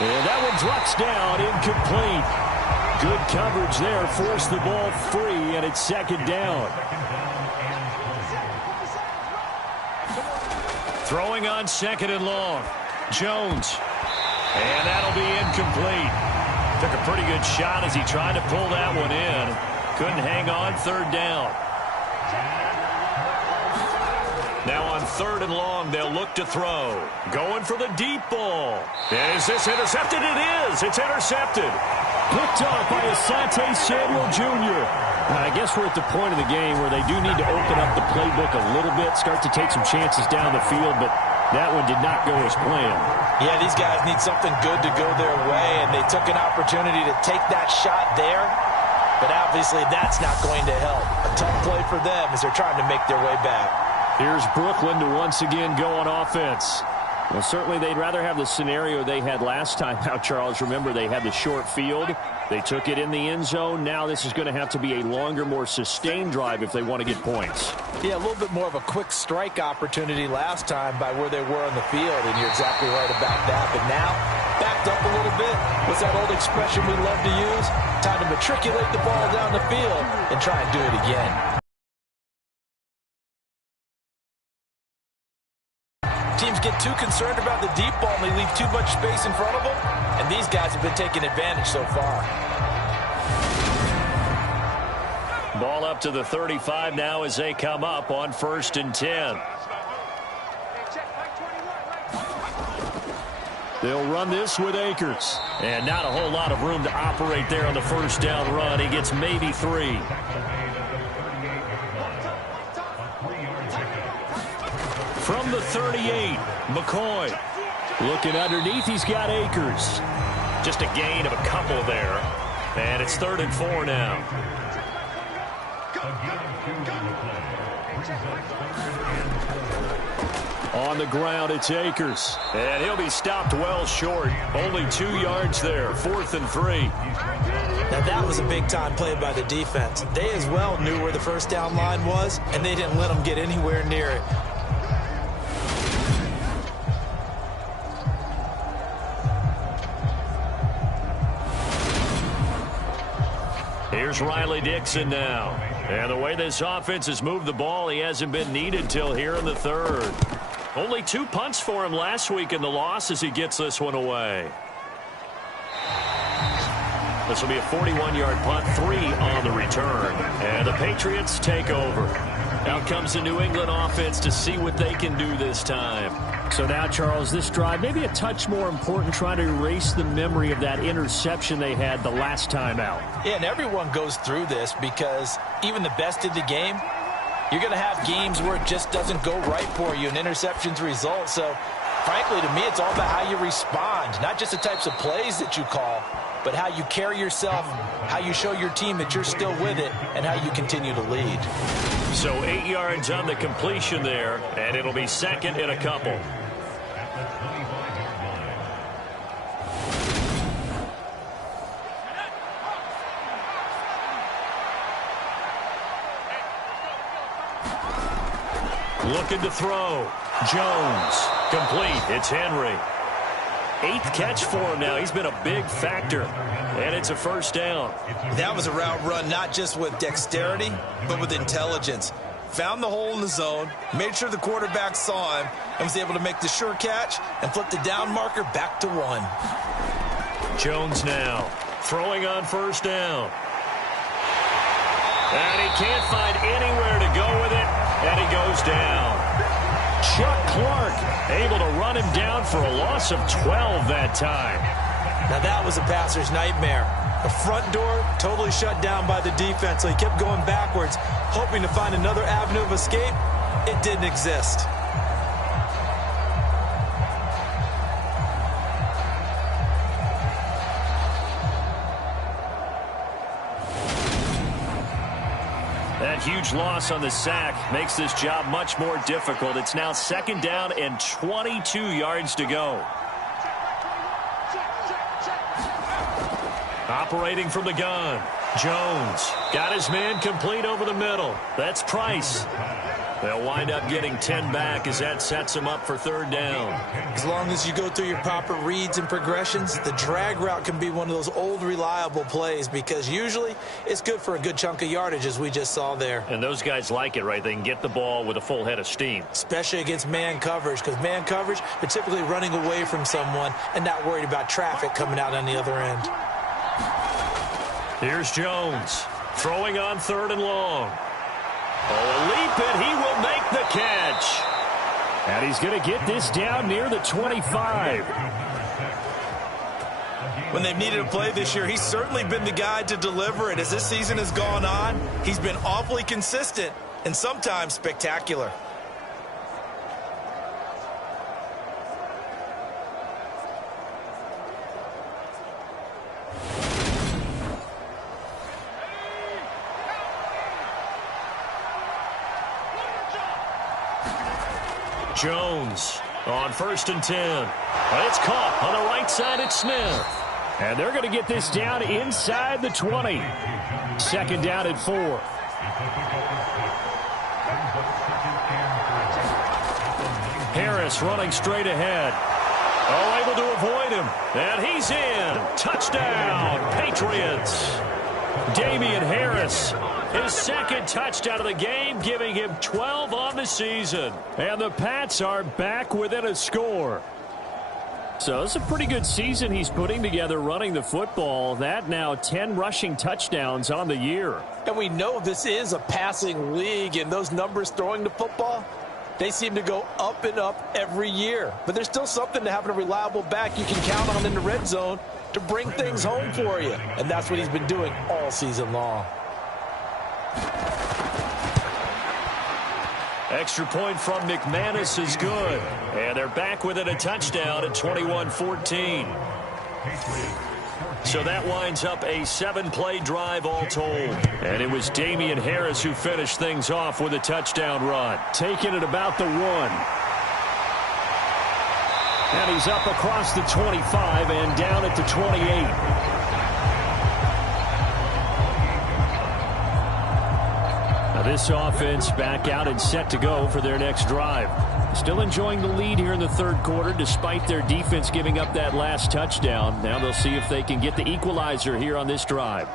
And that one drops down, incomplete. Good coverage there, forced the ball free, and it's 2nd down. Throwing on 2nd and long. Jones. And that'll be incomplete. Took a pretty good shot as he tried to pull that one in. Couldn't hang on, 3rd down. Now on 3rd and long, they'll look to throw. Going for the deep ball. Is this intercepted? It is. It's intercepted. Picked off by Asante Samuel Jr. I guess we're at the point of the game where they do need to open up the playbook a little bit, start to take some chances down the field, but that one did not go as planned. Yeah, these guys need something good to go their way, and they took an opportunity to take that shot there, but obviously that's not going to help. A tough play for them as they're trying to make their way back. Here's Brooklyn to once again go on offense. Well, certainly they'd rather have the scenario they had last time out, Charles. Remember, they had the short field. They took it in the end zone. Now this is going to have to be a longer, more sustained drive if they want to get points. Yeah, a little bit more of a quick strike opportunity last time by where they were on the field, and you're exactly right about that. But now, backed up a little bit. What's that old expression we love to use? Time to matriculate the ball down the field and try and do it again. get too concerned about the deep ball and they leave too much space in front of them. And these guys have been taking advantage so far. Ball up to the 35 now as they come up on 1st and 10. They'll run this with Akers. And not a whole lot of room to operate there on the first down run. He gets maybe 3. From the 38, McCoy. Looking underneath, he's got Akers. Just a gain of a couple there. And it's 3rd and 4 now. On the ground, it's Akers. And he'll be stopped well short. Only 2 yards there. 4th and 3. Now that was a big-time play by the defense. They as well knew where the first down line was, and they didn't let them get anywhere near it. Here's Riley Dixon now. And the way this offense has moved the ball, he hasn't been needed till here in the 3rd. Only 2 punts for him last week in the loss as he gets this one away. This will be a 41-yard punt, 3 on the return. And the Patriots take over. Out comes the New England offense to see what they can do this time. So now, Charles, this drive maybe a touch more important, trying to erase the memory of that interception they had the last time out. Yeah, and everyone goes through this because even the best in the game, you're going to have games where it just doesn't go right for you and interceptions result. So, frankly, to me, it's all about how you respond, not just the types of plays that you call, but how you carry yourself, how you show your team that you're still with it, and how you continue to lead. So 8 yards on the completion there, and it'll be 2nd and a couple. Looking to throw. Jones. Complete. It's Henry. 8th catch for him now. He's been a big factor. And it's a first down. That was a route run not just with dexterity, but with intelligence. Found the hole in the zone, made sure the quarterback saw him, and was able to make the sure catch and flip the down marker back to 1. Jones now throwing on first down. And he can't find anywhere to go with it, and he goes down. Chuck Clark able to run him down for a loss of 12 that time. Now that was a passer's nightmare. The front door totally shut down by the defense, so he kept going backwards, hoping to find another avenue of escape. It didn't exist. That huge loss on the sack makes this job much more difficult. It's now 2nd down and 22 yards to go. Operating from the gun. Jones got his man complete over the middle. That's Price. They'll wind up getting 10 back as that sets them up for 3rd down. As long as you go through your proper reads and progressions, the drag route can be one of those old reliable plays because usually it's good for a good chunk of yardage as we just saw there. And those guys like it, right? They can get the ball with a full head of steam. Especially against man coverage, because man coverage, they're typically running away from someone and not worried about traffic coming out on the other end. Here's Jones throwing on 3rd and long. Oh, a leap, and he will make the catch. And he's going to get this down near the 25. When they've needed a play this year, he's certainly been the guy to deliver it. As this season has gone on, he's been awfully consistent and sometimes spectacular. Jones on 1st and 10. It's caught on the right side at Smith. And they're going to get this down inside the 20. 2nd down and 4. Harris running straight ahead. Oh, able to avoid him. And he's in. Touchdown, Patriots. Damian Harris, his second touchdown of the game, giving him 12 on the season. And the Pats are back within a score. So it's a pretty good season he's putting together running the football. That now 10 rushing touchdowns on the year. And we know this is a passing league, and those numbers throwing the football, they seem to go up and up every year. But there's still something to having a reliable back you can count on in the red zone to bring things home for you. And that's what he's been doing all season long. Extra point from McManus is good. And they're back within a touchdown at 21-14. So that winds up a 7-play drive all told. And it was Damian Harris who finished things off with a touchdown run. Taking it about the 1. And he's up across the 25 and down at the 28. This offense back out and set to go for their next drive. Still enjoying the lead here in the third quarter despite their defense giving up that last touchdown. Now they'll see if they can get the equalizer here on this drive.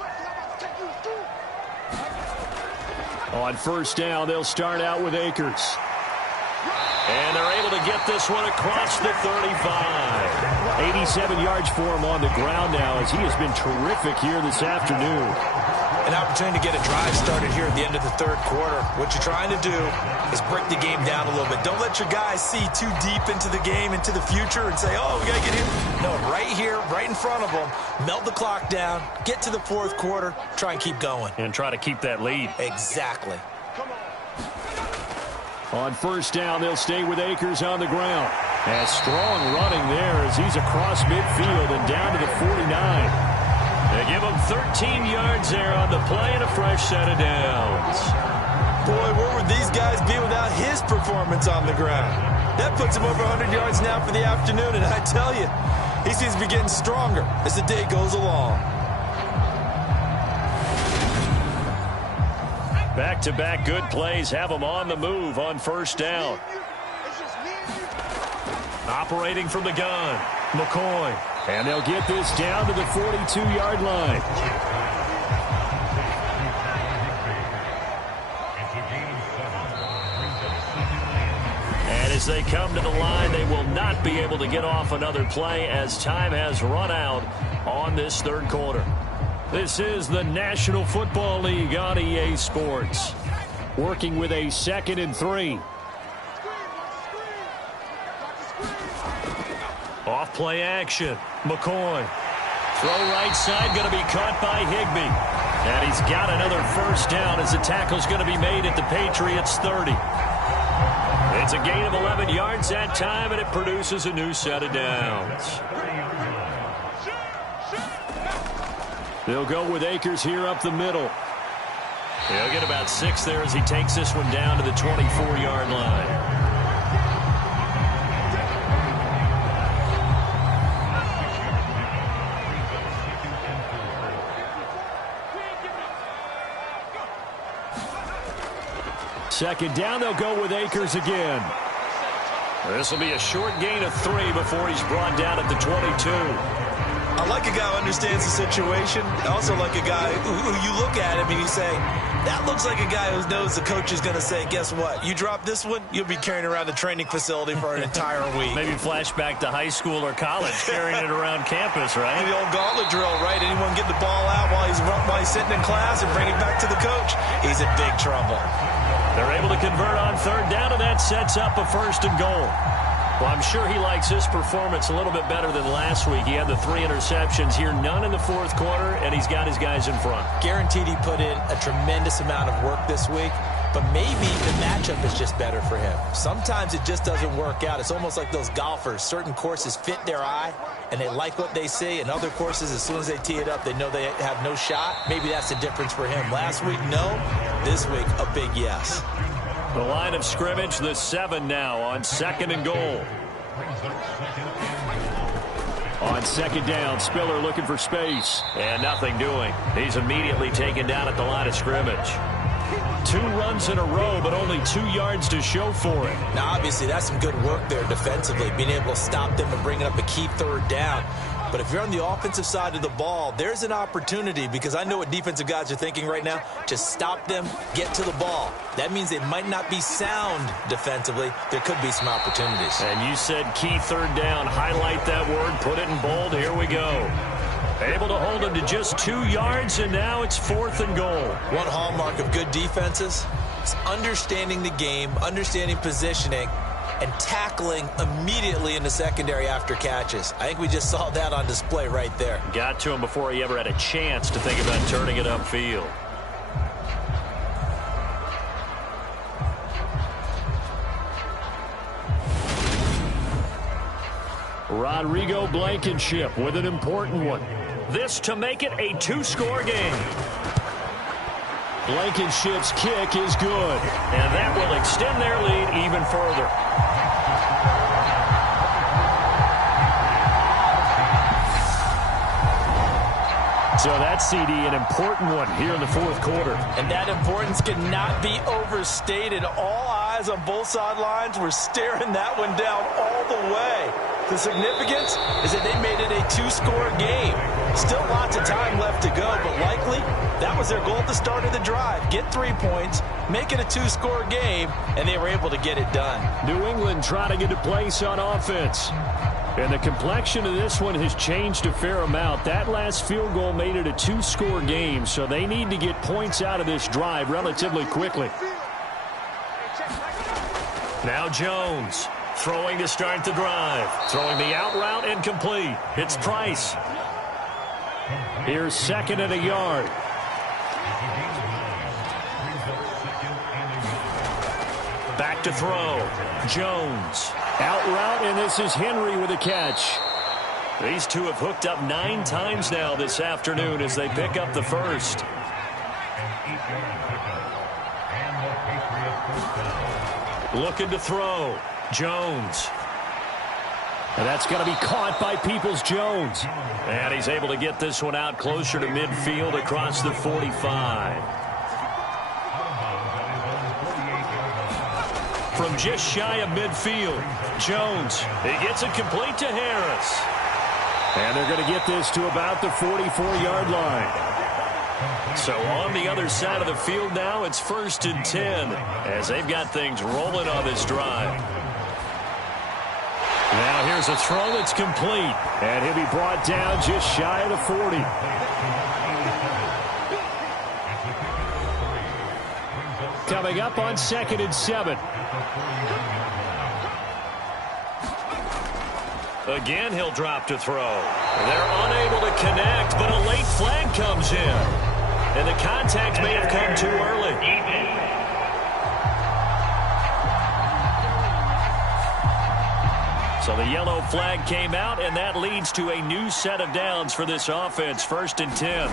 On first down, they'll start out with Akers. And they're able to get this one across the 35. 87 yards for him on the ground now as he has been terrific here this afternoon. An opportunity to get a drive started here at the end of the third quarter. What you're trying to do is break the game down a little bit. Don't let your guys see too deep into the game, into the future, and say, oh, we got to get here. No, right here, right in front of them. Melt the clock down, get to the fourth quarter, try and keep going. And try to keep that lead. Exactly. On first down, they'll stay with Akers on the ground. And strong running there as he's across midfield and down to the 49. They give him 13 yards there on the play and a fresh set of downs. Boy, where would these guys be without his performance on the ground? That puts him over 100 yards now for the afternoon, and I tell you, he seems to be getting stronger as the day goes along. Back-to-back good plays have him on the move on first down. Operating from the gun, McCoy. And they'll get this down to the 42-yard line. And as they come to the line, they will not be able to get off another play as time has run out on this third quarter. This is the National Football League on EA Sports. Working with a 2nd and 3. Off play action. McCoy. Throw right side, going to be caught by Higbee. And he's got another first down as the tackle's going to be made at the Patriots 30. It's a gain of 11 yards that time, and it produces a new set of downs. They'll go with Akers here up the middle. He'll get about 6 there as he takes this one down to the 24-yard line. Second down, they'll go with Akers again. This will be a short gain of 3 before he's brought down at the 22. I like a guy who understands the situation. I also like a guy who you look at him and you say, that looks like a guy who knows the coach is going to say, guess what? You drop this one, you'll be carrying around the training facility for an entire week. Maybe flashback to high school or college, carrying it around campus, right? The old gauntlet drill, right? Anyone get the ball out while he's sitting in class and bring it back to the coach? He's in big trouble. They're able to convert on third down, and that sets up a 1st and goal. Well, I'm sure he likes his performance a little bit better than last week. He had the 3 interceptions here, none in the fourth quarter, and he's got his guys in front. Guaranteed he put in a tremendous amount of work this week, but maybe the matchup is just better for him. Sometimes it just doesn't work out. It's almost like those golfers. Certain courses fit their eye, and they like what they see, and other courses, as soon as they tee it up, they know they have no shot. Maybe that's the difference for him. Last week, no. This week, a big yes. The line of scrimmage, the 7 now on 2nd and goal. On second down, Spiller looking for space. And nothing doing. He's immediately taken down at the line of scrimmage. 2 runs in a row, but only 2 yards to show for it. Now, obviously, that's some good work there defensively, being able to stop them and bring up a key third down. But if you're on the offensive side of the ball, there's an opportunity, because I know what defensive guys are thinking right now, to stop them, get to the ball. That means they might not be sound defensively. There could be some opportunities. And you said key third down. Highlight that word, put it in bold. Here we go. Able to hold him to just 2 yards, and now it's 4th and goal. One hallmark of good defenses is understanding the game, understanding positioning, and tackling immediately in the secondary after catches. I think we just saw that on display right there. Got to him before he ever had a chance to think about turning it upfield. Rodrigo Blankenship with an important one. This to make it a 2-score game. Blankenship's kick is good. And that will extend their lead even further. So that CD, an important one here in the 4th quarter. And that importance cannot be overstated. All eyes on both sidelines were staring that one down all the way. The significance is that they made it a 2-score game. Still lots of time left to go, but likely that was their goal at the start of the drive. Get 3 points, make it a 2-score game, and they were able to get it done. New England trying to get a place on offense. And the complexion of this one has changed a fair amount. That last field goal made it a 2-score game, so they need to get points out of this drive relatively quickly. Now Jones throwing to start the drive. Throwing the out route incomplete. It's Price. Here's 2nd and a yard. Back to throw. Jones. Out route, and this is Henry with a catch. These two have hooked up 9 times now this afternoon as they pick up the first. Looking to throw. Jones. And that's going to be caught by Peoples-Jones. And he's able to get this one out closer to midfield across the 45. From just shy of midfield, Jones, he gets it complete to Harris. And they're going to get this to about the 44-yard line. So on the other side of the field now, it's 1st and 10 as they've got things rolling on this drive. Now here's a throw that's complete. And he'll be brought down just shy of the 40. Coming up on 2nd and 7. Again, he'll drop to throw. They're unable to connect, but a late flag comes in. And the contact may have come too early. So the yellow flag came out, and that leads to a new set of downs for this offense, 1st and 10.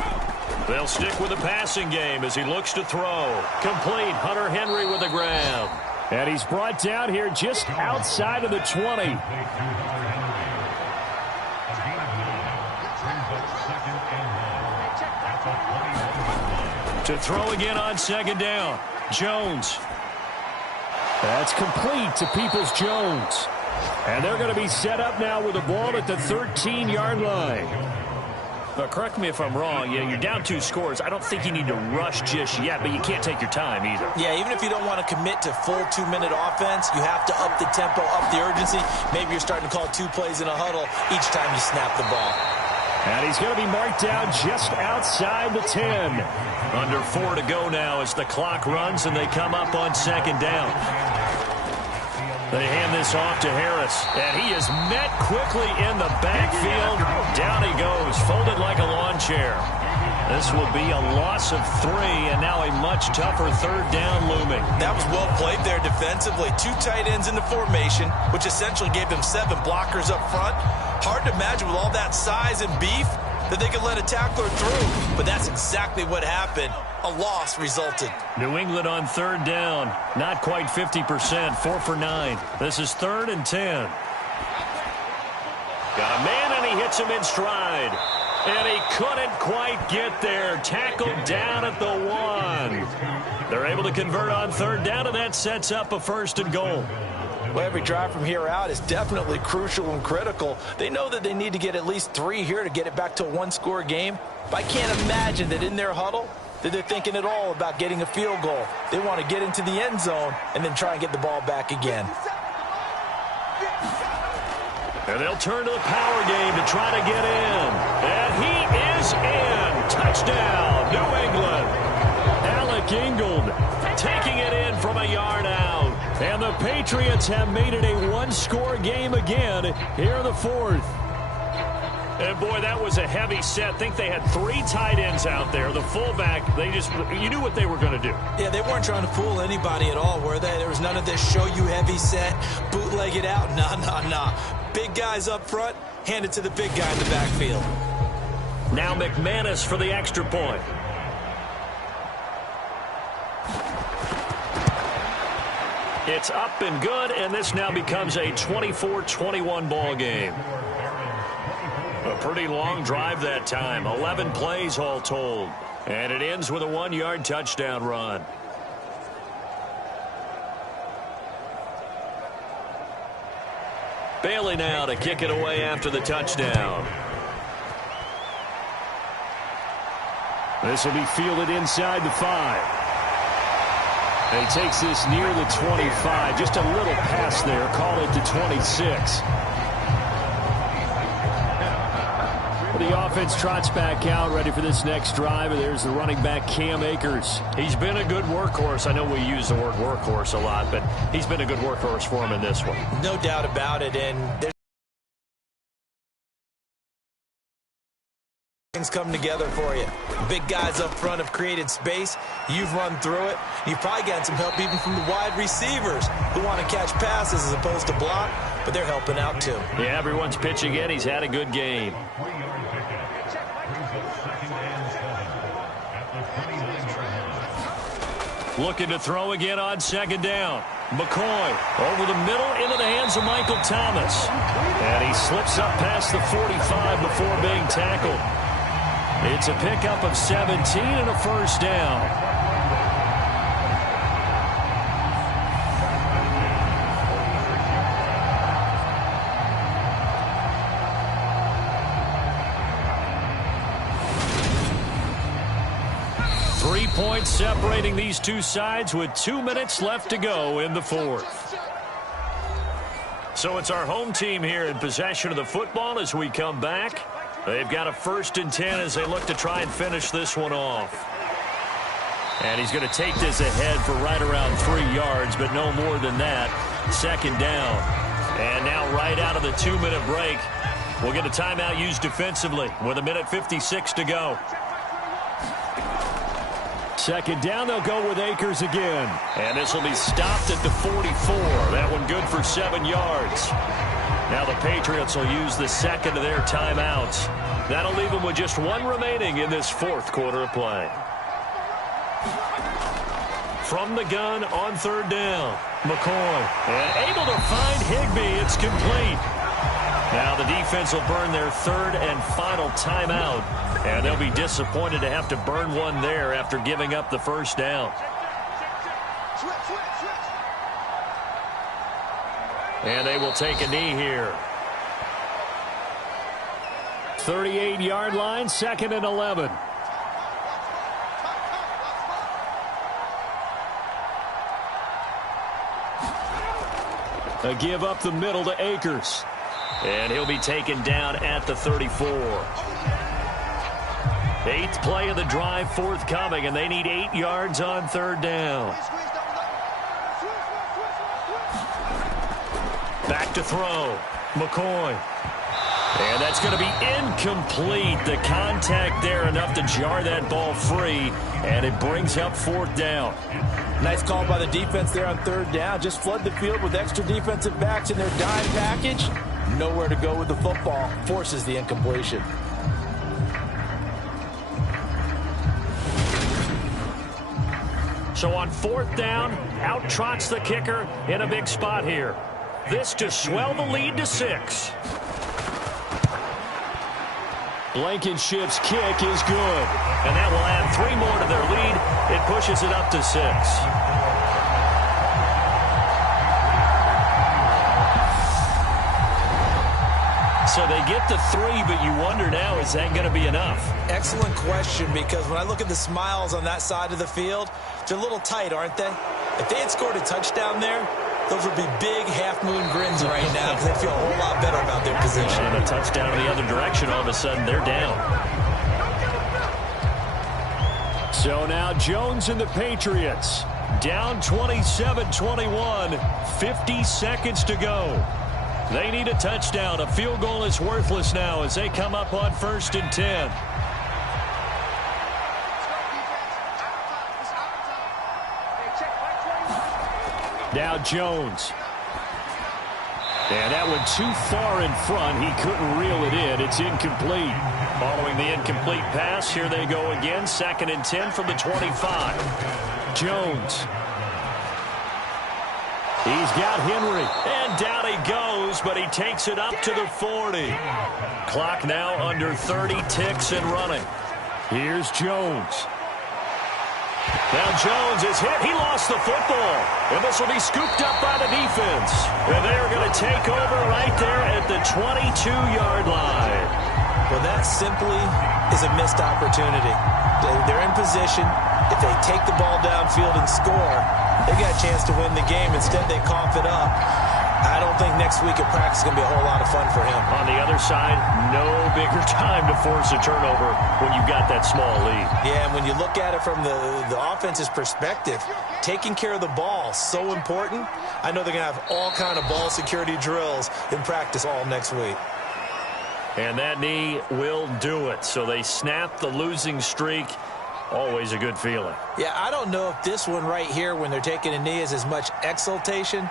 They'll stick with the passing game as he looks to throw. Complete, Hunter Henry with the grab. And he's brought down here just outside of the 20. To throw again on 2nd down. Jones. That's complete to Peoples-Jones. And they're going to be set up now with the ball at the 13-yard line. But correct me if I'm wrong. Yeah, you're down 2 scores. I don't think you need to rush just yet, but you can't take your time either. Yeah, even if you don't want to commit to full 2-minute offense, you have to up the tempo, up the urgency. Maybe you're starting to call 2 plays in a huddle each time you snap the ball. And he's going to be marked down just outside the 10. Under 4 to go now as the clock runs and they come up on 2nd down. They hand this off to Harris, and he is met quickly in the backfield. Down he goes, folded like a lawn chair. This will be a loss of 3, and now a much tougher 3rd down looming. That was well played there defensively. 2 tight ends in the formation, which essentially gave them 7 blockers up front. Hard to imagine with all that size and beef that they could let a tackler through. But that's exactly what happened. A loss resulted. New England on 3rd down. Not quite 50%, 4 for 9. This is 3rd and 10. Got a man, and he hits him in stride. And he couldn't quite get there. Tackled down at the 1. They're able to convert on 3rd down, and that sets up a 1st and goal. Well, every drive from here out is definitely crucial and critical. They know that they need to get at least 3 here to get it back to a one-score game. But I can't imagine that in their huddle that they're thinking at all about getting a field goal. They want to get into the end zone and then try and get the ball back again. And they'll turn to the power game to try to get in. And he is in. Touchdown, New England. Alec Ingold taking it in from a yard out. And the Patriots have made it a one-score game again here in the fourth. And, boy, that was a heavy set. I think they had 3 tight ends out there. The fullback, you knew what they were going to do. Yeah, they weren't trying to fool anybody at all, were they? There was none of this show you heavy set, bootleg it out. Nah. Big guys up front, hand it to the big guy in the backfield. Now McManus for the extra point. It's up and good, and this now becomes a 24-21 ball game. A pretty long drive that time, 11 plays all told. And it ends with a 1-yard touchdown run. Bailey now to kick it away after the touchdown. This will be fielded inside the 5. And he takes this near the 25. Just a little pass there. Call it the 26. The offense trots back out, ready for this next drive. And there's the running back, Cam Akers. He's been a good workhorse. I know we use the word workhorse a lot, but he's been a good workhorse for him in this one. No doubt about it, and there's things come together for you. Big guys up front have created space. You've run through it. You've probably gotten some help even from the wide receivers who want to catch passes as opposed to block, but they're helping out too. Yeah, everyone's pitching in. He's had a good game. Looking to throw again on second down. McCoy over the middle into the hands of Michael Thomas. And he slips up past the 45 before being tackled. It's a pickup of 17 and a first down. 3 points separating these two sides with 2 minutes left to go in the fourth. So it's our home team here in possession of the football as we come back. They've got a 1st and 10 as they look to try and finish this one off. And he's going to take this ahead for right around 3 yards, but no more than that. Second down. And now right out of the 2-minute break, we'll get a timeout used defensively with 1:56 to go. Second down, they'll go with Akers again. And this will be stopped at the 44. That one good for 7 yards. Now the Patriots will use the second of their timeouts. That'll leave them with just 1 remaining in this fourth quarter of play. From the gun on 3rd down, McCoy. And able to find Higbee. It's complete. Now the defense will burn their 3rd and final timeout. And they'll be disappointed to have to burn one there after giving up the first down. And they will take a knee here. 38-yard line, 2nd and 11. A give up the middle to Akers. And he'll be taken down at the 34. 8th play of the drive forthcoming, and they need 8 yards on 3rd down. Back to throw. McCoy. And that's going to be incomplete. The contact there enough to jar that ball free, and it brings up 4th down. Nice call by the defense there on 3rd down. Just flood the field with extra defensive backs in their dime package. Nowhere to go with the football. Forces the incompletion. So on 4th down, out trots the kicker in a big spot here. This to swell the lead to 6. Blankenship's kick is good. And that will add 3 more to their lead. It pushes it up to 6. So they get the 3, but you wonder now, is that going to be enough? Excellent question, because when I look at the smiles on that side of the field, they're a little tight, aren't they? If they had scored a touchdown there, those would be big half-moon grins right now because they feel a whole lot better about their position. And a touchdown in the other direction, all of a sudden they're down. So now Jones and the Patriots down 27-21, 50 seconds to go. They need a touchdown. A field goal is worthless now as they come up on 1st and 10. Now Jones. And that one too far in front. He couldn't reel it in. It's incomplete. Following the incomplete pass, here they go again. 2nd and 10 from the 25. Jones. He's got Henry. And down he goes, but he takes it up to the 40. Clock now under 30 ticks and running. Here's Jones. Now Jones is hit. He lost the football. And this will be scooped up by the defense. And they're going to take over right there at the 22-yard line. Well, that simply is a missed opportunity. They're in position. If they take the ball downfield and score, they got a chance to win the game. Instead, they cough it up. I don't think next week at practice is going to be a whole lot of fun for him. On the other side, no bigger time to force a turnover when you've got that small lead. Yeah, and when you look at it from the offense's perspective, taking care of the ball, so important. I know they're going to have all kind of ball security drills in practice all next week. And that knee will do it. So they snap the losing streak. Always a good feeling. Yeah, I don't know if this one right here, when they're taking a knee, is as much exultation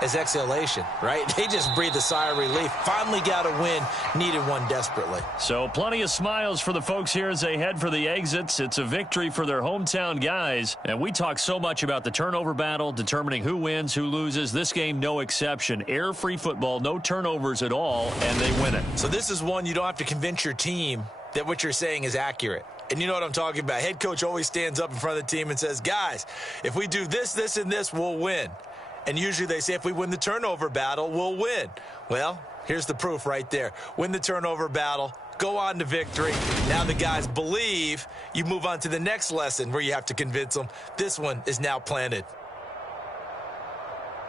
as exhalation, right? They just breathe a sigh of relief. Finally got a win. Needed one desperately. So plenty of smiles for the folks here as they head for the exits. It's a victory for their hometown guys. And we talk so much about the turnover battle, determining who wins, who loses. This game, no exception. Air-free football, no turnovers at all, and they win it. So this is one you don't have to convince your team that what you're saying is accurate. And you know what I'm talking about. Head coach always stands up in front of the team and says, guys, if we do this, this, and this, we'll win. And usually they say if we win the turnover battle, we'll win. Well, here's the proof right there. Win the turnover battle, go on to victory. Now the guys believe. You move on to the next lesson where you have to convince them. This one is now planted.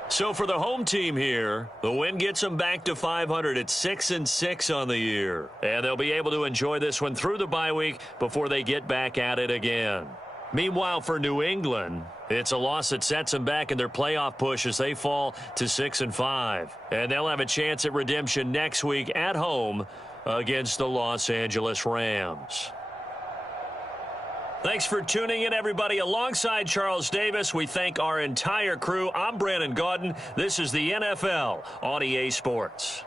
So for the home team here, the win gets them back to 500 at 6-6 on the year. And they'll be able to enjoy this one through the bye week before they get back at it again. Meanwhile, for New England, it's a loss that sets them back in their playoff push as they fall to 6-5. And they'll have a chance at redemption next week at home against the Los Angeles Rams. Thanks for tuning in, everybody. Alongside Charles Davis, we thank our entire crew. I'm Brandon Gaudin. This is the NFL on EA Sports.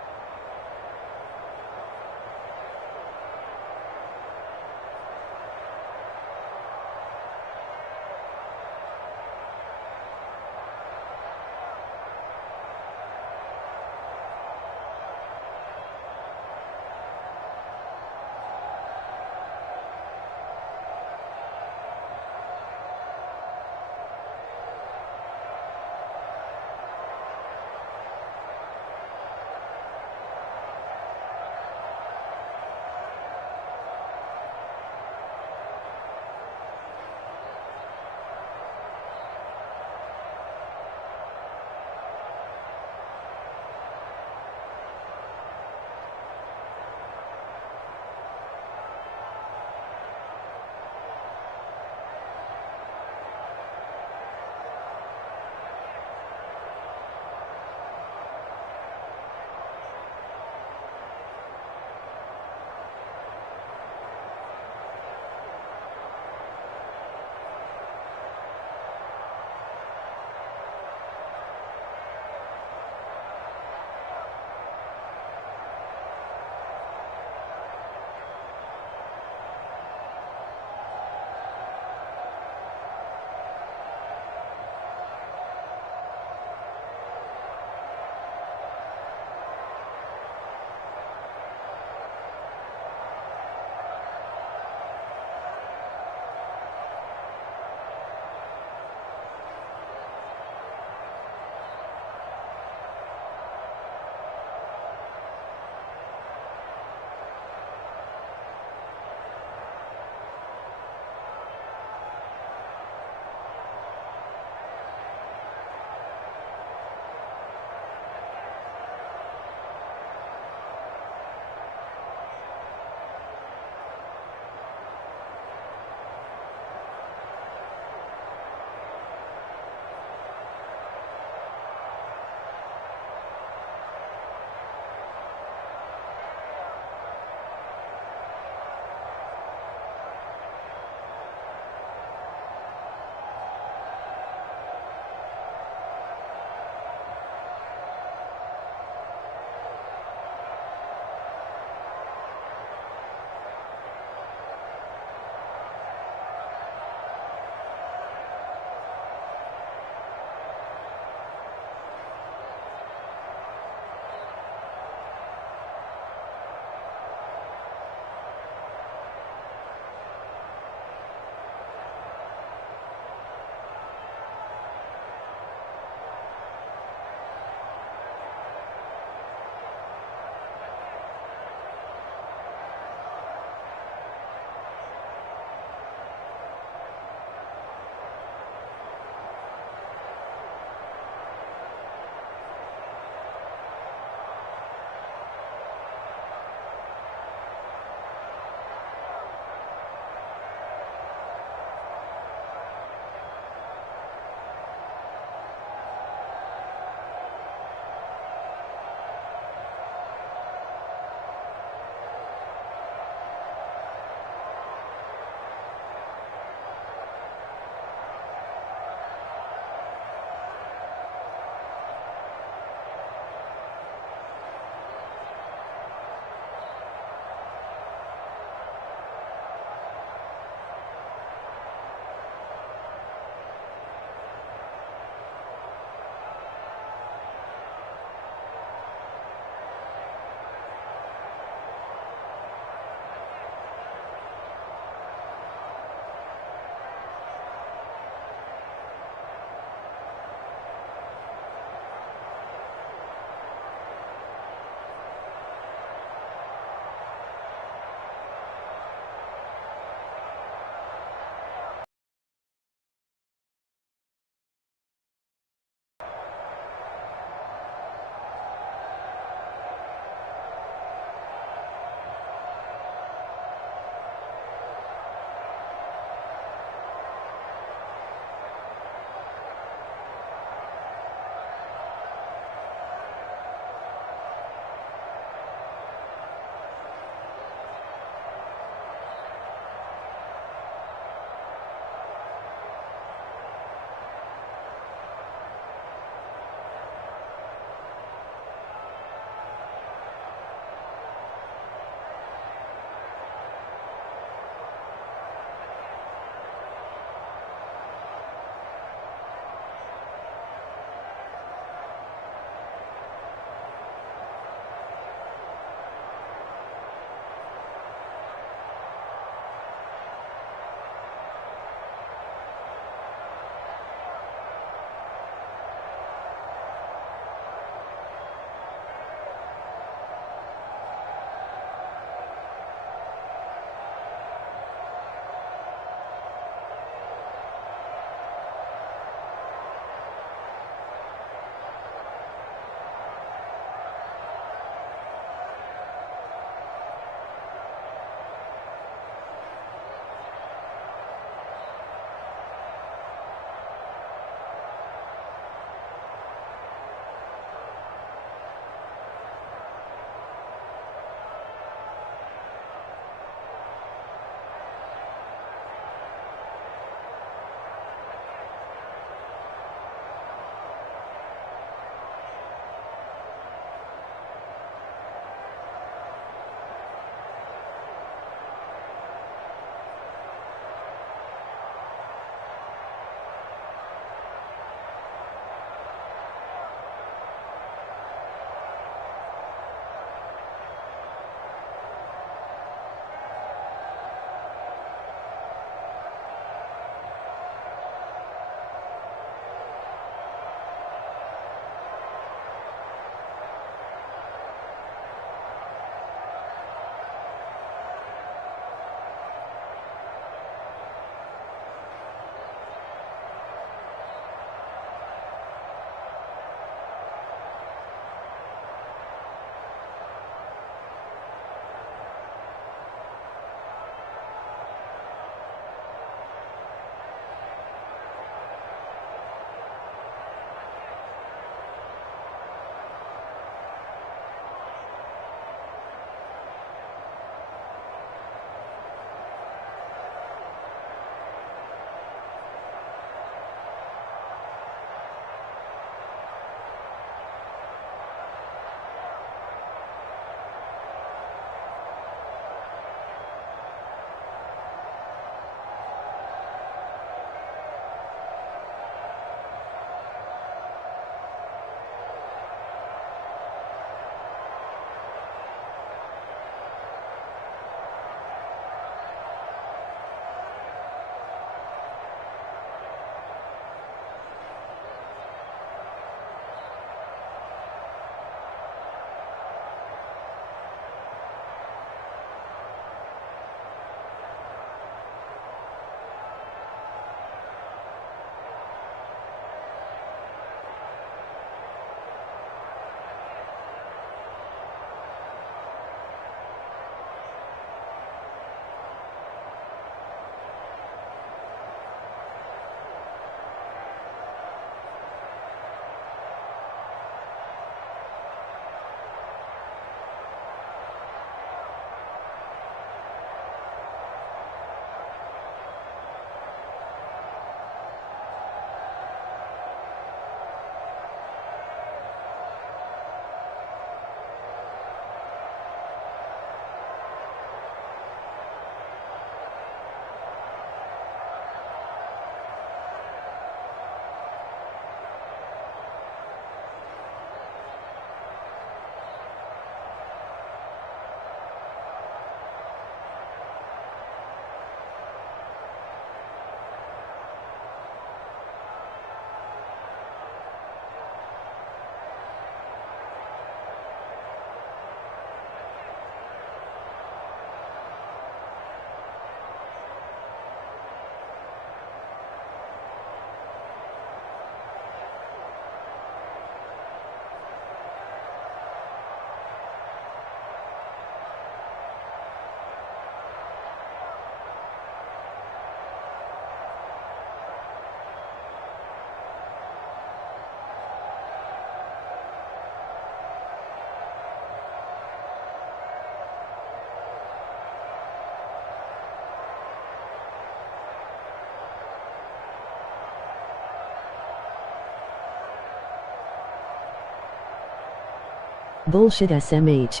Bullshit SMH.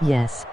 Yes.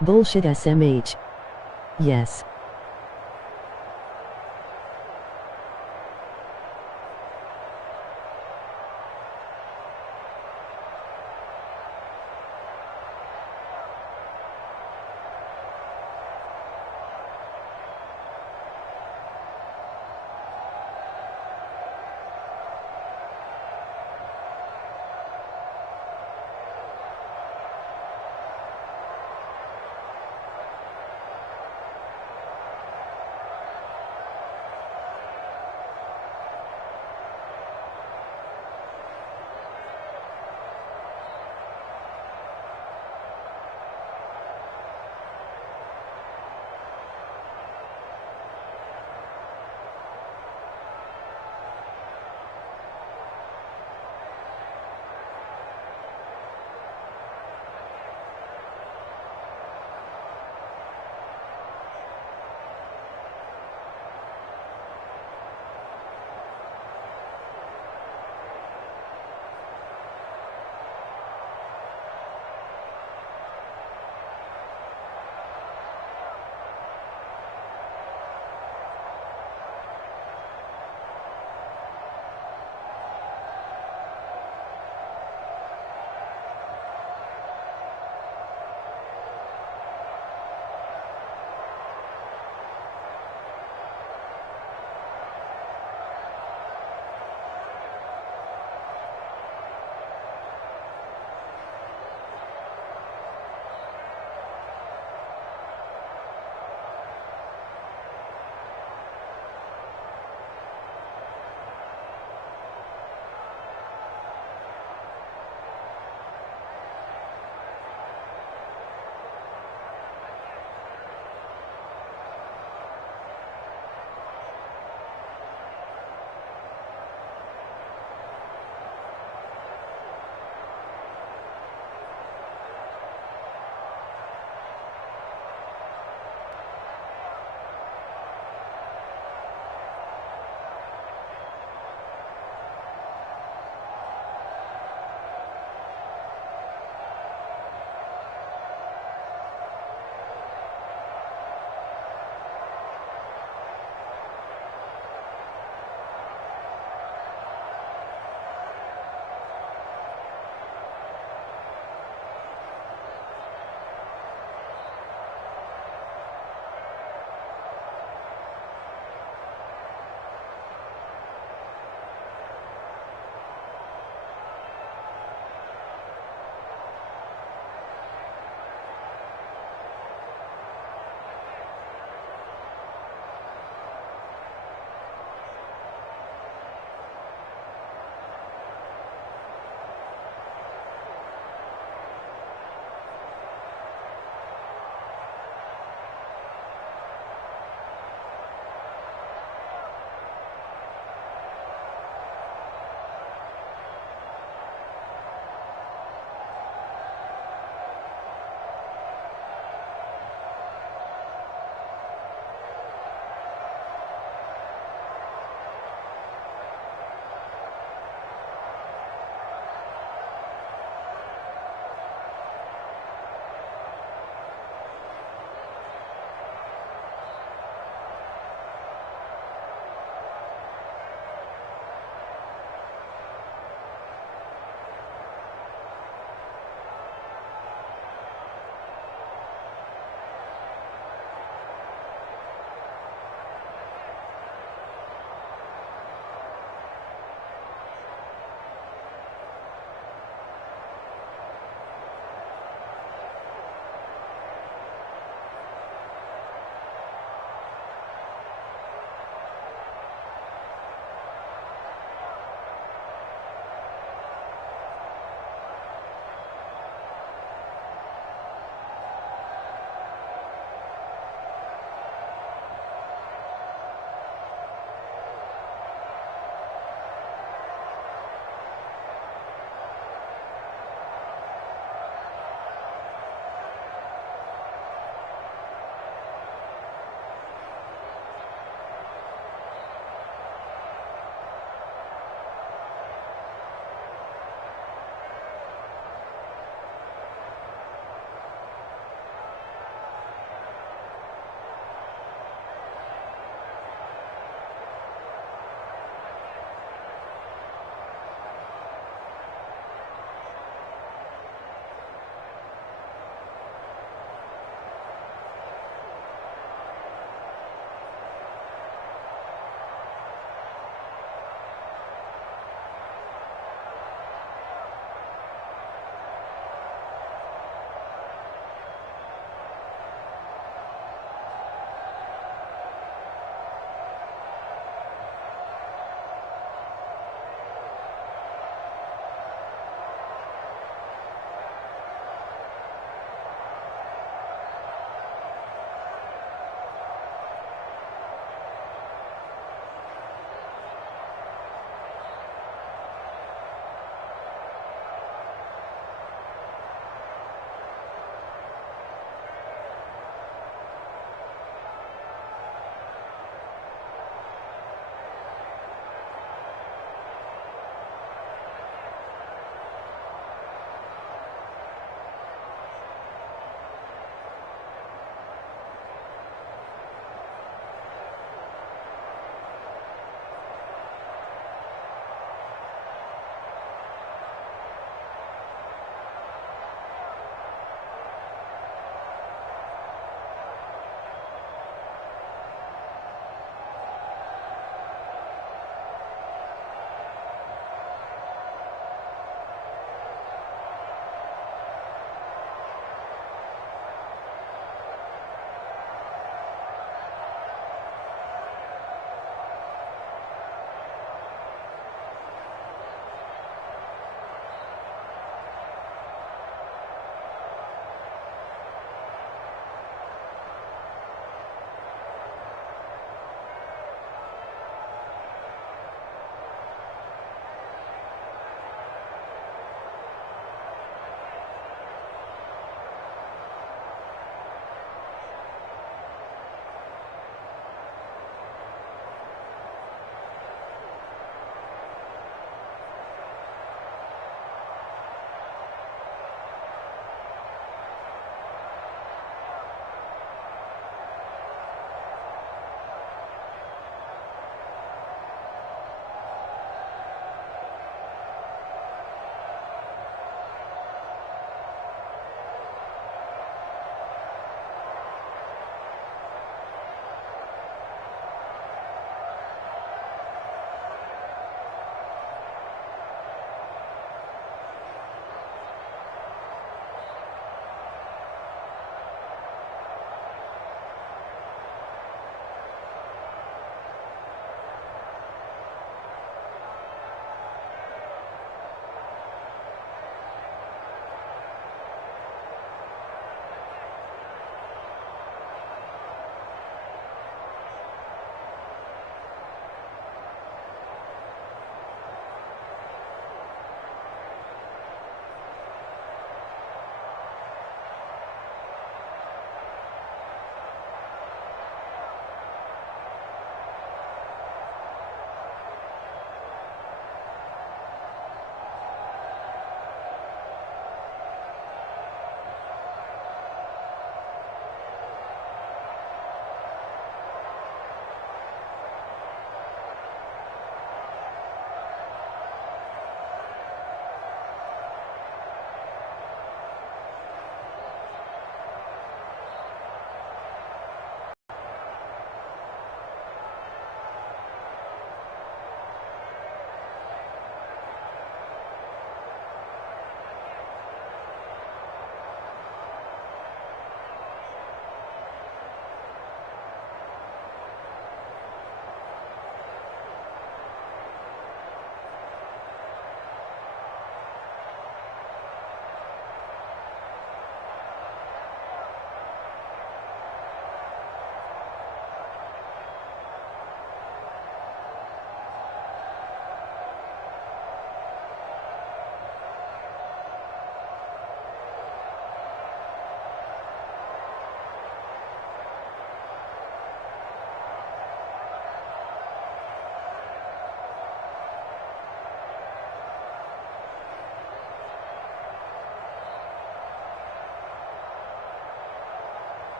Bullshit SMH. Yes.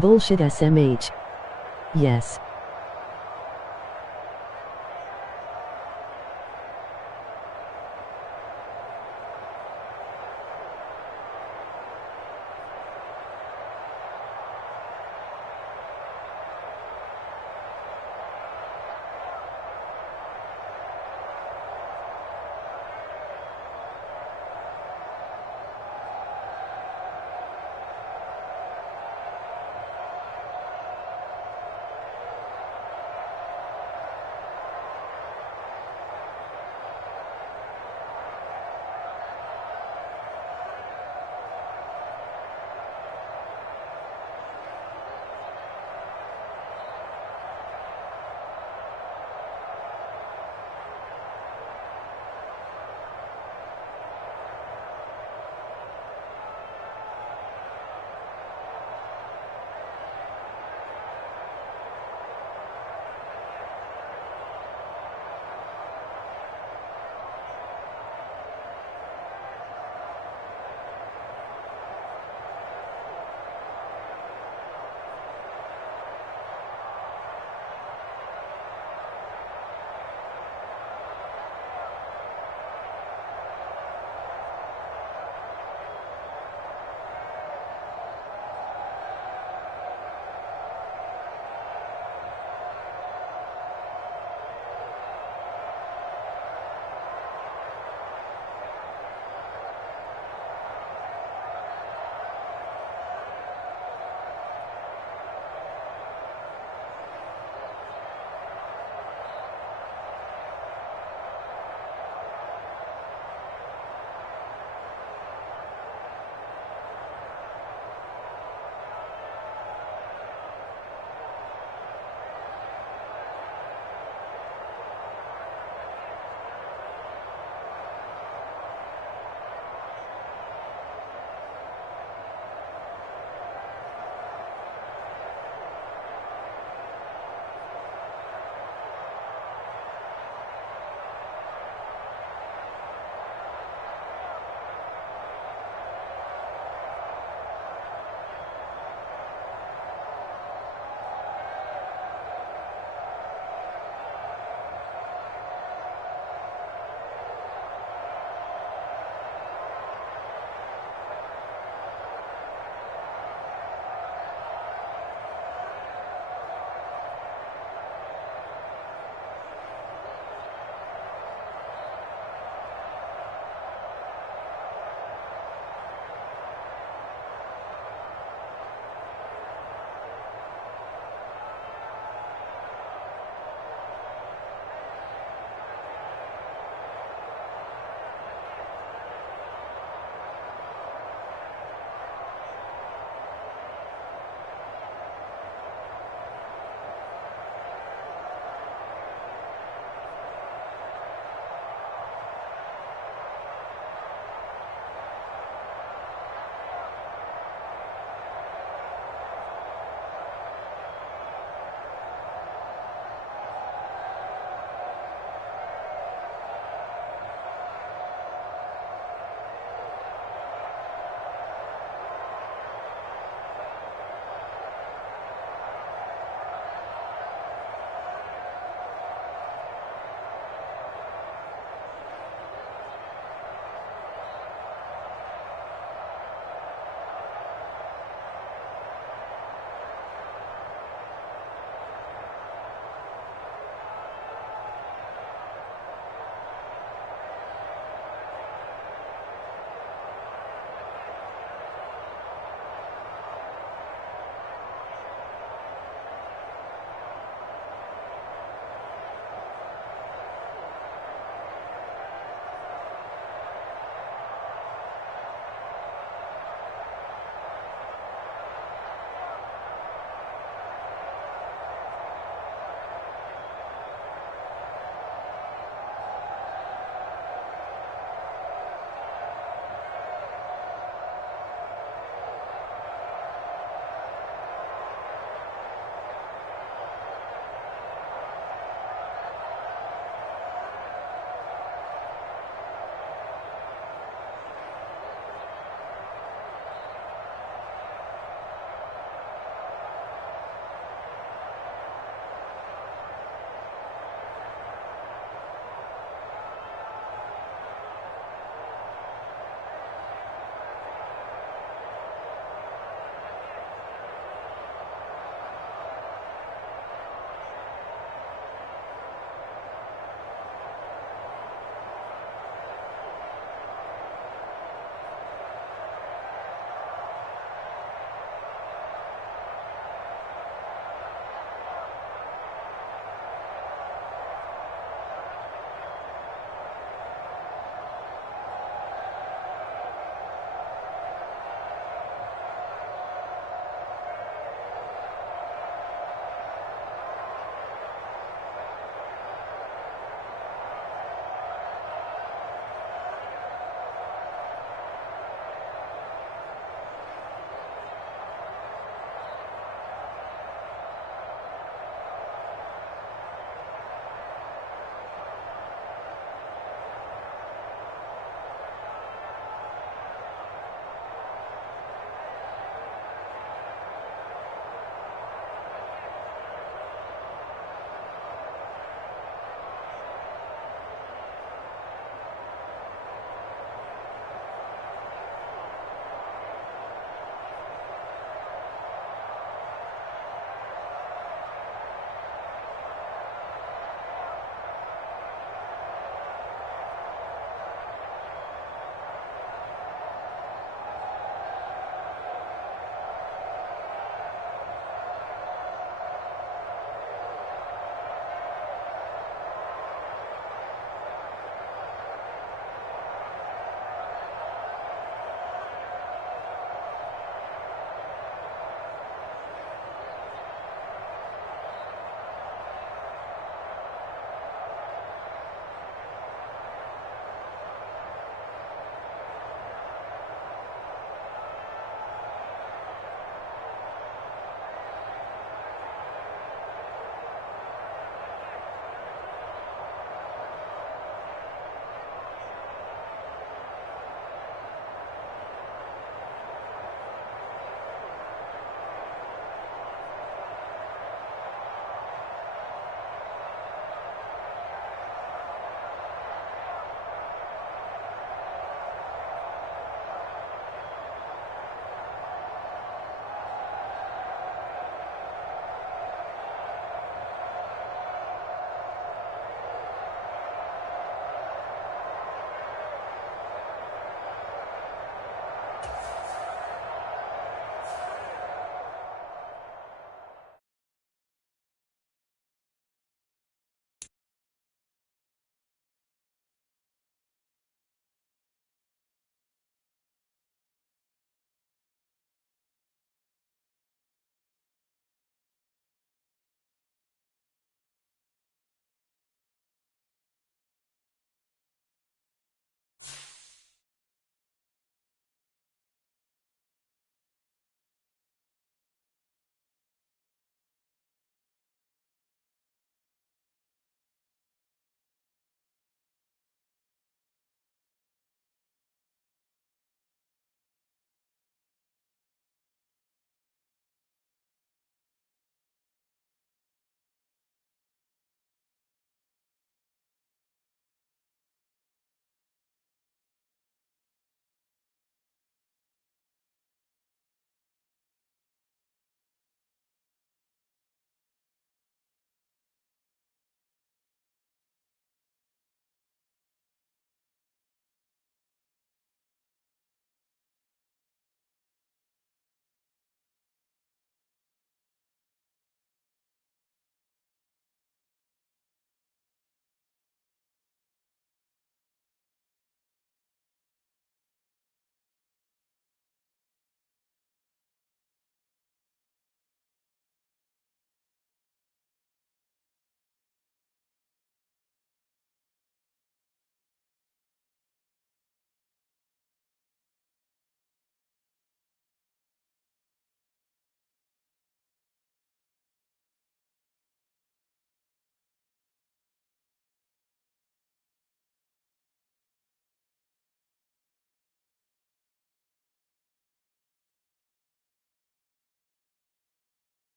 Bullshit SMH. Yes.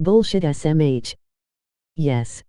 Bullshit SMH. Yes.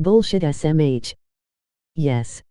Bullshit SMH. Yes.